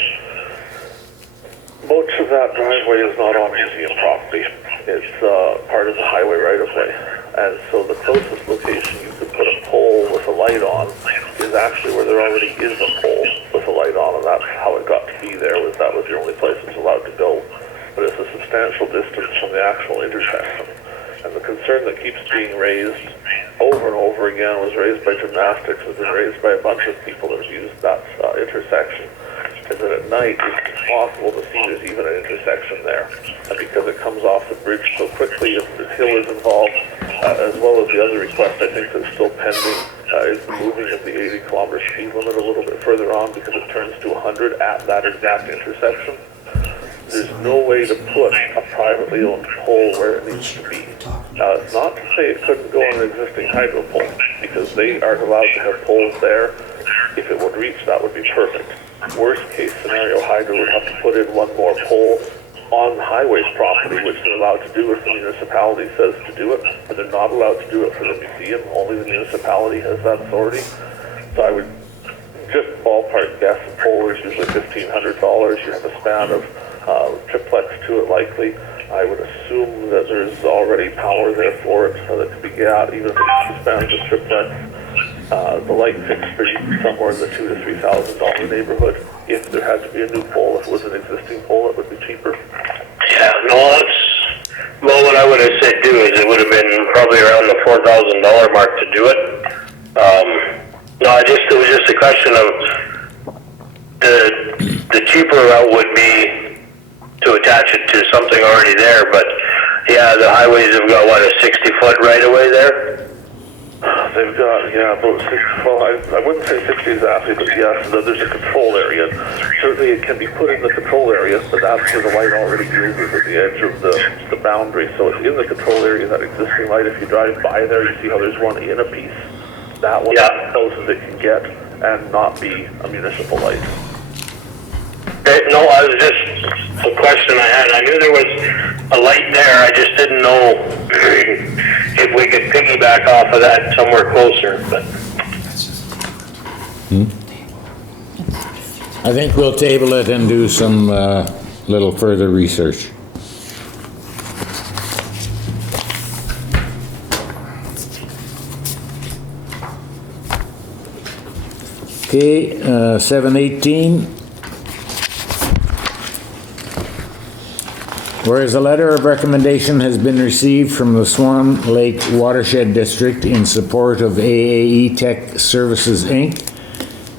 much of that driveway is not on museum property. It's part of the highway right-of-way. And so the closest location you could put a pole with a light on is actually where there already is a pole with a light on, and that's how it got to be there, was that was the only place it was allowed to go. But it's a substantial distance from the actual intersection. And the concern that keeps being raised over and over again was raised by gymnastics, has been raised by a bunch of people that have used that intersection, is that at night it's impossible to see there's even an intersection there. And because it comes off the bridge so quickly, if the hill is involved, as well as the other request I think that's still pending, is the moving of the 80-kilometer speed limit a little bit further on because it turns to 100 at that exact intersection. There's no way to put a privately owned pole where it needs to be. Now, it's not to say it couldn't go on an existing hydro pole, because they are allowed to have poles there. If it would reach, that would be perfect. Worst case scenario, hydro would have to put in one more pole on highways property, which they're allowed to do if the municipality says to do it, but they're not allowed to do it for the museum. Only the municipality has that authority. So I would just ballpark guess a pole is usually $1,500. You have a span of triplex to it likely. I would assume that there's already power there for it, so that could be got even if it's spans of triplex. The light fixture somewhere in the $2,000 to $3,000 neighborhood. If there had to be a new pole, if it was an existing pole, it would be cheaper. Yeah, no, that's, well, what I would have said too is it would have been probably around the $4,000 mark to do it. No, it was just a question of the cheaper route would be to attach it to something already there, but yeah, the highways have got, what, a 60-foot right-of-way there? They've got, yeah, about 60, well, I wouldn't say 60 exactly, but yes, there's a control area. Certainly it can be put in the control area, but that's where the light already is at the edge of the boundary. So it's in the control area, that existing light. If you drive by there, you see how there's one in a piece. That one is as close as it can get and not be a municipal light. No, I was just, the question I had, I knew there was a light there, I just didn't know if we could piggyback off of that somewhere closer, but. I think we'll table it and do some little further research. Okay, 718. Whereas a letter of recommendation has been received from the Swan Lake Watershed District in support of AAE Tech Services, Inc.,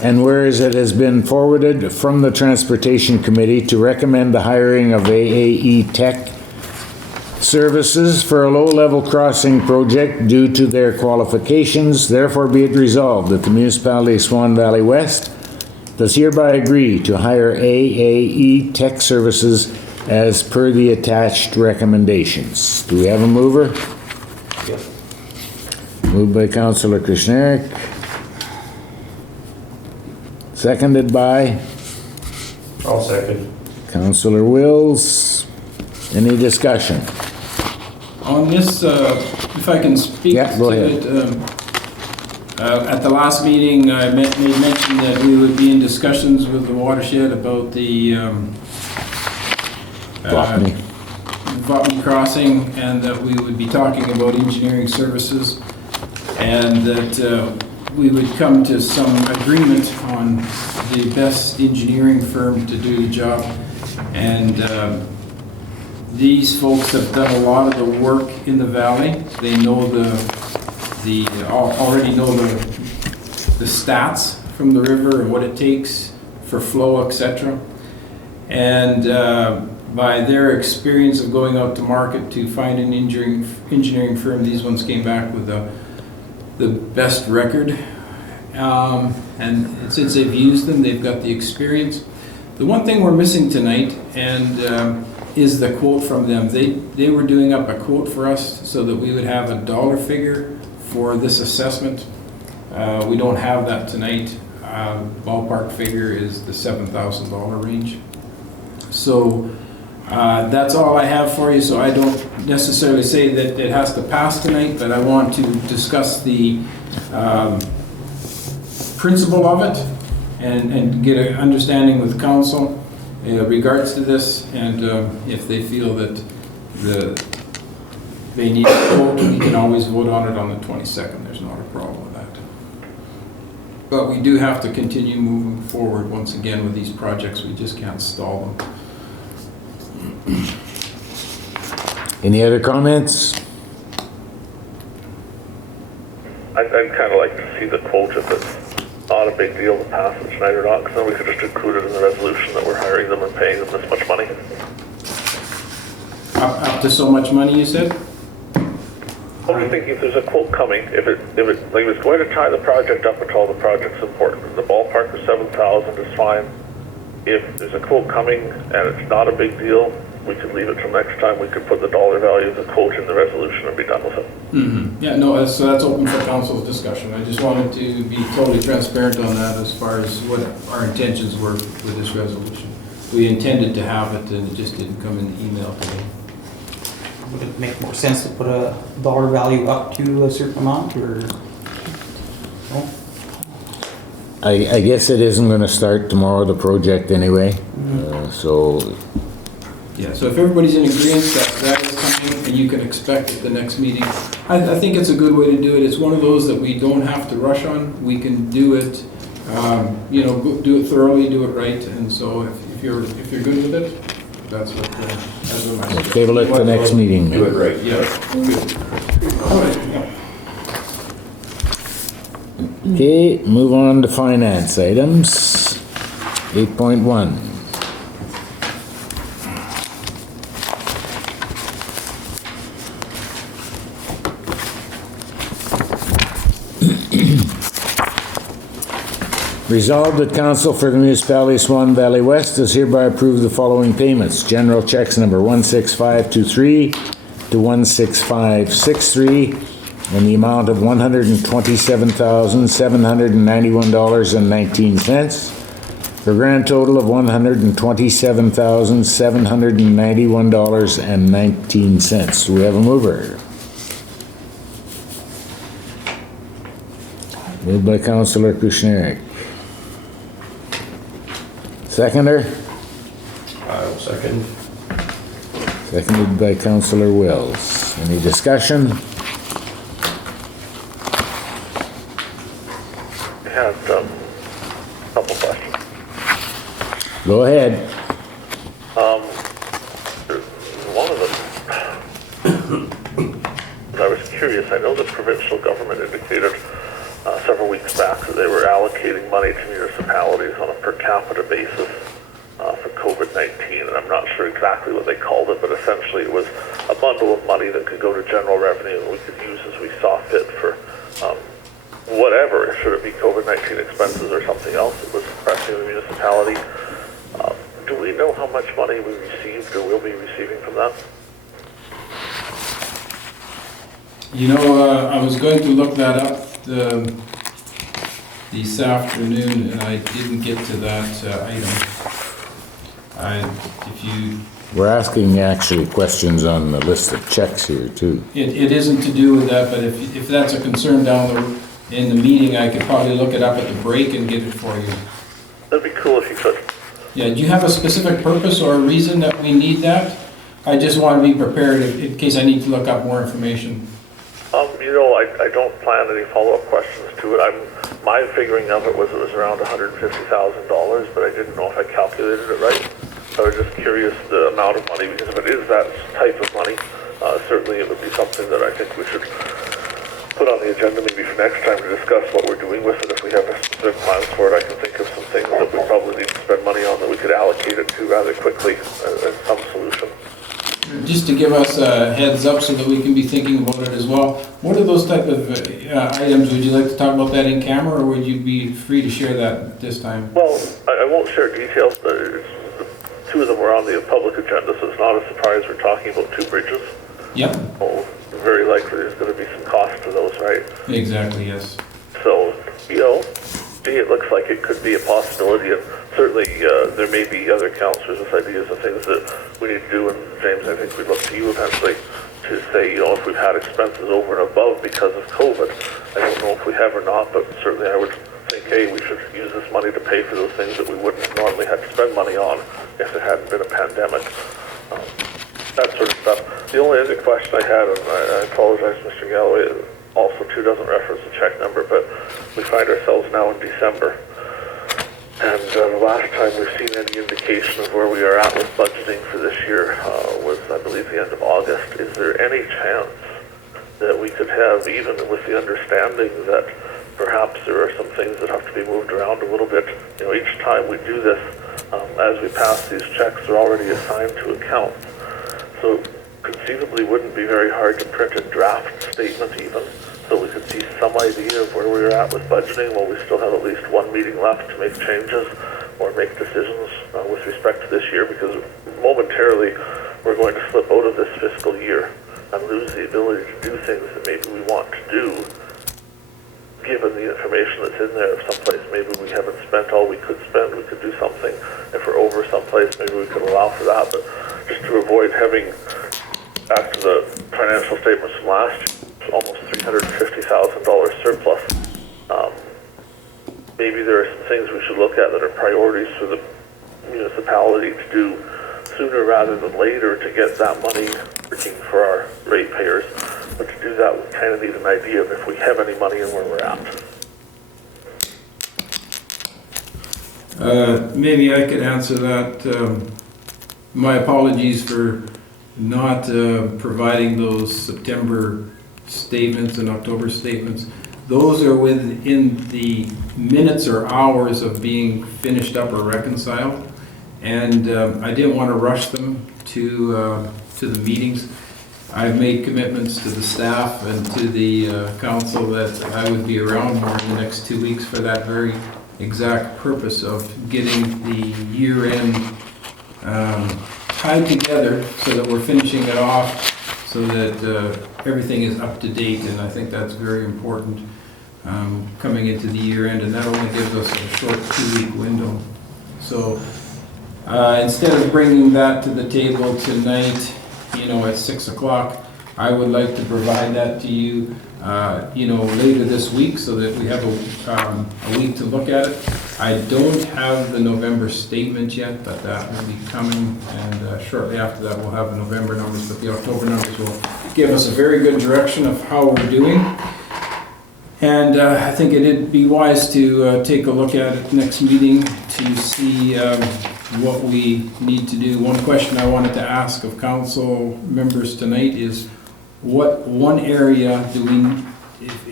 and whereas it has been forwarded from the Transportation Committee to recommend the hiring of AAE Tech Services for a low-level crossing project due to their qualifications, therefore be it resolved that the Municipality of Swan Valley West does hereby agree to hire AAE Tech Services as per the attached recommendations. Do we have a mover? Yes. Moved by Councillor Kushniryk. Seconded by I'll second. Councillor Wills. Any discussion? On this, if I can speak Yeah, go to ahead. it, At the last meeting, I made mention that we would be in discussions with the watershed about the Vaughton Crossing, and that we would be talking about engineering services, and that we would come to some agreement on the best engineering firm to do the job. And these folks have done a lot of the work in the valley. They know already know the stats from the river and what it takes for flow, etc. And by their experience of going out to market to find an engineering firm, these ones came back with the best record. And since they've used them, they've got the experience. The one thing we're missing tonight and is the quote from them. They were doing up a quote for us so that we would have a dollar figure for this assessment. We don't have that tonight. Ballpark figure is the $7,000 range. So that's all I have for you. So I don't necessarily say that it has to pass tonight, but I want to discuss the principle of it and get an understanding with council in regards to this, and if they feel that they need a vote, we can always vote on it on the 22nd. There's not a problem with that. But we do have to continue moving forward once again with these projects. We just can't stall them. Any other comments? I'd kind of like to see the quote if it's not a big deal to pass it tonight or not, because then we could just include it in the resolution that we're hiring them and paying them this much money. Up to so much money, you said? Well, I'm thinking if there's a quote coming, if it like was going to tie the project up until the project's important, the ballpark of $7,000 is fine. If there's a quote coming and it's not a big deal, we could leave it till next time. We could put the dollar value of the quote in the resolution and be done with it. Mm-hmm. Yeah, no, so that's open for council's discussion. I just wanted to be totally transparent on that as far as what our intentions were with this resolution. We intended to have it, and it just didn't come in the email today. Would it make more sense to put a dollar value up to a certain amount, or no? I guess it isn't gonna start tomorrow, the project anyway, so. Yeah, so if everybody's in agreement that is coming, and you can expect at the next meeting, I think it's a good way to do it. It's one of those that we don't have to rush on. We can do it, do it thoroughly, do it right, and so if you're good with it, that's what my suggestion. Table it to next meeting. Do it right. Yeah, good. All right, yeah. Okay, move on to finance items. 8.1. Resolved that Council for the Municipality of Swan Valley West does hereby approve the following payments. General checks number 16523 to 16563 in the amount of $127,791.19 for a grand total of $127,791.19. Do we have a mover? Moved by Councillor Kushniryk. Seconder? I'll second. Seconded by Councillor Wills. Any discussion? I had a couple questions. Go ahead. One of them, I was curious, I know the provincial government indicated several weeks back that they were allocating money to municipalities on a per capita basis for COVID-19, and I'm not sure exactly what they called it, but essentially it was a bundle of money that could go to general revenue and we could use as we saw fit for whatever, should it be COVID-19 expenses or something else that was pressing the municipality. Do we know how much money we received or will be receiving from that? I was going to look that up this afternoon, and I didn't get to that item. We're asking actually questions on the list of checks here too. It isn't to do with that, but if that's a concern down in the meeting, I could probably look it up at the break and get it for you. That'd be cool if you could. Yeah, do you have a specific purpose or a reason that we need that? I just want to be prepared in case I need to look up more information. I don't plan any follow-up questions to it. My figuring of it was around $150,000, but I didn't know if I calculated it right. I was just curious the amount of money, because if it is that type of money, certainly it would be something that I think we should put on the agenda maybe for next time to discuss what we're doing with it. If we have a specific plan for it, I can think of some things that we probably need to spend money on that we could allocate it to rather quickly as some solution. Just to give us a heads up so that we can be thinking about it as well, what are those type of items? Would you like to talk about that in camera, or would you be free to share that this time? Well, I won't share details, but two of them were on the public agenda, so it's not a surprise we're talking about 2 bridges. Yep. Well, very likely there's going to be some cost to those, right? Exactly, yes. So, it looks like it could be a possibility, and certainly there may be other councillors with ideas of things that we need to do, and James, I think we'd look to you eventually to say, if we've had expenses over and above because of COVID. I don't know if we have or not, but certainly I would think, hey, we should use this money to pay for those things that we wouldn't normally have to spend money on if there hadn't been a pandemic. That sort of stuff. The only other question I had, and I apologize, Mr. Galloway, also too doesn't reference the check number, but we find ourselves now in December. And the last time we've seen any indication of where we are at with budgeting for this year was, I believe, the end of August. Is there any chance that we could have, even with the understanding that perhaps there are some things that have to be moved around a little bit, each time we do this, as we pass these checks, they're already assigned to accounts. So conceivably wouldn't be very hard to print a draft statement even, so we could see some idea of where we are at with budgeting while we still have at least 1 meeting left to make changes or make decisions with respect to this year, because momentarily we're going to slip out of this fiscal year and lose the ability to do things that maybe we want to do, given the information that's in there. If someplace maybe we haven't spent all we could spend, we could do something. If we're over someplace, maybe we could allow for that. But just to avoid having, after the financial statements from last year, almost $350,000 surplus, maybe there are some things we should look at that are priorities for the municipality to do sooner rather than later to get that money working for our ratepayers. But to do that, we kind of need an idea of if we have any money and where we're at. Maybe I could answer that. My apologies for not providing those September statements and October statements. Those are within the minutes or hours of being finished up or reconciled, and I didn't want to rush them to the meetings. I've made commitments to the staff and to the council that I would be around more in the next 2 weeks for that very exact purpose of getting the year-end tied together so that we're finishing it off so that everything is up to date, and I think that's very important coming into the year-end, and that only gives us a short 2-week window. So instead of bringing that to the table tonight, at 6 o'clock, I would like to provide that to you, later this week so that we have a week to look at it. I don't have the November statement yet, but that will be coming, and shortly after that we'll have the November numbers, but the October numbers will give us a very good direction of how we're doing. And I think it'd be wise to take a look at it next meeting to see what we need to do. One question I wanted to ask of council members tonight is, what one area do we,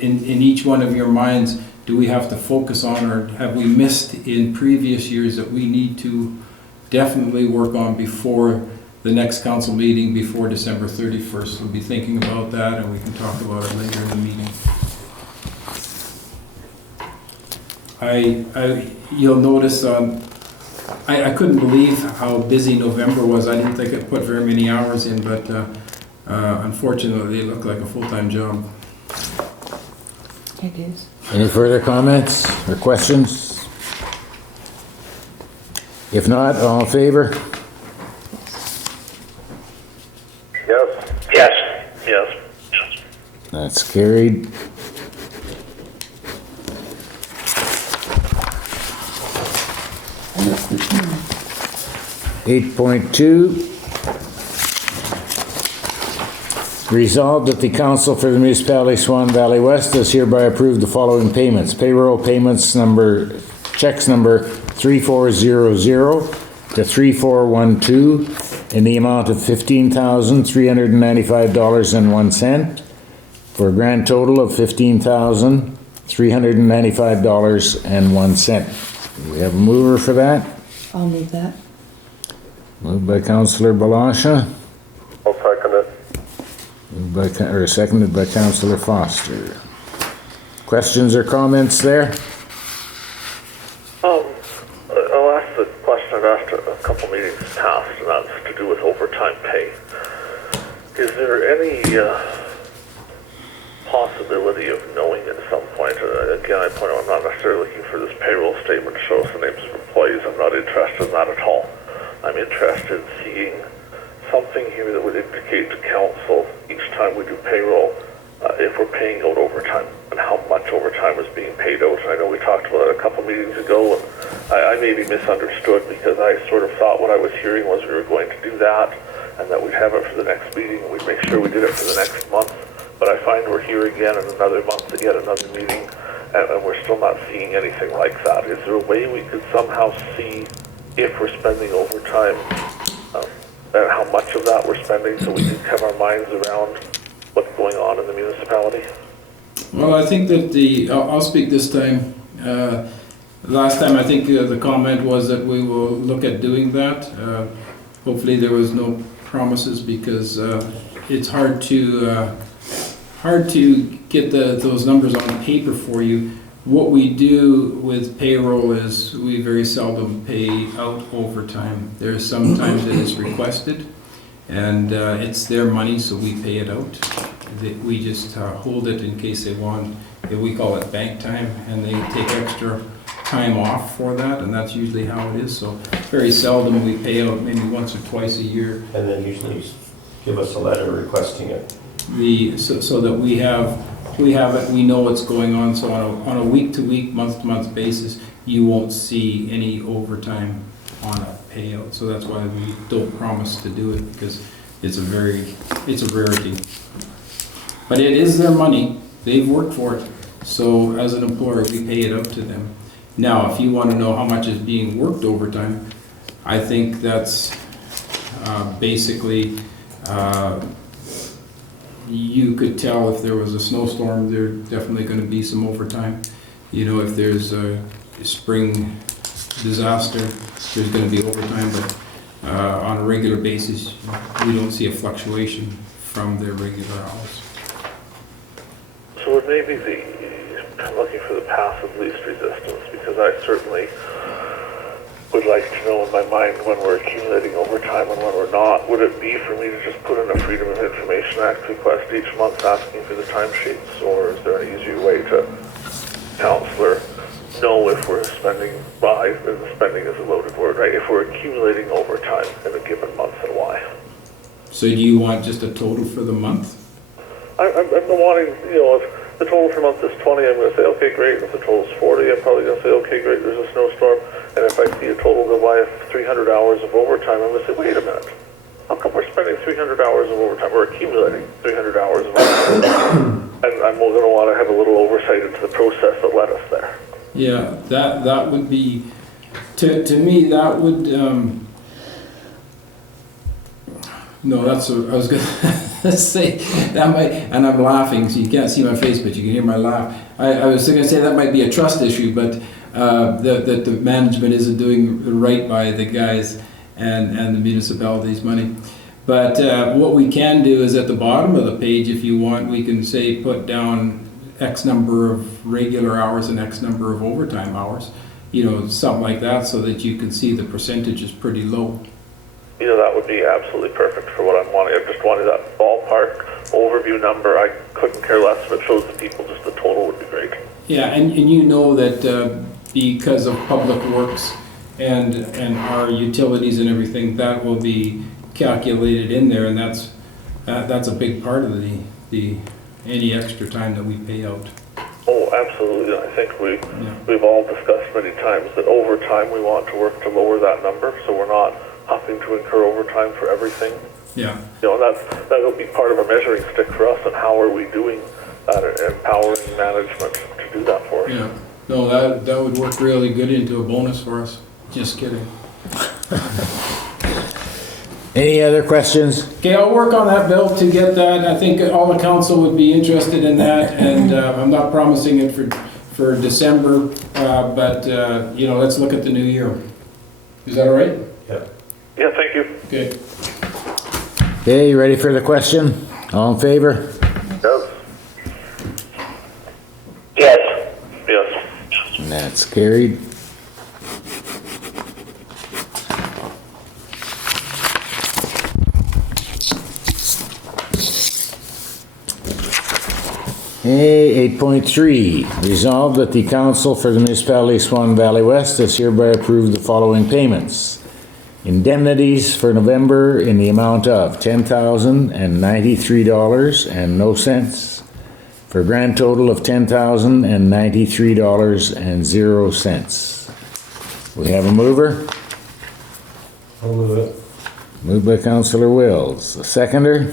in each one of your minds, do we have to focus on, or have we missed in previous years that we need to definitely work on before the next council meeting, before December 31st? We'll be thinking about that, and we can talk about it later in the meeting. You'll notice I couldn't believe how busy November was. I didn't think it put very many hours in, but unfortunately it looked like a full-time job. It is. Any further comments or questions? If not, all in favor? Yes. Yes. Yes. That's carried. 8.2. Resolved that the Council for the Municipality of Swan Valley West does hereby approve the following payments. Payroll payments checks number 3400 to 3412 in the amount of $15,395.01 for a grand total of $15,395.01. Do we have a mover for that? I'll move that. Moved by Councillor Blosha. I'll second it. Seconded by Councillor Foster. Questions or comments there? I'll ask the question I've asked a couple meetings past, and that's to do with overtime pay. Is there any possibility of knowing at some point, again, I point out I'm not necessarily looking for this payroll statement to show us the names of employees. I'm not interested in that at all. I'm interested in seeing something here that would indicate to council each time we do payroll if we're paying out overtime and how much overtime is being paid out. And I know we talked about it a couple meetings ago, and I maybe misunderstood because I sort of thought what I was hearing was we were going to do that and that we'd have it for the next meeting and we'd make sure we did it for the next month. But I find we're here again in another month at yet another meeting, and we're still not seeing anything like that. Is there a way we could somehow see if we're spending overtime and how much of that we're spending so we can have our minds around what's going on in the municipality? Well, I think that I'll speak this time. Last time, I think the comment was that we will look at doing that. Hopefully there was no promises because it's hard to get those numbers on paper for you. What we do with payroll is we very seldom pay out overtime. There's sometimes it is requested, and it's their money, so we pay it out. We just hold it in case they want. We call it bank time, and they take extra time off for that, and that's usually how it is. So very seldom we pay out, maybe once or twice a year. And then usually give us a letter requesting it. So that we have it, we know what's going on. So on a week-to-week, month-to-month basis, you won't see any overtime on a payout. So that's why we don't promise to do it, because it's a rarity. But it is their money. They've worked for it. So as an employer, we pay it out to them. Now, if you want to know how much is being worked overtime, I think that's basically you could tell if there was a snowstorm, there's definitely going to be some overtime. You know, if there's a spring disaster, there's going to be overtime, but on a regular basis, we don't see a fluctuation from their regular hours. So it may be I'm looking for the path of least resistance, because I certainly would like to know in my mind when we're accumulating overtime and when we're not. Would it be for me to just put in a Freedom of Information Act request each month asking for the timesheets, or is there an easier way to, Councillor, know if we're spending, spending is a loaded word, right? If we're accumulating overtime in a given month and why? So do you want just a total for the month? I'm wanting, if the total for month is 20, I'm going to say, okay, great. And if the total is 40, I'm probably going to say, okay, great, there's a snowstorm. And if I see a total go by of 300 hours of overtime, I'm going to say, wait a minute. How come we're spending 300 hours of overtime? We're accumulating 300 hours of overtime. And I'm going to want to have a little oversight into the process that led us there. Yeah, that would be, to me, that would, no, that's what I was going to say. That might, and I'm laughing, so you can't see my face, but you can hear my laugh. I was going to say that might be a trust issue, but that the management isn't doing right by the guys and the municipality's money. But what we can do is at the bottom of the page, if you want, we can say put down X number of regular hours and X number of overtime hours, something like that, so that you can see the percentage is pretty low. That would be absolutely perfect for what I'm wanting. I just wanted that ballpark overview number. I couldn't care less if it shows the people, just the total would be great. Yeah, and you know that because of public works and our utilities and everything, that will be calculated in there, and that's a big part of the any extra time that we pay out. Oh, absolutely. I think we've all discussed many times that over time we want to work to lower that number, so we're not having to incur overtime for everything. Yeah. You know, that'll be part of a measuring stick for us, and how are we doing that, and empowering management to do that for us. Yeah. No, that would work really good into a bonus for us. Just kidding. Any other questions? Okay, I'll work on that, Bill, to get that. I think all the council would be interested in that, and I'm not promising it for December, but, you know, let's look at the new year. Is that all right? Yeah. Yeah, thank you. Okay. Okay, you ready for the question? All in favor? Yes. Yes. Yes. And that's carried. Okay, 8.3, resolved that the Council for the Municipality of Swan Valley West does hereby approve the following payments. Indemnities for November in the amount of $10,093 and no cents, for a grand total of $10,093 and 0 cents. We have a mover, I'll move it. moved by Councillor Wills. A seconder?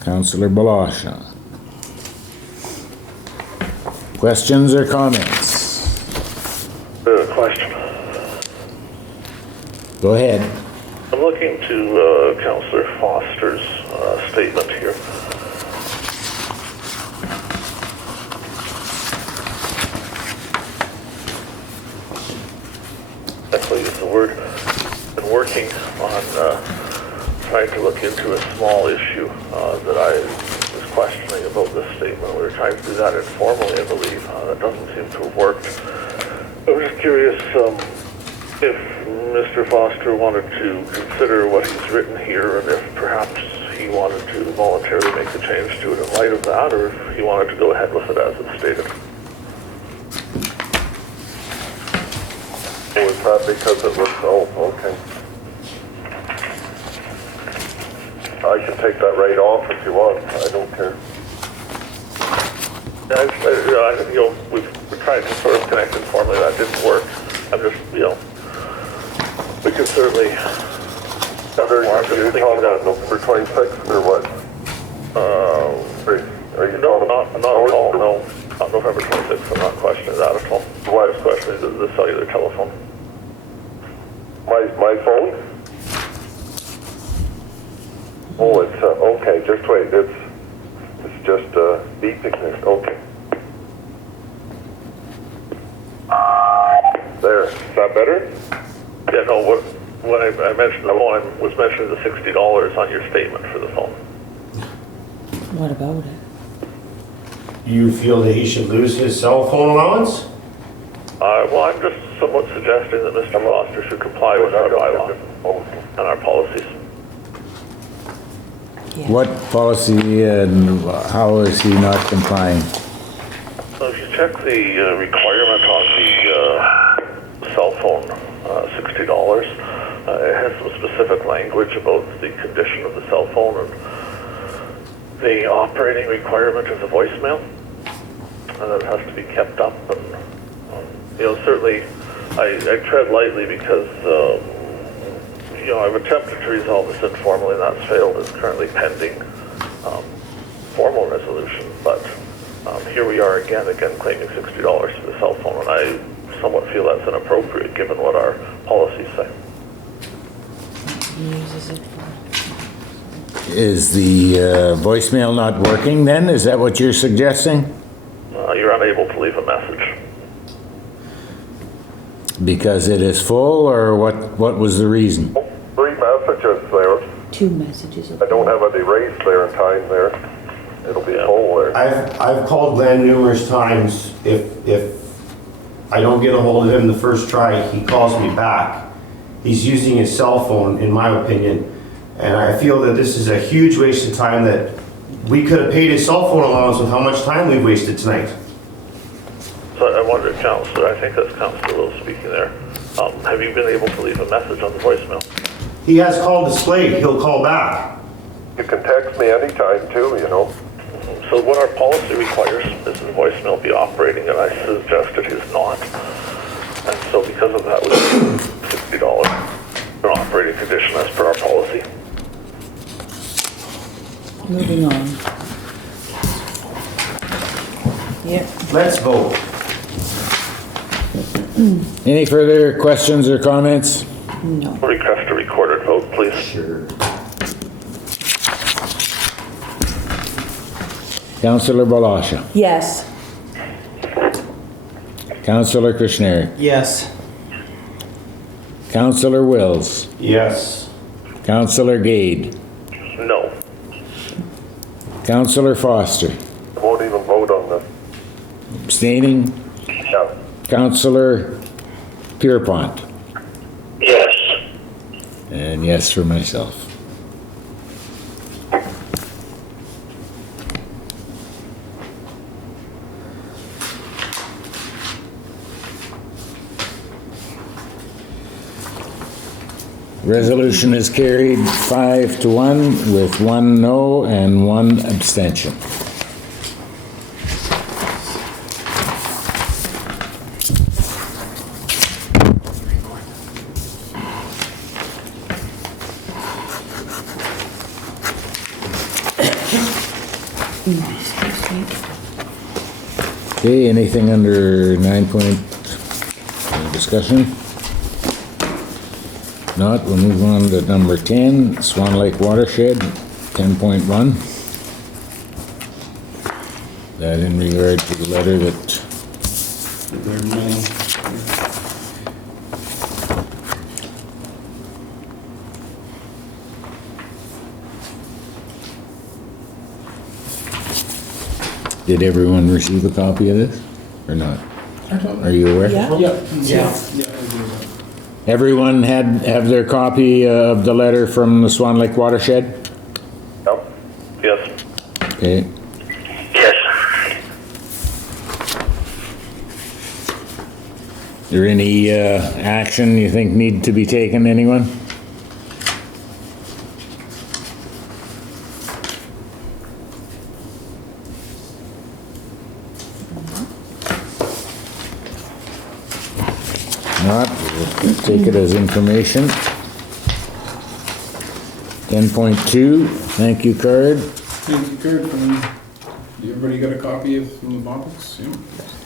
Councillor Blosha. Questions or comments? Question. Go ahead. I'm looking to Councillor Foster's statement here. Exactly is the word. Been working on trying to look into a small issue that I was questioning about this statement. We were trying to do that informally, I believe. That doesn't seem to have worked. I was just curious if Mr. Foster wanted to consider what he's written here, and if perhaps he wanted to voluntarily make a change to it in light of that, or if he wanted to go ahead with it as it's stated. Was that because it was, oh, okay. I can take that right off if you want, I don't care. You know, we tried to sort of connect informally, that didn't work. I'm just, you know, we can certainly. Are you talking about November 26th or what? Are you No, talking not at all, no. Not November 26th, I'm not questioning that at all. Why? I'm just questioning the cellular telephone. My phone? Oh, it's, okay, just wait, it's just, beeping there, okay. There, is that better? Yeah, no, when I mentioned the phone, I was mentioning the $60 on your statement for the phone. What about it? You feel that he should lose his cell phone allowance? Well, I'm just somewhat suggesting that Mr. Foster should comply with our bylaw and our policies. Yeah. What policy and how is he not complying? So if you check the requirement on the cell phone, $60, it has some specific language about the condition of the cell phone, and the operating requirement is a voicemail, and it has to be kept up. And you know, certainly I tread lightly because you know, I've attempted to resolve this informally, and that's failed. It's currently pending formal resolution, but here we are again claiming $60 for the cell phone, and I somewhat feel that's inappropriate given what our policies say. Is the voicemail not working then? Is that what you're suggesting? You're unable to leave a message. Because it is full, or what was the reason? 3 messages there. 2 messages. I don't have any erased there in time there. It'll be full there. I've called Glen numerous times. If I don't get a hold of him the first try, he calls me back. He's using his cell phone, in my opinion, and I feel that this is a huge waste of time, that we could have paid his cell phone allowance with how much time we've wasted tonight. So I wonder, Councillor, I think that's Councillor Will speaking there. Have you been able to leave a message on the voicemail? He has call displayed. He'll call back. You can text me anytime too, you know. So what our policy requires is the voicemail be operating, and I suggested it is not. And So because of that, we paid $60 for an operating condition as per our policy. Moving on. Yep. Let's vote. Any further questions or comments? No. Request a recorded vote, please. Sure. Councillor Blosha. Yes. Councillor Kushniryk. Yes. Councillor Wills. Yes. Councillor Gade. No. Councillor Foster. I won't even vote on this. Abstaining. No. Councillor Pierrepont. Yes. And yes for myself. Resolution is carried 5-1 with 1 no and 1 abstention. Okay, anything under 9 point discussion? Not, we'll move on to number 10, Swan Lake Watershed, 10.1. That in regard to the letter that did everyone receive a copy of this, or not? Are you aware? Yeah. Yeah. Everyone have their copy of the letter from the Swan Lake Watershed? No. Yes. Okay. Yes. Is there any action you think need to be taken, anyone? Not, we'll take it as information. 10.2, thank you card. Thank you, Kurt. Everybody got a copy of from the box? Yeah.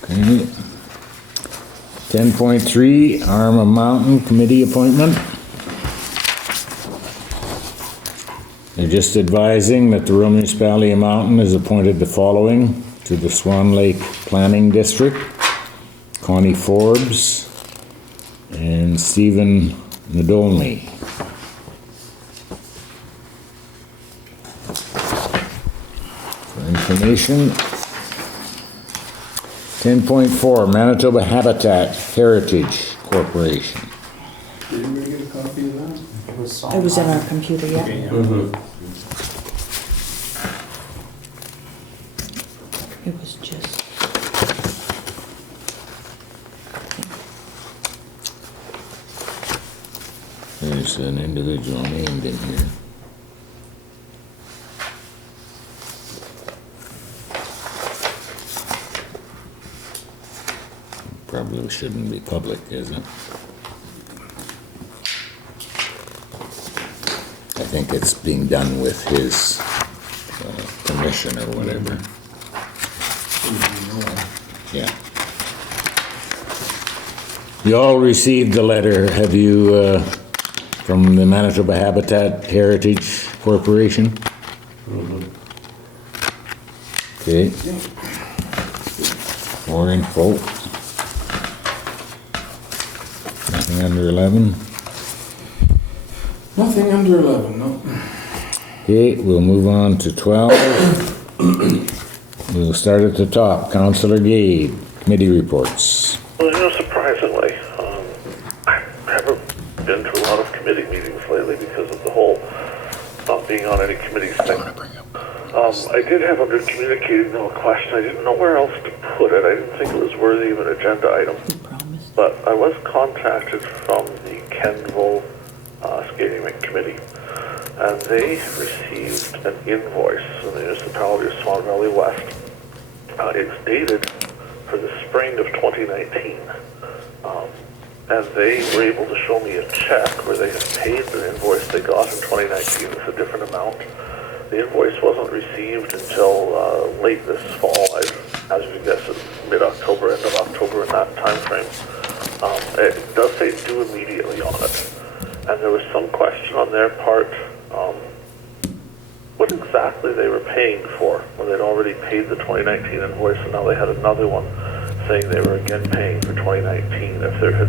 Okay. 10.3, Irma Mountain Committee appointment. They're just advising that the Rural Municipality of Mountain is appointed the following to the Swan Lake Planning District: Connie Forbes and Stephen Nadolny. For information, 10.4, Manitoba Habitat Heritage Corporation. Did everybody get a copy of that? It was It was in our computer, yeah. Okay, yeah. It was just. There's an individual named in here. Probably shouldn't be public, is it? I think it's being done with his permission or whatever. Yeah. You all received the letter, have you, from the Manitoba Habitat Heritage Corporation? Okay. More info. Nothing under 11? Nothing under 11, no. Okay, we'll move on to 12. We'll start at the top. Councillor Gade, committee reports. Well, you know, surprisingly, I haven't been to a lot of committee meetings lately because of the whole not being on any committees thing. I did have under communicating though a question. I didn't know where else to put it. I didn't think it was worthy of an agenda item. But I was contacted from the Kenville Skating Rink Committee, and they received an invoice from the Municipality of Swan Valley West. It's dated for the spring of 2019. and they were able to show me a check where they had paid the invoice they got in 2019. It's a different amount. The invoice wasn't received until late this fall. As you guess, it's mid-October, end of October in that time frame. It does say due immediately on it. And there was some question on their part what exactly they were paying for when they'd already paid the 2019 invoice, and now they had another one saying they were again paying for 2019. If there had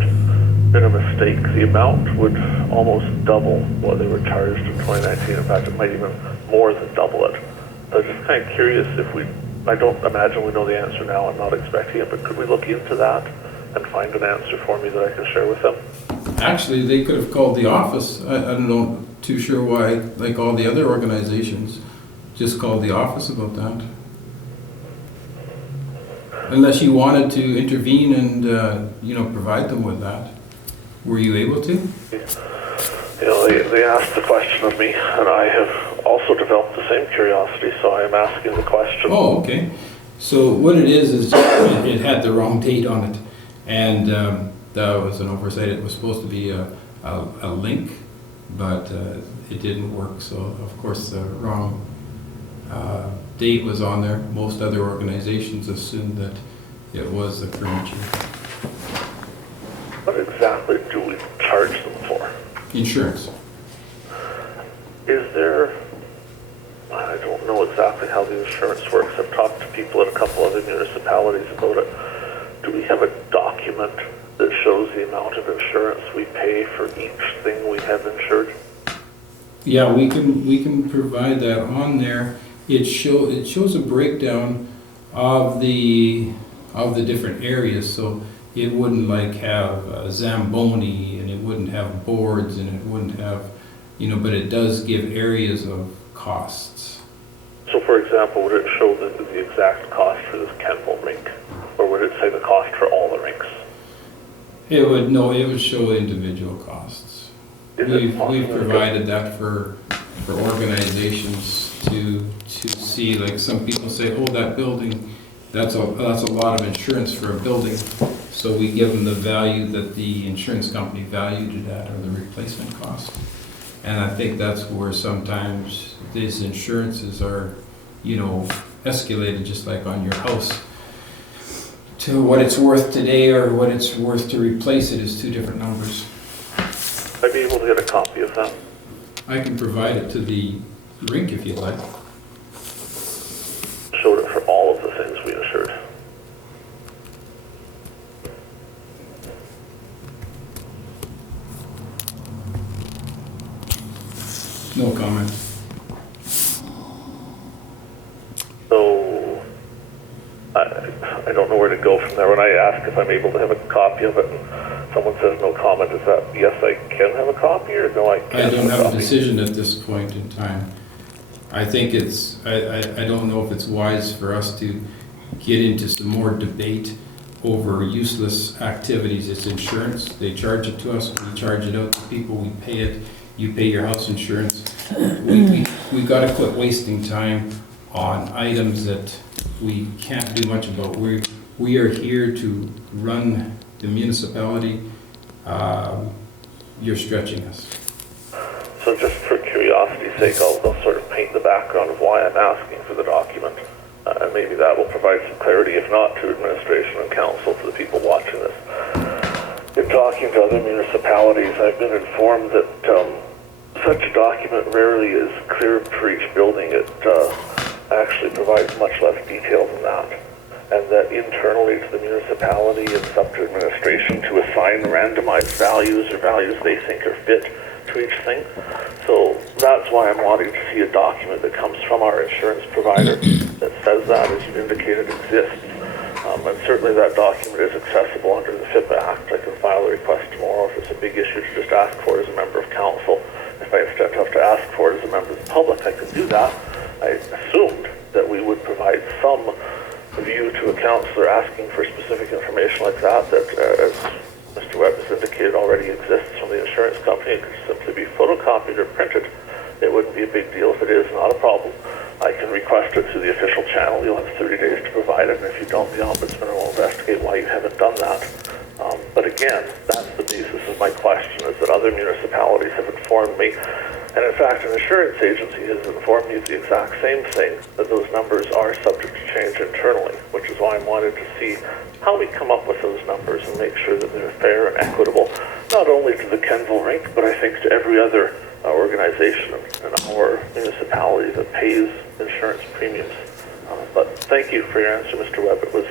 been a mistake, the amount would almost double what they were charged in 2019. In fact, it might even more than double it. So I'm just kind of curious I don't imagine we know the answer now, I'm not expecting it, but could we look into that and find an answer for me that I can share with them? Actually, they could have called the office. I'm not too sure why, like all the other organizations, just called the office about that. Unless you wanted to intervene and, provide them with that. Were you able to? They asked the question of me, and I have also developed the same curiosity, so I am asking the question. Oh, okay. So what it is it had the wrong date on it. And that was an oversight. It was supposed to be a link, but it didn't work. So, of course, the wrong date was on there. Most other organizations assumed that it was the current year. What exactly do we charge them for? Insurance. Is there, I don't know exactly how the insurance works. I've talked to people at a couple other municipalities about it. Do we have a document that shows the amount of insurance we pay for each thing we have insured? Yeah, we can provide that on there. It shows a breakdown of the different areas. So it wouldn't like have Zamboni, and it wouldn't have boards, and it wouldn't have, but it does give areas of costs. So, for example, would it show the exact cost for this Kennel rink, or would it say the cost for all the rinks? It would show individual costs. We've provided that for organizations to see. Like some people say, oh, that building, that's a lot of insurance for a building. So we give them the value that the insurance company valued it at, or the replacement cost. And I think that's where sometimes these insurances are, escalated, just like on your house, to what it's worth today or what it's worth to replace it is two different numbers. I'd be able to get a copy of that. I can provide it to the rink if you'd like. Showed it for all of the things we insured. No comment. So, I don't know where to go from there. When I ask if I'm able to have a copy of it, and someone says no comment, is that yes, I can have a copy, or no, I can't? I don't have a decision at this point in time. I think I don't know if it's wise for us to get into some more debate over useless activities. It's insurance. They charge it to us. We charge it out to people. We pay it. You pay your house insurance. We got to quit wasting time on items that we can't do much about. We are here to run the municipality. You're stretching us. So just for curiosity's sake, I'll sort of paint the background of why I'm asking for the document. And maybe that will provide some clarity, if not to administration and council, to the people watching this. In talking to other municipalities, I've been informed that such a document rarely is cleared for each building. It actually provides much less detail than that. And that internally to the municipality, it's up to administration to assign randomized values or values they think are fit to each thing. So that's why I'm wanting to see a document that comes from our insurance provider that says that, as you indicated, exists. And certainly that document is accessible under the FIPA Act. I can file a request tomorrow if it's a big issue to just ask for it as a member of council. If I instead have to ask for it as a member of the public, I can do that. I assumed that we would provide some view to a councillor asking for specific information like that, as Mr. Webb has indicated, already exists from the insurance company. It could simply be photocopied or printed. It wouldn't be a big deal. If it is, not a problem. I can request it through the official channel. You'll have 30 days to provide it, and if you don't, the ombudsman will investigate why you haven't done that. But again, that's the big of my question is that other municipalities have informed me, and in fact an insurance agency has informed me the exact same thing, that those numbers are subject to change internally, which is why I'm wanting to see how we come up with those numbers and make sure that they're fair and equitable, not only to the Kenville rink, but I think to every other organization in our municipality that pays insurance premiums. But thank you for your answer, Mr. Webb. It was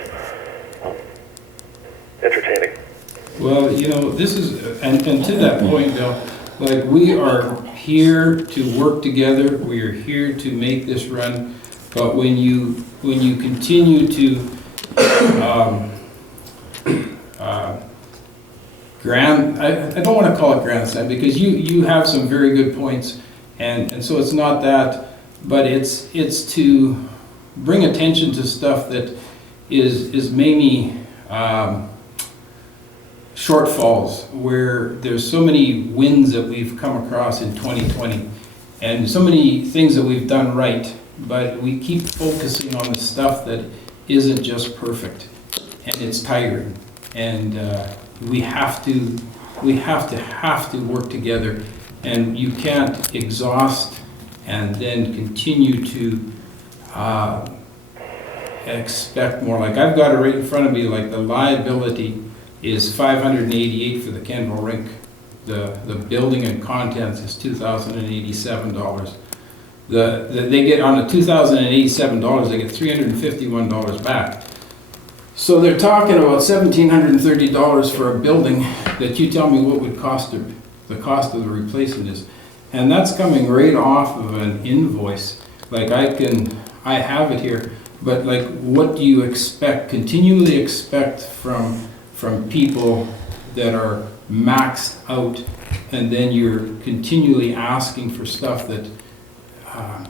entertaining. Well, this is, and to that point, Bill, like, we are here to work together, we are here to make this run, but when you continue to I don't want to call it grandstand, because you have some very good points, and so it's not that, but it's to bring attention to stuff that is maybe shortfalls, where there's so many wins that we've come across in 2020 and so many things that we've done right, but we keep focusing on the stuff that isn't just perfect, and it's tiring, and we have to work together, and you can't exhaust and then continue to expect more. Like, I've got it right in front of me, like the liability is $588 for the Kenville rink. The building and contents is $2,087. They get on the $2,087, they get $351 back. So they're talking about $1,730 for a building that you tell me what would cost the cost of the replacement is. And that's coming right off of an invoice. Like, I have it here, but like, what do you continually expect from people that are maxed out, and then you're continually asking for stuff that,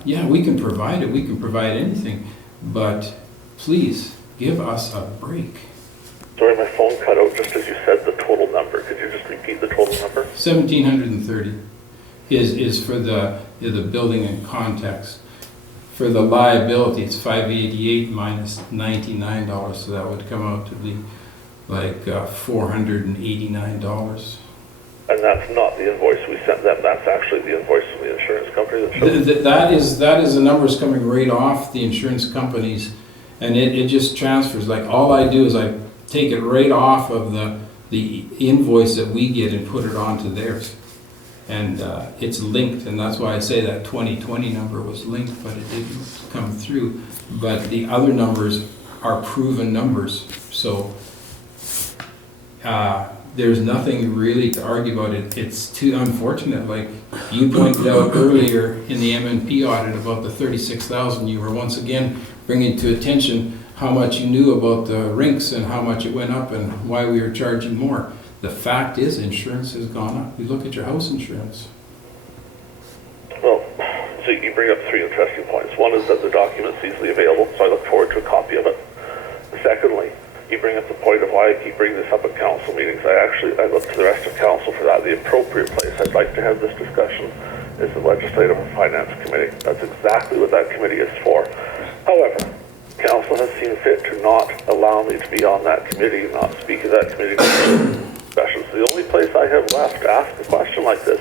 yeah, we can provide it, we can provide anything, but please give us a break. Sorry, my phone cut out just as you said the total number. Could you just repeat the total number? 1,730 is for the building and context. For the liability, it's $588 minus $99, so that would come out to be like $489. And that's not the invoice we sent them. That's actually the invoice from the insurance company that shows. That is the numbers coming right off the insurance companies, and it just transfers. Like, all I do is I take it right off of the invoice that we get and put it onto theirs, and it's linked, and that's why I say that 2020 number was linked, but it didn't come through. But the other numbers are proven numbers, so there's nothing really to argue about it. It's too unfortunate. Like you pointed out earlier in the MNP audit about the $36,000, you were once again bringing to attention how much you knew about the rinks and how much it went up and why we were charging more. The fact is, insurance has gone up. You look at your house insurance. Well, so you bring up three interesting points. One is that the document's easily available, so I look forward to a copy of it. Secondly, you bring up the point of why I keep bringing this up at council meetings. I look to the rest of council for that. The appropriate place I'd like to have this discussion is the Legislative and Finance Committee. That's exactly what that committee is for. However, council has seen fit to not allow me to be on that committee, not speak at that committee discussions. The only place I have left to ask a question like this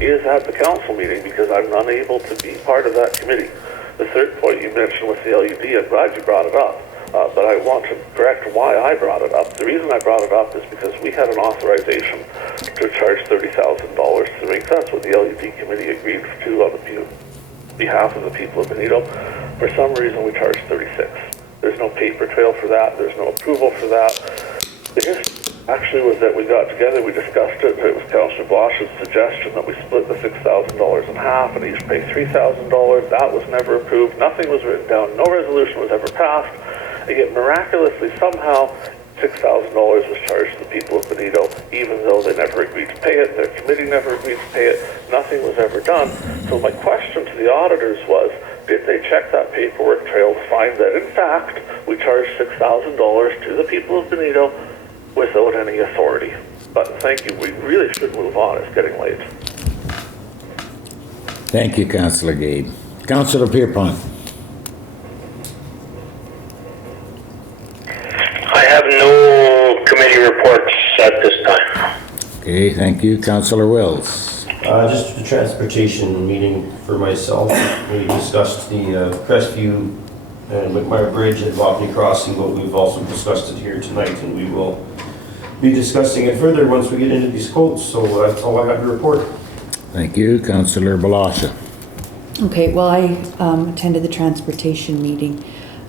is at the council meeting, because I'm unable to be part of that committee. The third point you mentioned with the LED, I'm glad you brought it up. But I want to correct why I brought it up. The reason I brought it up is because we had an authorization to charge $30,000 to the rink. That's what the LED committee agreed to on behalf of the people of Benito. For some reason, we charged $36,000. There's no paper trail for that. There's no approval for that. The history actually was that we got together, we discussed it. It was Councillor Blosha's suggestion that we split the $6,000 in half and each pay $3,000. That was never approved. Nothing was written down. No resolution was ever passed. And yet miraculously, somehow, $6,000 was charged to the people of Benito, even though they never agreed to pay it, their committee never agreed to pay it, nothing was ever done. So my question to the auditors was, did they check that paperwork trail to find that, in fact, we charged $6,000 to the people of Benito without any authority? But thank you, we really should move on, it's getting late. Thank you, Councillor Gade. Councillor Pierrepont. I have no committee reports at this time. Okay, Okay, thank you. Councillor Wills. Just a transportation meeting for myself. We discussed the Crestview and McMyer Bridge at Lockney Crossing, but we've also discussed it here tonight, and we will be discussing it further once we get into these quotes. So that's all I have to report. Thank you. Councillor Blosha. Okay, well, I attended the transportation meeting,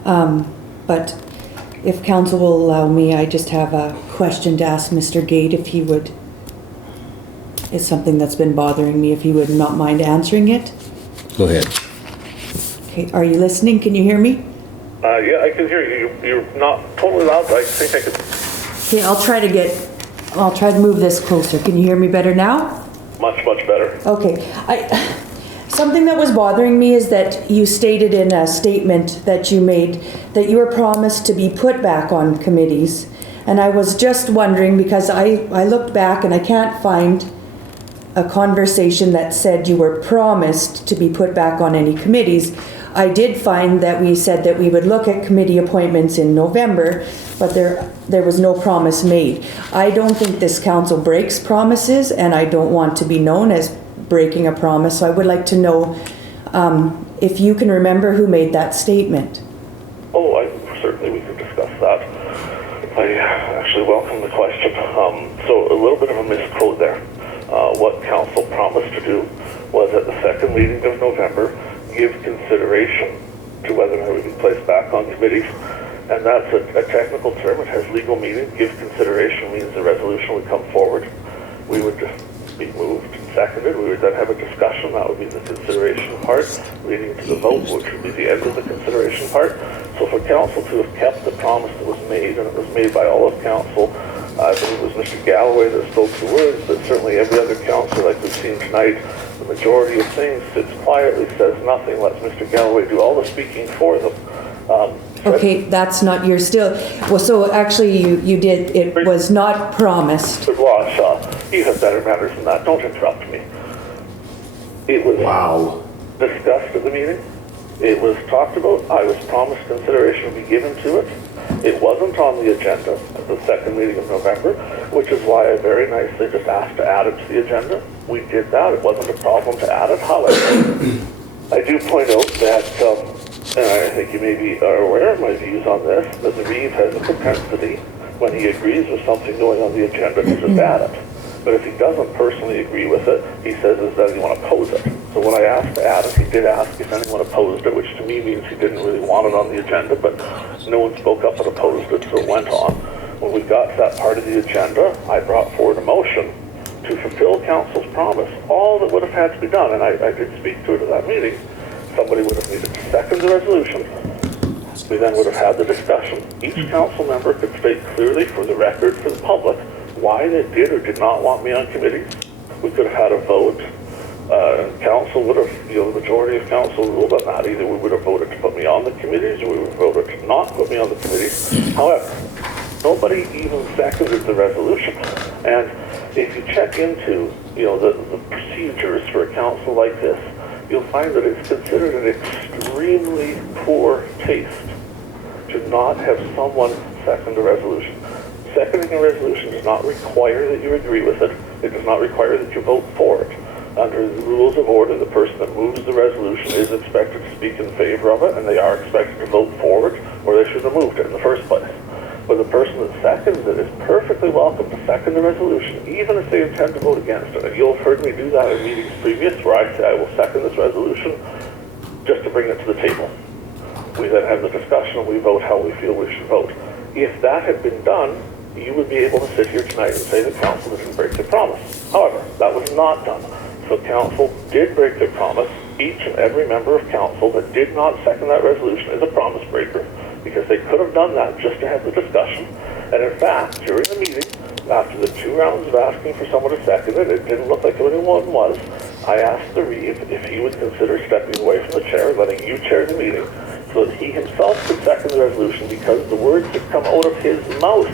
but if council will allow me, I just have a question to ask Mr. Gade if he would, it's something that's been bothering me, if he would not mind answering it. Go ahead. Okay, are you listening? Can you hear me? Yeah, I can hear you. You're not totally loud, but I think I could. Okay, I'll try to move this closer. Can you hear me better now? Much better. Okay, something that was bothering me is that you stated in a statement that you made that you were promised to be put back on committees. And I was just wondering, because I looked back and I can't find a conversation that said you were promised to be put back on any committees. I did find that we said that we would look at committee appointments in November, but there was no promise made. I don't think this council breaks promises, and I don't want to be known as breaking a promise, so I would like to know if you can remember who made that statement. Oh, certainly we could discuss that. I actually welcome the question. So a little bit of a misquote there. What council promised to do was at the second meeting of November, give consideration to whether or not we be placed back on committees. And that's a technical term. It has legal meaning. Give consideration means the resolution would come forward. We would just be moved and seconded. We would then have a discussion. That would be the consideration part, leading to the vote, which would be the end of the consideration part. So for council to have kept the promise that was made, and it was made by all of council, I believe it was Mr. Galloway that spoke the words, but certainly every other councillor, like we've seen tonight, the majority of things sits quietly, says nothing, lets Mr. Galloway do all the speaking for them. Okay, that's not your still. Well, so actually you did, it was not promised. Mr. Blosha, you have better manners than that. Don't interrupt me. It was discussed at the meeting. It was talked about. I was promised consideration would be given to it. It wasn't on the agenda at the second meeting of November, which is why I very nicely just asked to add it to the agenda. We did that. It wasn't a problem to add it. However, I do point out that, and I think you maybe are aware of my views on this, that the Reeve has a propensity, when he agrees with something going on the agenda, to just add it. But if he doesn't personally agree with it, he says, does anyone oppose it? So when I asked to add it, he did ask if anyone opposed it, which to me means he didn't really want it on the agenda, but no one spoke up and opposed it, so it went on. When we got to that part of the agenda, I brought forward a motion to fulfill council's promise. All that would have had to be done, and I did speak to it at that meeting, somebody would have needed to second the resolution. We then would have had the discussion. Each council member could state clearly for the record, for the public, why they did or did not want me on committees. We could have had a vote. Council would have, the majority of council ruled on that. Either we would have voted to put me on the committees or we would have voted to not put me on the committees. However, nobody even seconded the resolution. And if you check into, the procedures for a council like this, you'll find that it's considered an extremely poor taste to not have someone second a resolution. Seconding a resolution does not require that you agree with it. It does not require that you vote for it. Under the rules of order, the person that moves the resolution is expected to speak in favor of it, and they are expected to vote for it, or they should have moved it in the first place. But the person that seconds it is perfectly welcome to second the resolution, even if they intend to vote against it. And you'll have heard me do that in meetings previous, where I say I will second this resolution just to bring it to the table. We then have the discussion and we vote how we feel we should vote. If that had been done, you would be able to sit here tonight and say the council didn't break their promise. However, that was not done. So council did break their promise. Each and every member of council that did not second that resolution is a promise breaker, because they could have done that just to have the discussion. And in fact, during the meeting, after the 2 rounds of asking for someone to second it, it didn't look like anyone was. I asked the Reeve if he would consider stepping away from the chair and letting you chair the meeting, so that he himself could second the resolution, because the words had come out of his mouth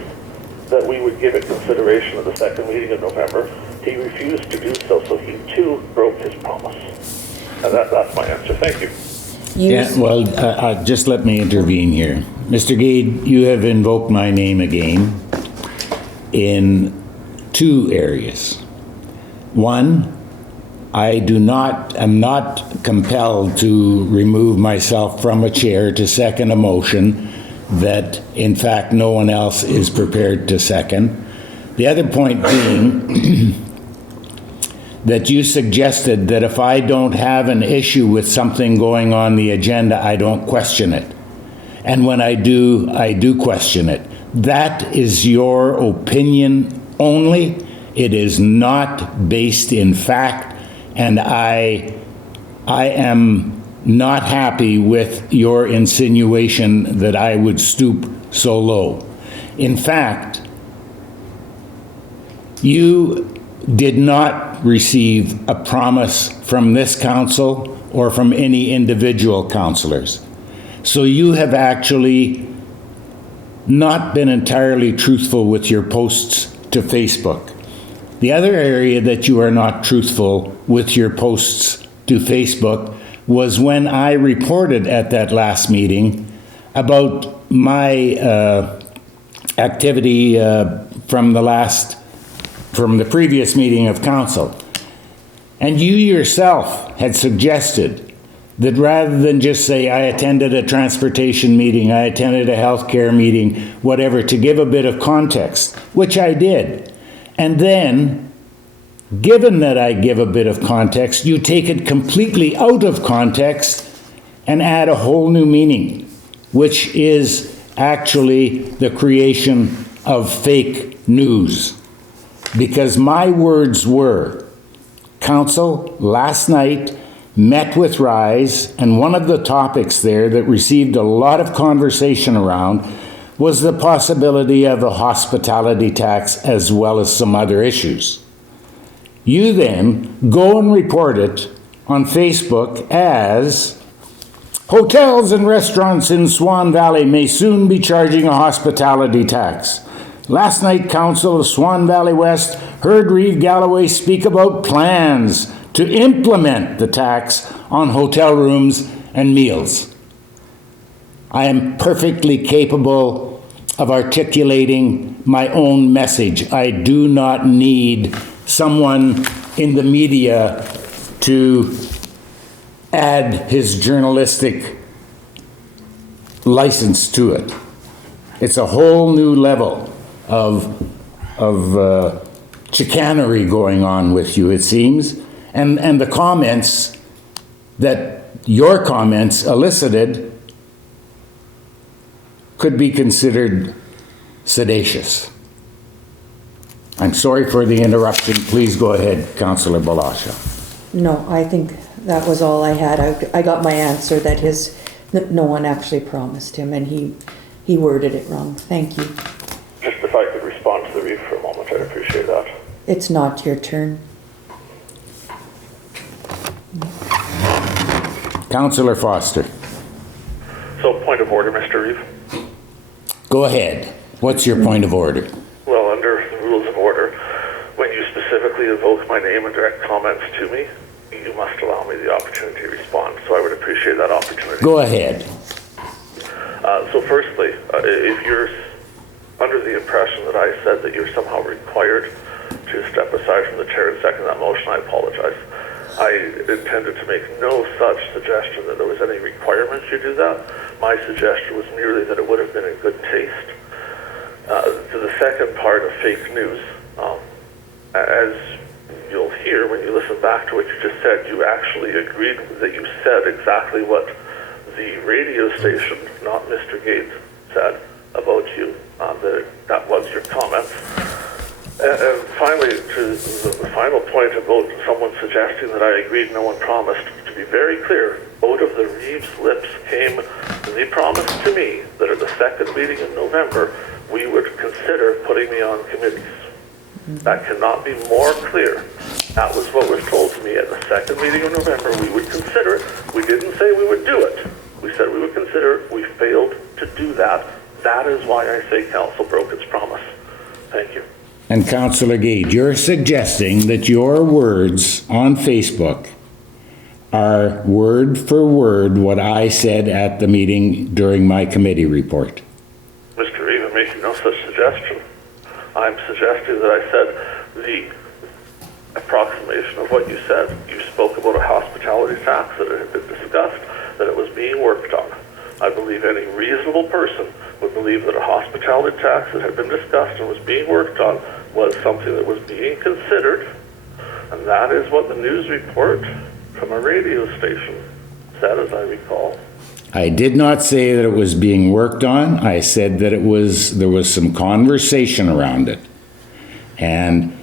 that we would give it consideration at the second meeting in November. He refused to do so, so he too broke his promise. And that's my answer. Thank you. Yeah, well, just let me intervene here. Mr. Gade, you have invoked my name again in 2 areas. One, am not compelled to remove myself from a chair to second a motion that, in fact, no one else is prepared to second. The other point being that you suggested that if I don't have an issue with something going on the agenda, I don't question it. And when I do question it. That is your opinion only. It is not based in fact, and I am not happy with your insinuation that I would stoop so low. In fact, you did not receive a promise from this council or from any individual councillors. So you have actually not been entirely truthful with your posts to Facebook. The other area that you are not truthful with your posts to Facebook was when I reported at that last meeting about my activity from the previous meeting of council. And you yourself had suggested that rather than just say, I attended a transportation meeting, I attended a healthcare meeting, whatever, to give a bit of context, which I did. And then, given that I give a bit of context, you take it completely out of context and add a whole new meaning, which is actually the creation of fake news. Because my words were, Council last night met with Rise, and one of the topics there that received a lot of conversation around was the possibility of a hospitality tax as well as some other issues. You then go and report it on Facebook as hotels and restaurants in Swan Valley may soon be charging a hospitality tax. Last night, Council of Swan Valley West heard Reeve Galloway speak about plans to implement the tax on hotel rooms and meals. I am perfectly capable of articulating my own message. I do not need someone in the media to add his journalistic license to it. It's a whole new level of chicanery going on with you, it seems. And the comments that your comments elicited could be considered seditious. I'm sorry for the interruption. Please go ahead, Councillor Blosha. No, I think that was all I had. I got my answer that no one actually promised him, and he worded it wrong. Thank you. Just if I could respond to the Reeve for a moment, I'd appreciate that. It's not your turn. Councillor Foster. So, point of order, Mr. Reeve. Go ahead. What's your point of order? Well, under the rules of order, when you specifically invoke my name and direct comments to me, you must allow me the opportunity to respond. So I would appreciate that opportunity. Go ahead. So firstly, if you're under the impression that I said that you're somehow required to step aside from the chair and second that motion, I apologize. I intended to make no such suggestion that there was any requirement you do that. My suggestion was merely that it would have been in good taste. To the second part of fake news, as you'll hear when you listen back to what you just said, you actually agreed that you said exactly what the radio station, not Mr. Gade, said about you. That was your comments. And finally, to the final point about someone suggesting that I agreed, no one promised, to be very clear, out of the Reeves' lips came the promise to me that at the second meeting in November, we would consider putting me on committees. That cannot be more clear. That was what was told to me at the second meeting in November. We would consider it. We didn't say we would do it. We said we would consider it. We failed to do that. That is why I say council broke its promise. Thank you. And Councillor Gade, you're suggesting that your words on Facebook are word for word what I said at the meeting during my committee report. Mr. Reeve, I'm making no such suggestion. I'm suggesting that I said the approximation of what you said. You spoke about a hospitality tax that had been discussed, that it was being worked on. I believe any reasonable person would believe that a hospitality tax that had been discussed and was being worked on was something that was being considered, and that is what the news report from a radio station said, as I recall. I did not say that it was being worked on. I said that there was some conversation around it. And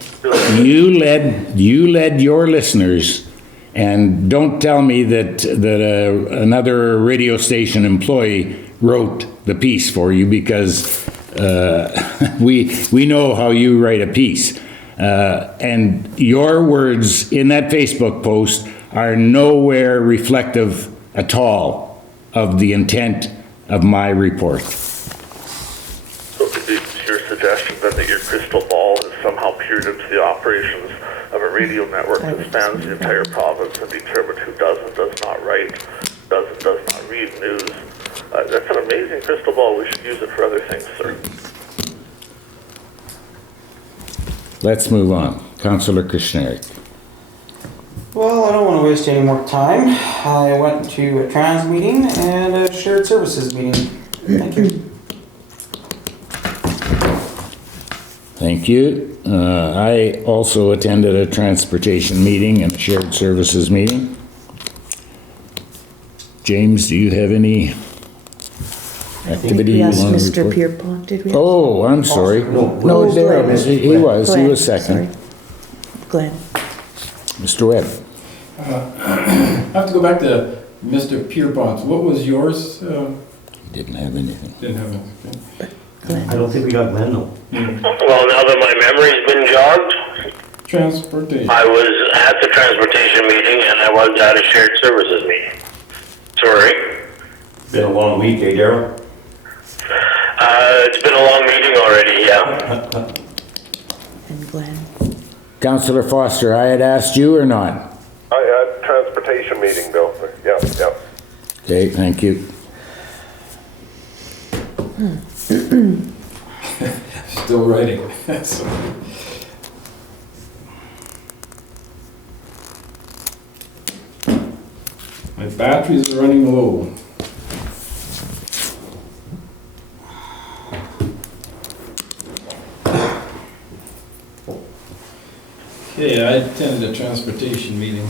you led your listeners, and don't tell me that another radio station employee wrote the piece for you, because we know how you write a piece. And your words in that Facebook post are nowhere reflective at all of the intent of my report. So it's your suggestion then that your crystal ball is somehow peered into the operations of a radio network that spans the entire province and determined who does and does not write, does and does not read news. That's an amazing crystal ball. We should use it for other things, sir. Let's move on. Councillor Kushniryk. Well, I don't want to waste any more time. I went to a trans meeting and a shared services meeting. Thank you. Thank you. I also attended a transportation meeting and a shared services meeting. James, do you have any activity We you asked want to Mr. report? Pierrepont, did we? Oh, I'm sorry. No, Darryl, he was Glen, second. sorry. Glen. Mr. Webb. I have to go back to Mr. Pierrepont. What was yours? Didn't have anything. Didn't have it. Okay. I don't think we got Glen though. Well, now that my memory's been jogged, Transportation. I was at the transportation meeting and I was at a shared services meeting. Sorry. Been a long week, eh, Darryl? It's been a long meeting already, yeah. And Glen. Councillor Foster, I had asked you or not? I had transportation meeting, Bill. Yeah. Okay, thank you. Still writing. So, my batteries are running low. Okay, I attended a transportation meeting.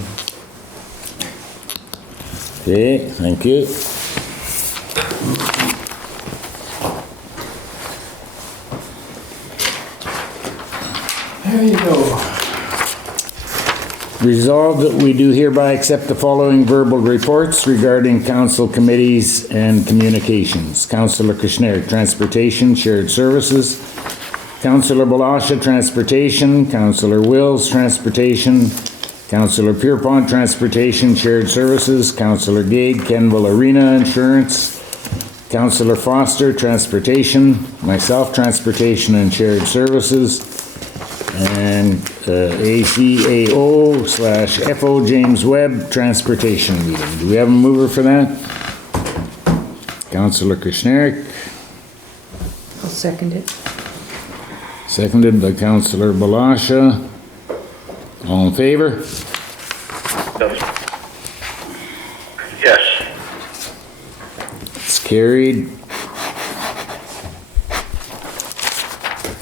Okay, thank you. There you go. Resolved that we do hereby accept the following verbal reports regarding council committees and communications. Councillor Kushniryk, Transportation, Shared Services. Councillor Blosha, Transportation. Councillor Wills, Transportation. Councillor Pierrepont, Transportation, Shared Services. Councillor Gade, Kenville Arena Insurance. Councillor Foster, Transportation. Myself, Transportation and Shared Services. And ACAO/FO James Webb Transportation Meeting. Do we have a mover for that? Councillor Kushniryk, I'll second it. seconded by Councillor Blosha. All in favor? Yes. It's carried.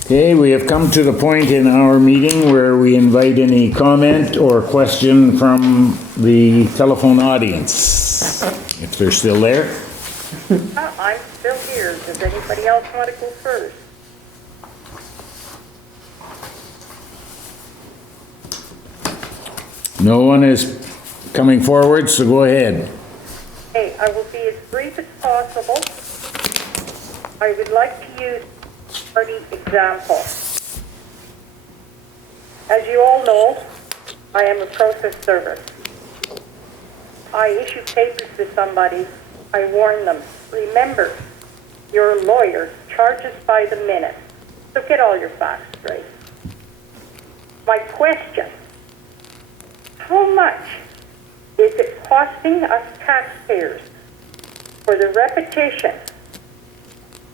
Okay, we have come to the point in our meeting where we invite any comment or question from the telephone audience, if they're still there. I'm still here. Does anybody else want to go first? No one is coming forward, so go ahead. Hey, I will be as brief as possible. I would like to use party example. As you all know, I am a process server. I issue papers to somebody, I warn them, remember, your lawyer charges by the minute, so get all your facts straight. My question, how much is it costing us taxpayers for the repetition,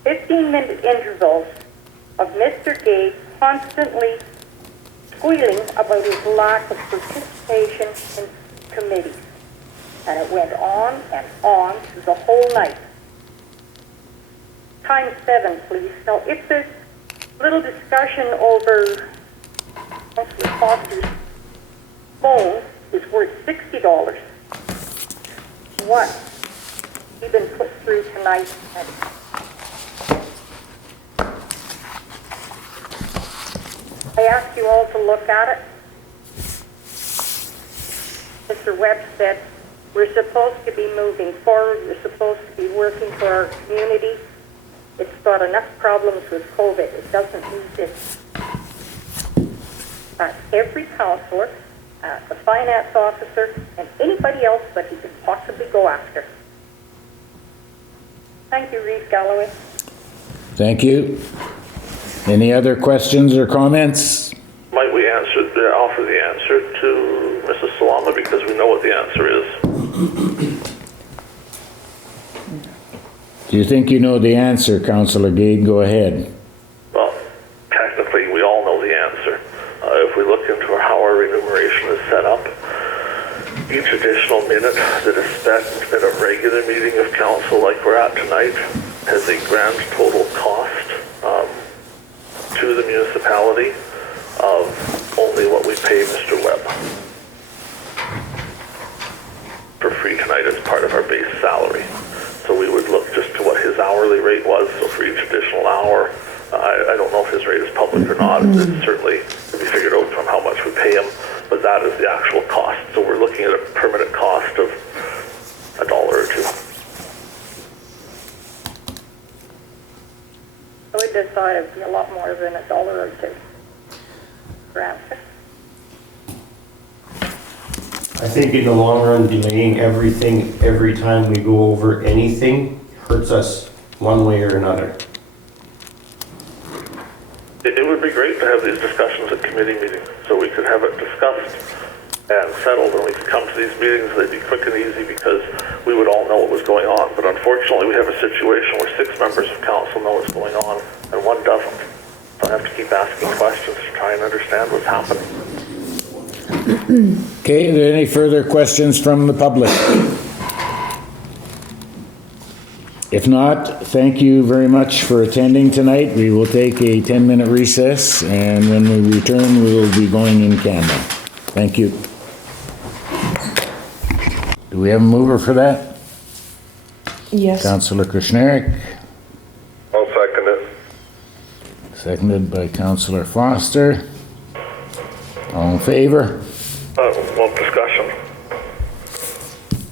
15-minute intervals of Mr. Gade constantly squealing about his lack of participation in committees. And it went on the whole night. Times 7, please. Now, if this little discussion over Councillor Foster's phone is worth $60, what he's been put through tonight, and I ask you all to look at it. Mr. Webb said, we're supposed to be moving forward, we're supposed to be working for our community. It's got enough problems with COVID, it doesn't need this. Every councillor, the finance officer, and anybody else that he could possibly go after. Thank you, Reeve, Galloway. Thank you. Any other questions or comments? Might we offer the answer to Mrs. Salama, because we know what the answer is. Do you think you know the answer, Councillor Gade? Go ahead. Well, technically, we all know the answer. If we look into how our remuneration is set up, each additional minute that is spent in a regular meeting of council like we're at tonight has a grand total cost to the municipality of only what we pay Mr. Webb for free tonight as part of our base salary. So we would look just to what his hourly rate was. So for each additional hour, I don't know if his rate is public or not. It certainly can be figured out from how much we pay him, but that is the actual cost. So we're looking at a permanent cost of $1 or $2. So we decided it'd be a lot more than $1 or $2 per answer. I think in the long run, delaying everything every time we go over anything hurts us one way or another. It would be great to have these discussions at committee meetings so we could have it discussed and settled, and we could come to these meetings. They'd be quick and easy because we would all know what was going on. But unfortunately, we have a situation where 6 members of council know what's going on and 1 doesn't. So I have to keep asking questions to try and understand what's happening. Okay, are there any further questions from the public? If not, thank you very much for attending tonight. We will take a 10-minute recess, and when we return, we will be going in camera. Thank you. Do we have a mover for that? Yes. Councillor Kushniryk, I'll second it. seconded by Councillor Foster. All in favor? Well, discussion.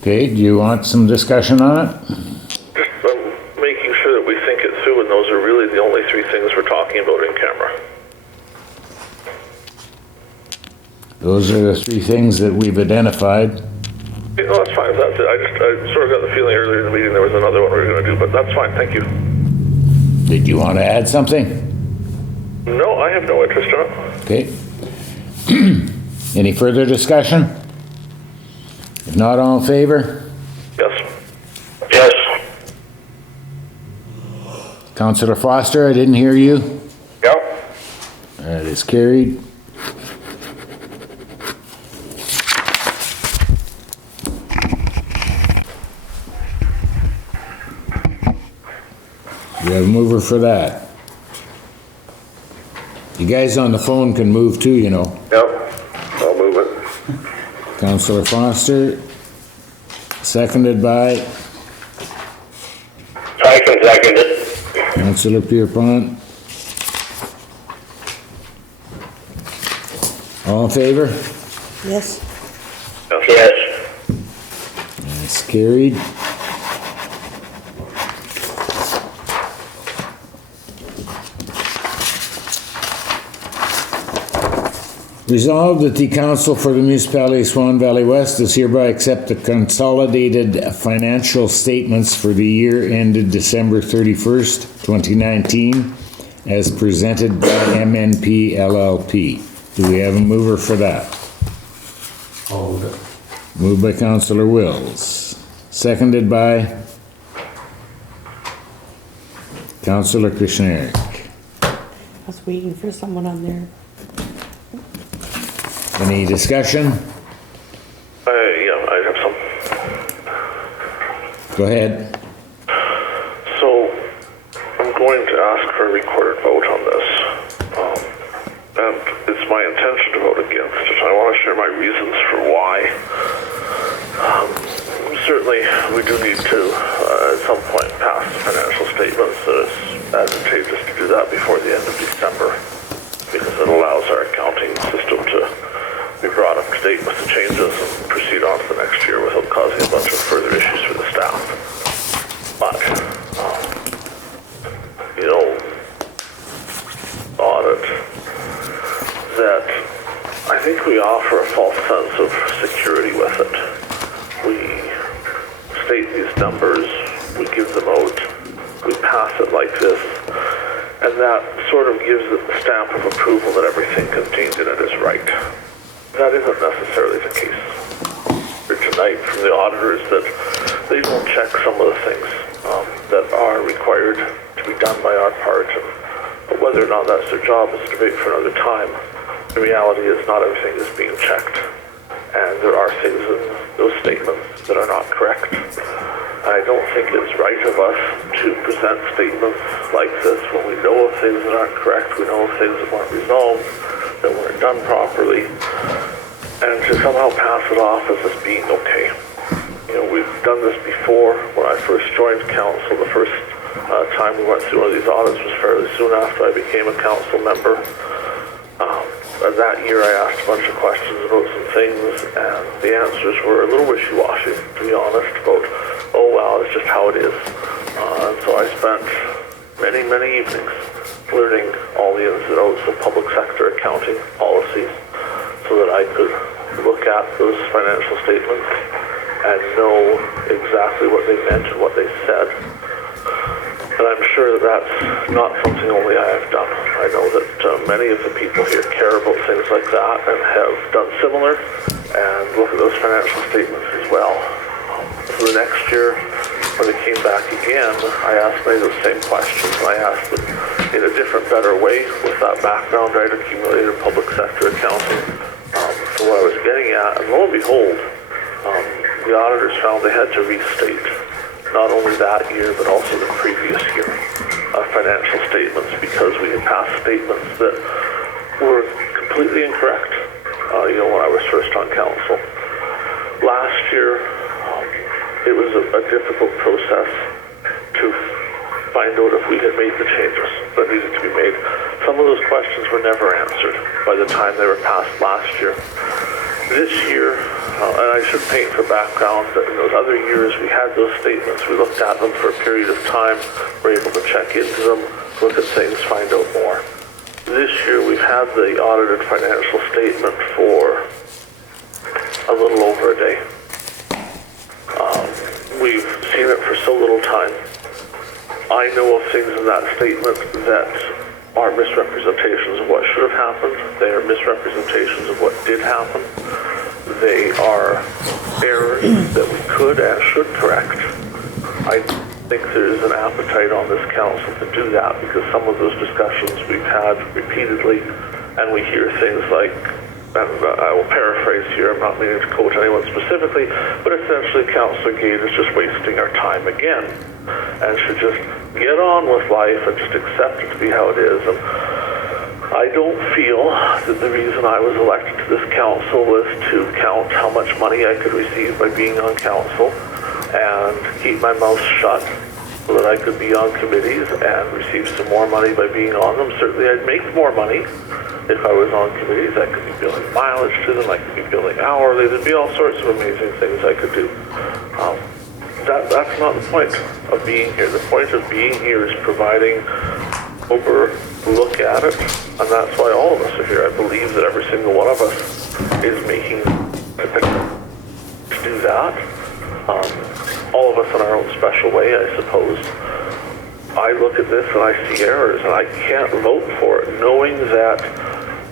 Okay, do you want some discussion on it? Just making sure that we think it through, and those are really the only 3 things we're talking about in camera. Those are the 3 things that we've identified. No, that's fine. That's it. I sort of got the feeling earlier in the meeting there was another one we were going to do, but that's fine. Thank you. Did you want to add something? No, I have no interest in it. Okay. Any further discussion? If not, all in favor? Yes. Yes. Councillor Foster, I didn't hear you. Yep. That is carried. We have a mover for that. You guys on the phone can move too, you know. Yep. I'll move it. Councillor Foster, seconded by I can second it. Councillor Pierrepont. All in favor? Yes. Yes. That's carried. Resolved that the Council for the Municipality of Swan Valley West does hereby accept the consolidated financial statements for the year ended December 31st, 2019, as presented by MNP LLP. Do we have a mover for that? I'll move it. Moved by Councillor Wills. Seconded by Councillor Kushniryk. I was waiting for someone on there. Any discussion? Yeah, I have some. Go ahead. So, I'm going to ask for a recorded vote on this. And it's my intention to vote against it. I want to share my reasons for why. Certainly, we do need to, at some point, pass the financial statements. It's advantageous to do that before the end of December, because it allows our accounting system to be brought up to date with the changes and proceed on to the next year without causing a bunch of further issues for the staff. But, audit, that I think we offer a false sense of security with it. We state these numbers, we give them out, we pass it like this, and that sort of gives it the stamp of approval that everything contained in it is right. That isn't necessarily the case. Or tonight from the auditors that they don't check some of the things that are required to be done by our part, and whether or not that's their job is a debate for another time. The reality is not everything is being checked, and there are things in those statements that are not correct. I don't think it's right of us to present statements like this when we know of things that aren't correct, we know of things that weren't resolved, that weren't done properly, and to somehow pass it off as this being okay. We've done this before. When I first joined council, the first time we went through one of these audits was fairly soon after I became a council member. That year I asked a bunch of questions about some things, and the answers were a little wishy-washy, to be honest, about, oh well, it's just how it is. And so I spent many, many evenings learning all the ins and outs of public sector accounting policies so that I could look at those financial statements and know exactly what they meant and what they said. And I'm sure that that's not something only I have done. I know that many of the people here care about things like that and have done similar and look at those financial statements as well. For the next year, when they came back again, I asked many of those same questions, and I asked them in a different, better way with that background I'd accumulated in public sector accounting for what I was getting at. And lo and behold, the auditors found they had to restate not only that year, but also the previous year financial statements, because we had passed statements that were completely incorrect, when I was first on council. Last year, it was a difficult process to find out if we had made the changes that needed to be made. Some of those questions were never answered by the time they were passed last year. This year, and I should paint for background that in those other years we had those statements, we looked at them for a period of time, were able to check into them, look at things, find out more. This year we've had the audited financial statement for a little over a day. We've seen it for so little time. I know of things in that statement that are misrepresentations of what should have happened. They are misrepresentations of what did happen. They are errors that we could and should correct. I think there's an appetite on this council to do that, because some of those discussions we've had repeatedly, and we hear things like, and I will paraphrase here, I'm not meaning to quote anyone specifically, but essentially Councillor Gade is just wasting our time again, and should just get on with life and just accept it to be how it is. And I don't feel that the reason I was elected to this council was to count how much money I could receive by being on council and keep my mouth shut so that I could be on committees and receive some more money by being on them. Certainly I'd make more money if I was on committees. I could be billing mileage to them, I could be billing hourly, there'd be all sorts of amazing things I could do. That's not the point of being here. The point of being here is providing look at it, and that's why all of us are here. I believe that every single one of us is making to do that. All of us in our own special way, I suppose. I look at this and I see errors, and I can't vote for it, knowing that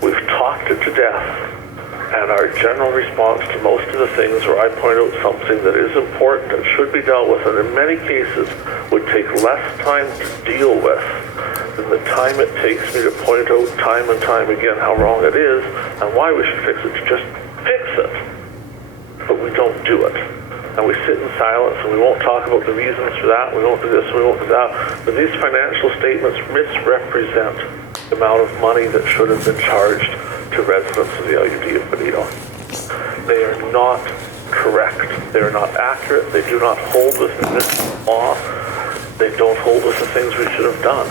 we've talked it to death. And our general response to most of the things where I point out something that is important and should be dealt with, and in many cases would take less time to deal with than the time it takes me to point out time and time again how wrong it is and why we should fix it, to just fix it. But we don't do it. And we sit in silence and we won't talk about the reasons for that, we won't do this, we won't do that. But these financial statements misrepresent the amount of money that should have been charged to residents of the LUD of Benito. They are not correct. They are not accurate. They do not hold with municipal law. They don't hold with the things we should have done.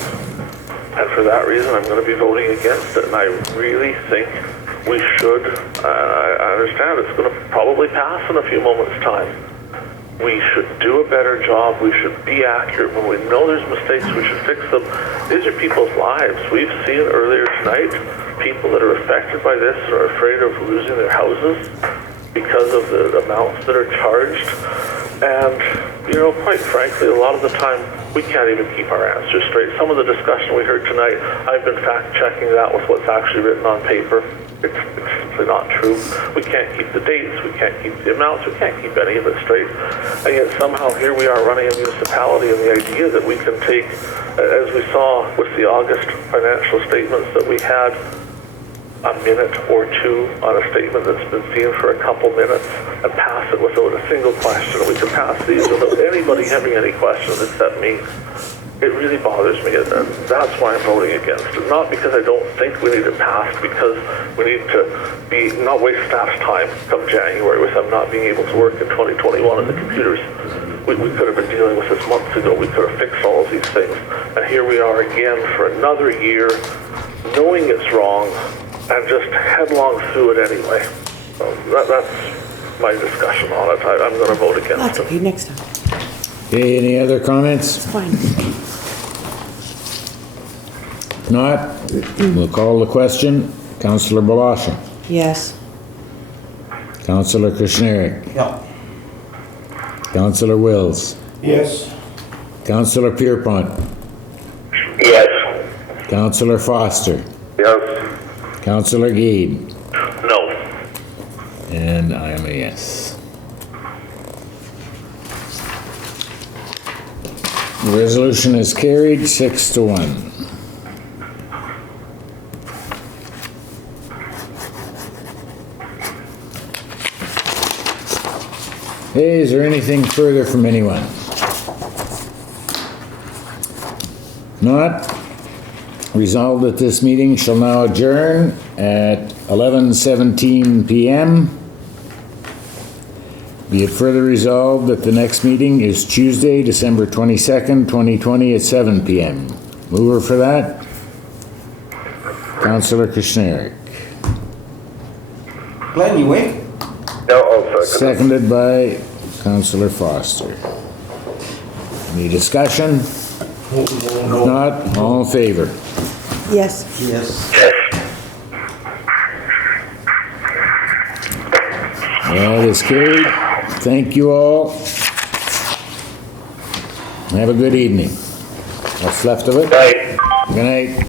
And for that reason, I'm going to be voting against it. And I really think we should, I understand it's going to probably pass in a few moments' time. We should do a better job. We should be accurate. When we know there's mistakes, we should fix them. These are people's lives. We've seen earlier tonight people that are affected by this and are afraid of losing their houses because of the amounts that are charged. And, you know, quite frankly, a lot of the time, we can't even keep our answers straight. Some of the discussion we heard tonight, I've been fact-checking that with what's actually written on paper. It's simply not true. We can't keep the dates, we can't keep the amounts, we can't keep any of it straight. And yet somehow here we are running a municipality, and the idea that we can take, as we saw with the August financial statements, that we had a minute or two on a statement that's been seen for a couple minutes and pass it without a single question. We can pass these without anybody having any questions except me. It really bothers me, and that's why I'm voting against it. Not because I don't think we need it passed, because we need to not waste staff's time come January with them not being able to work in 2021 and the computers. We could have been dealing with this months ago. We could have fixed all of these things. And here we are again for another year, knowing it's wrong, and just headlong through it anyway. So that's my discussion on it. I'm going to vote against That's it. okay, next time. Okay, any other comments? It's fine. If not, we'll call the question. Councillor Blosha. Yes. Councillor Kushniryk. Yeah. Councillor Wills. Yes. Councillor Pierrepont. Yes. Councillor Foster. Yes. Councillor Gade. No. And I am a yes. The resolution is carried 6-1. Hey, is there anything further from anyone? Not. Resolved that this meeting shall now adjourn at 11:17 p.m. Be it further resolved that the next meeting is Tuesday, December 22nd, 2020 at 7 p.m. Mover for that? Councillor Kushniryk. Glen, you wait? No, I'll second. Seconded by Councillor Foster. Any discussion? If not, all in favor? Yes. Yes. That is carried. Thank you all. Have a good evening. What's left of it? Right. Good night.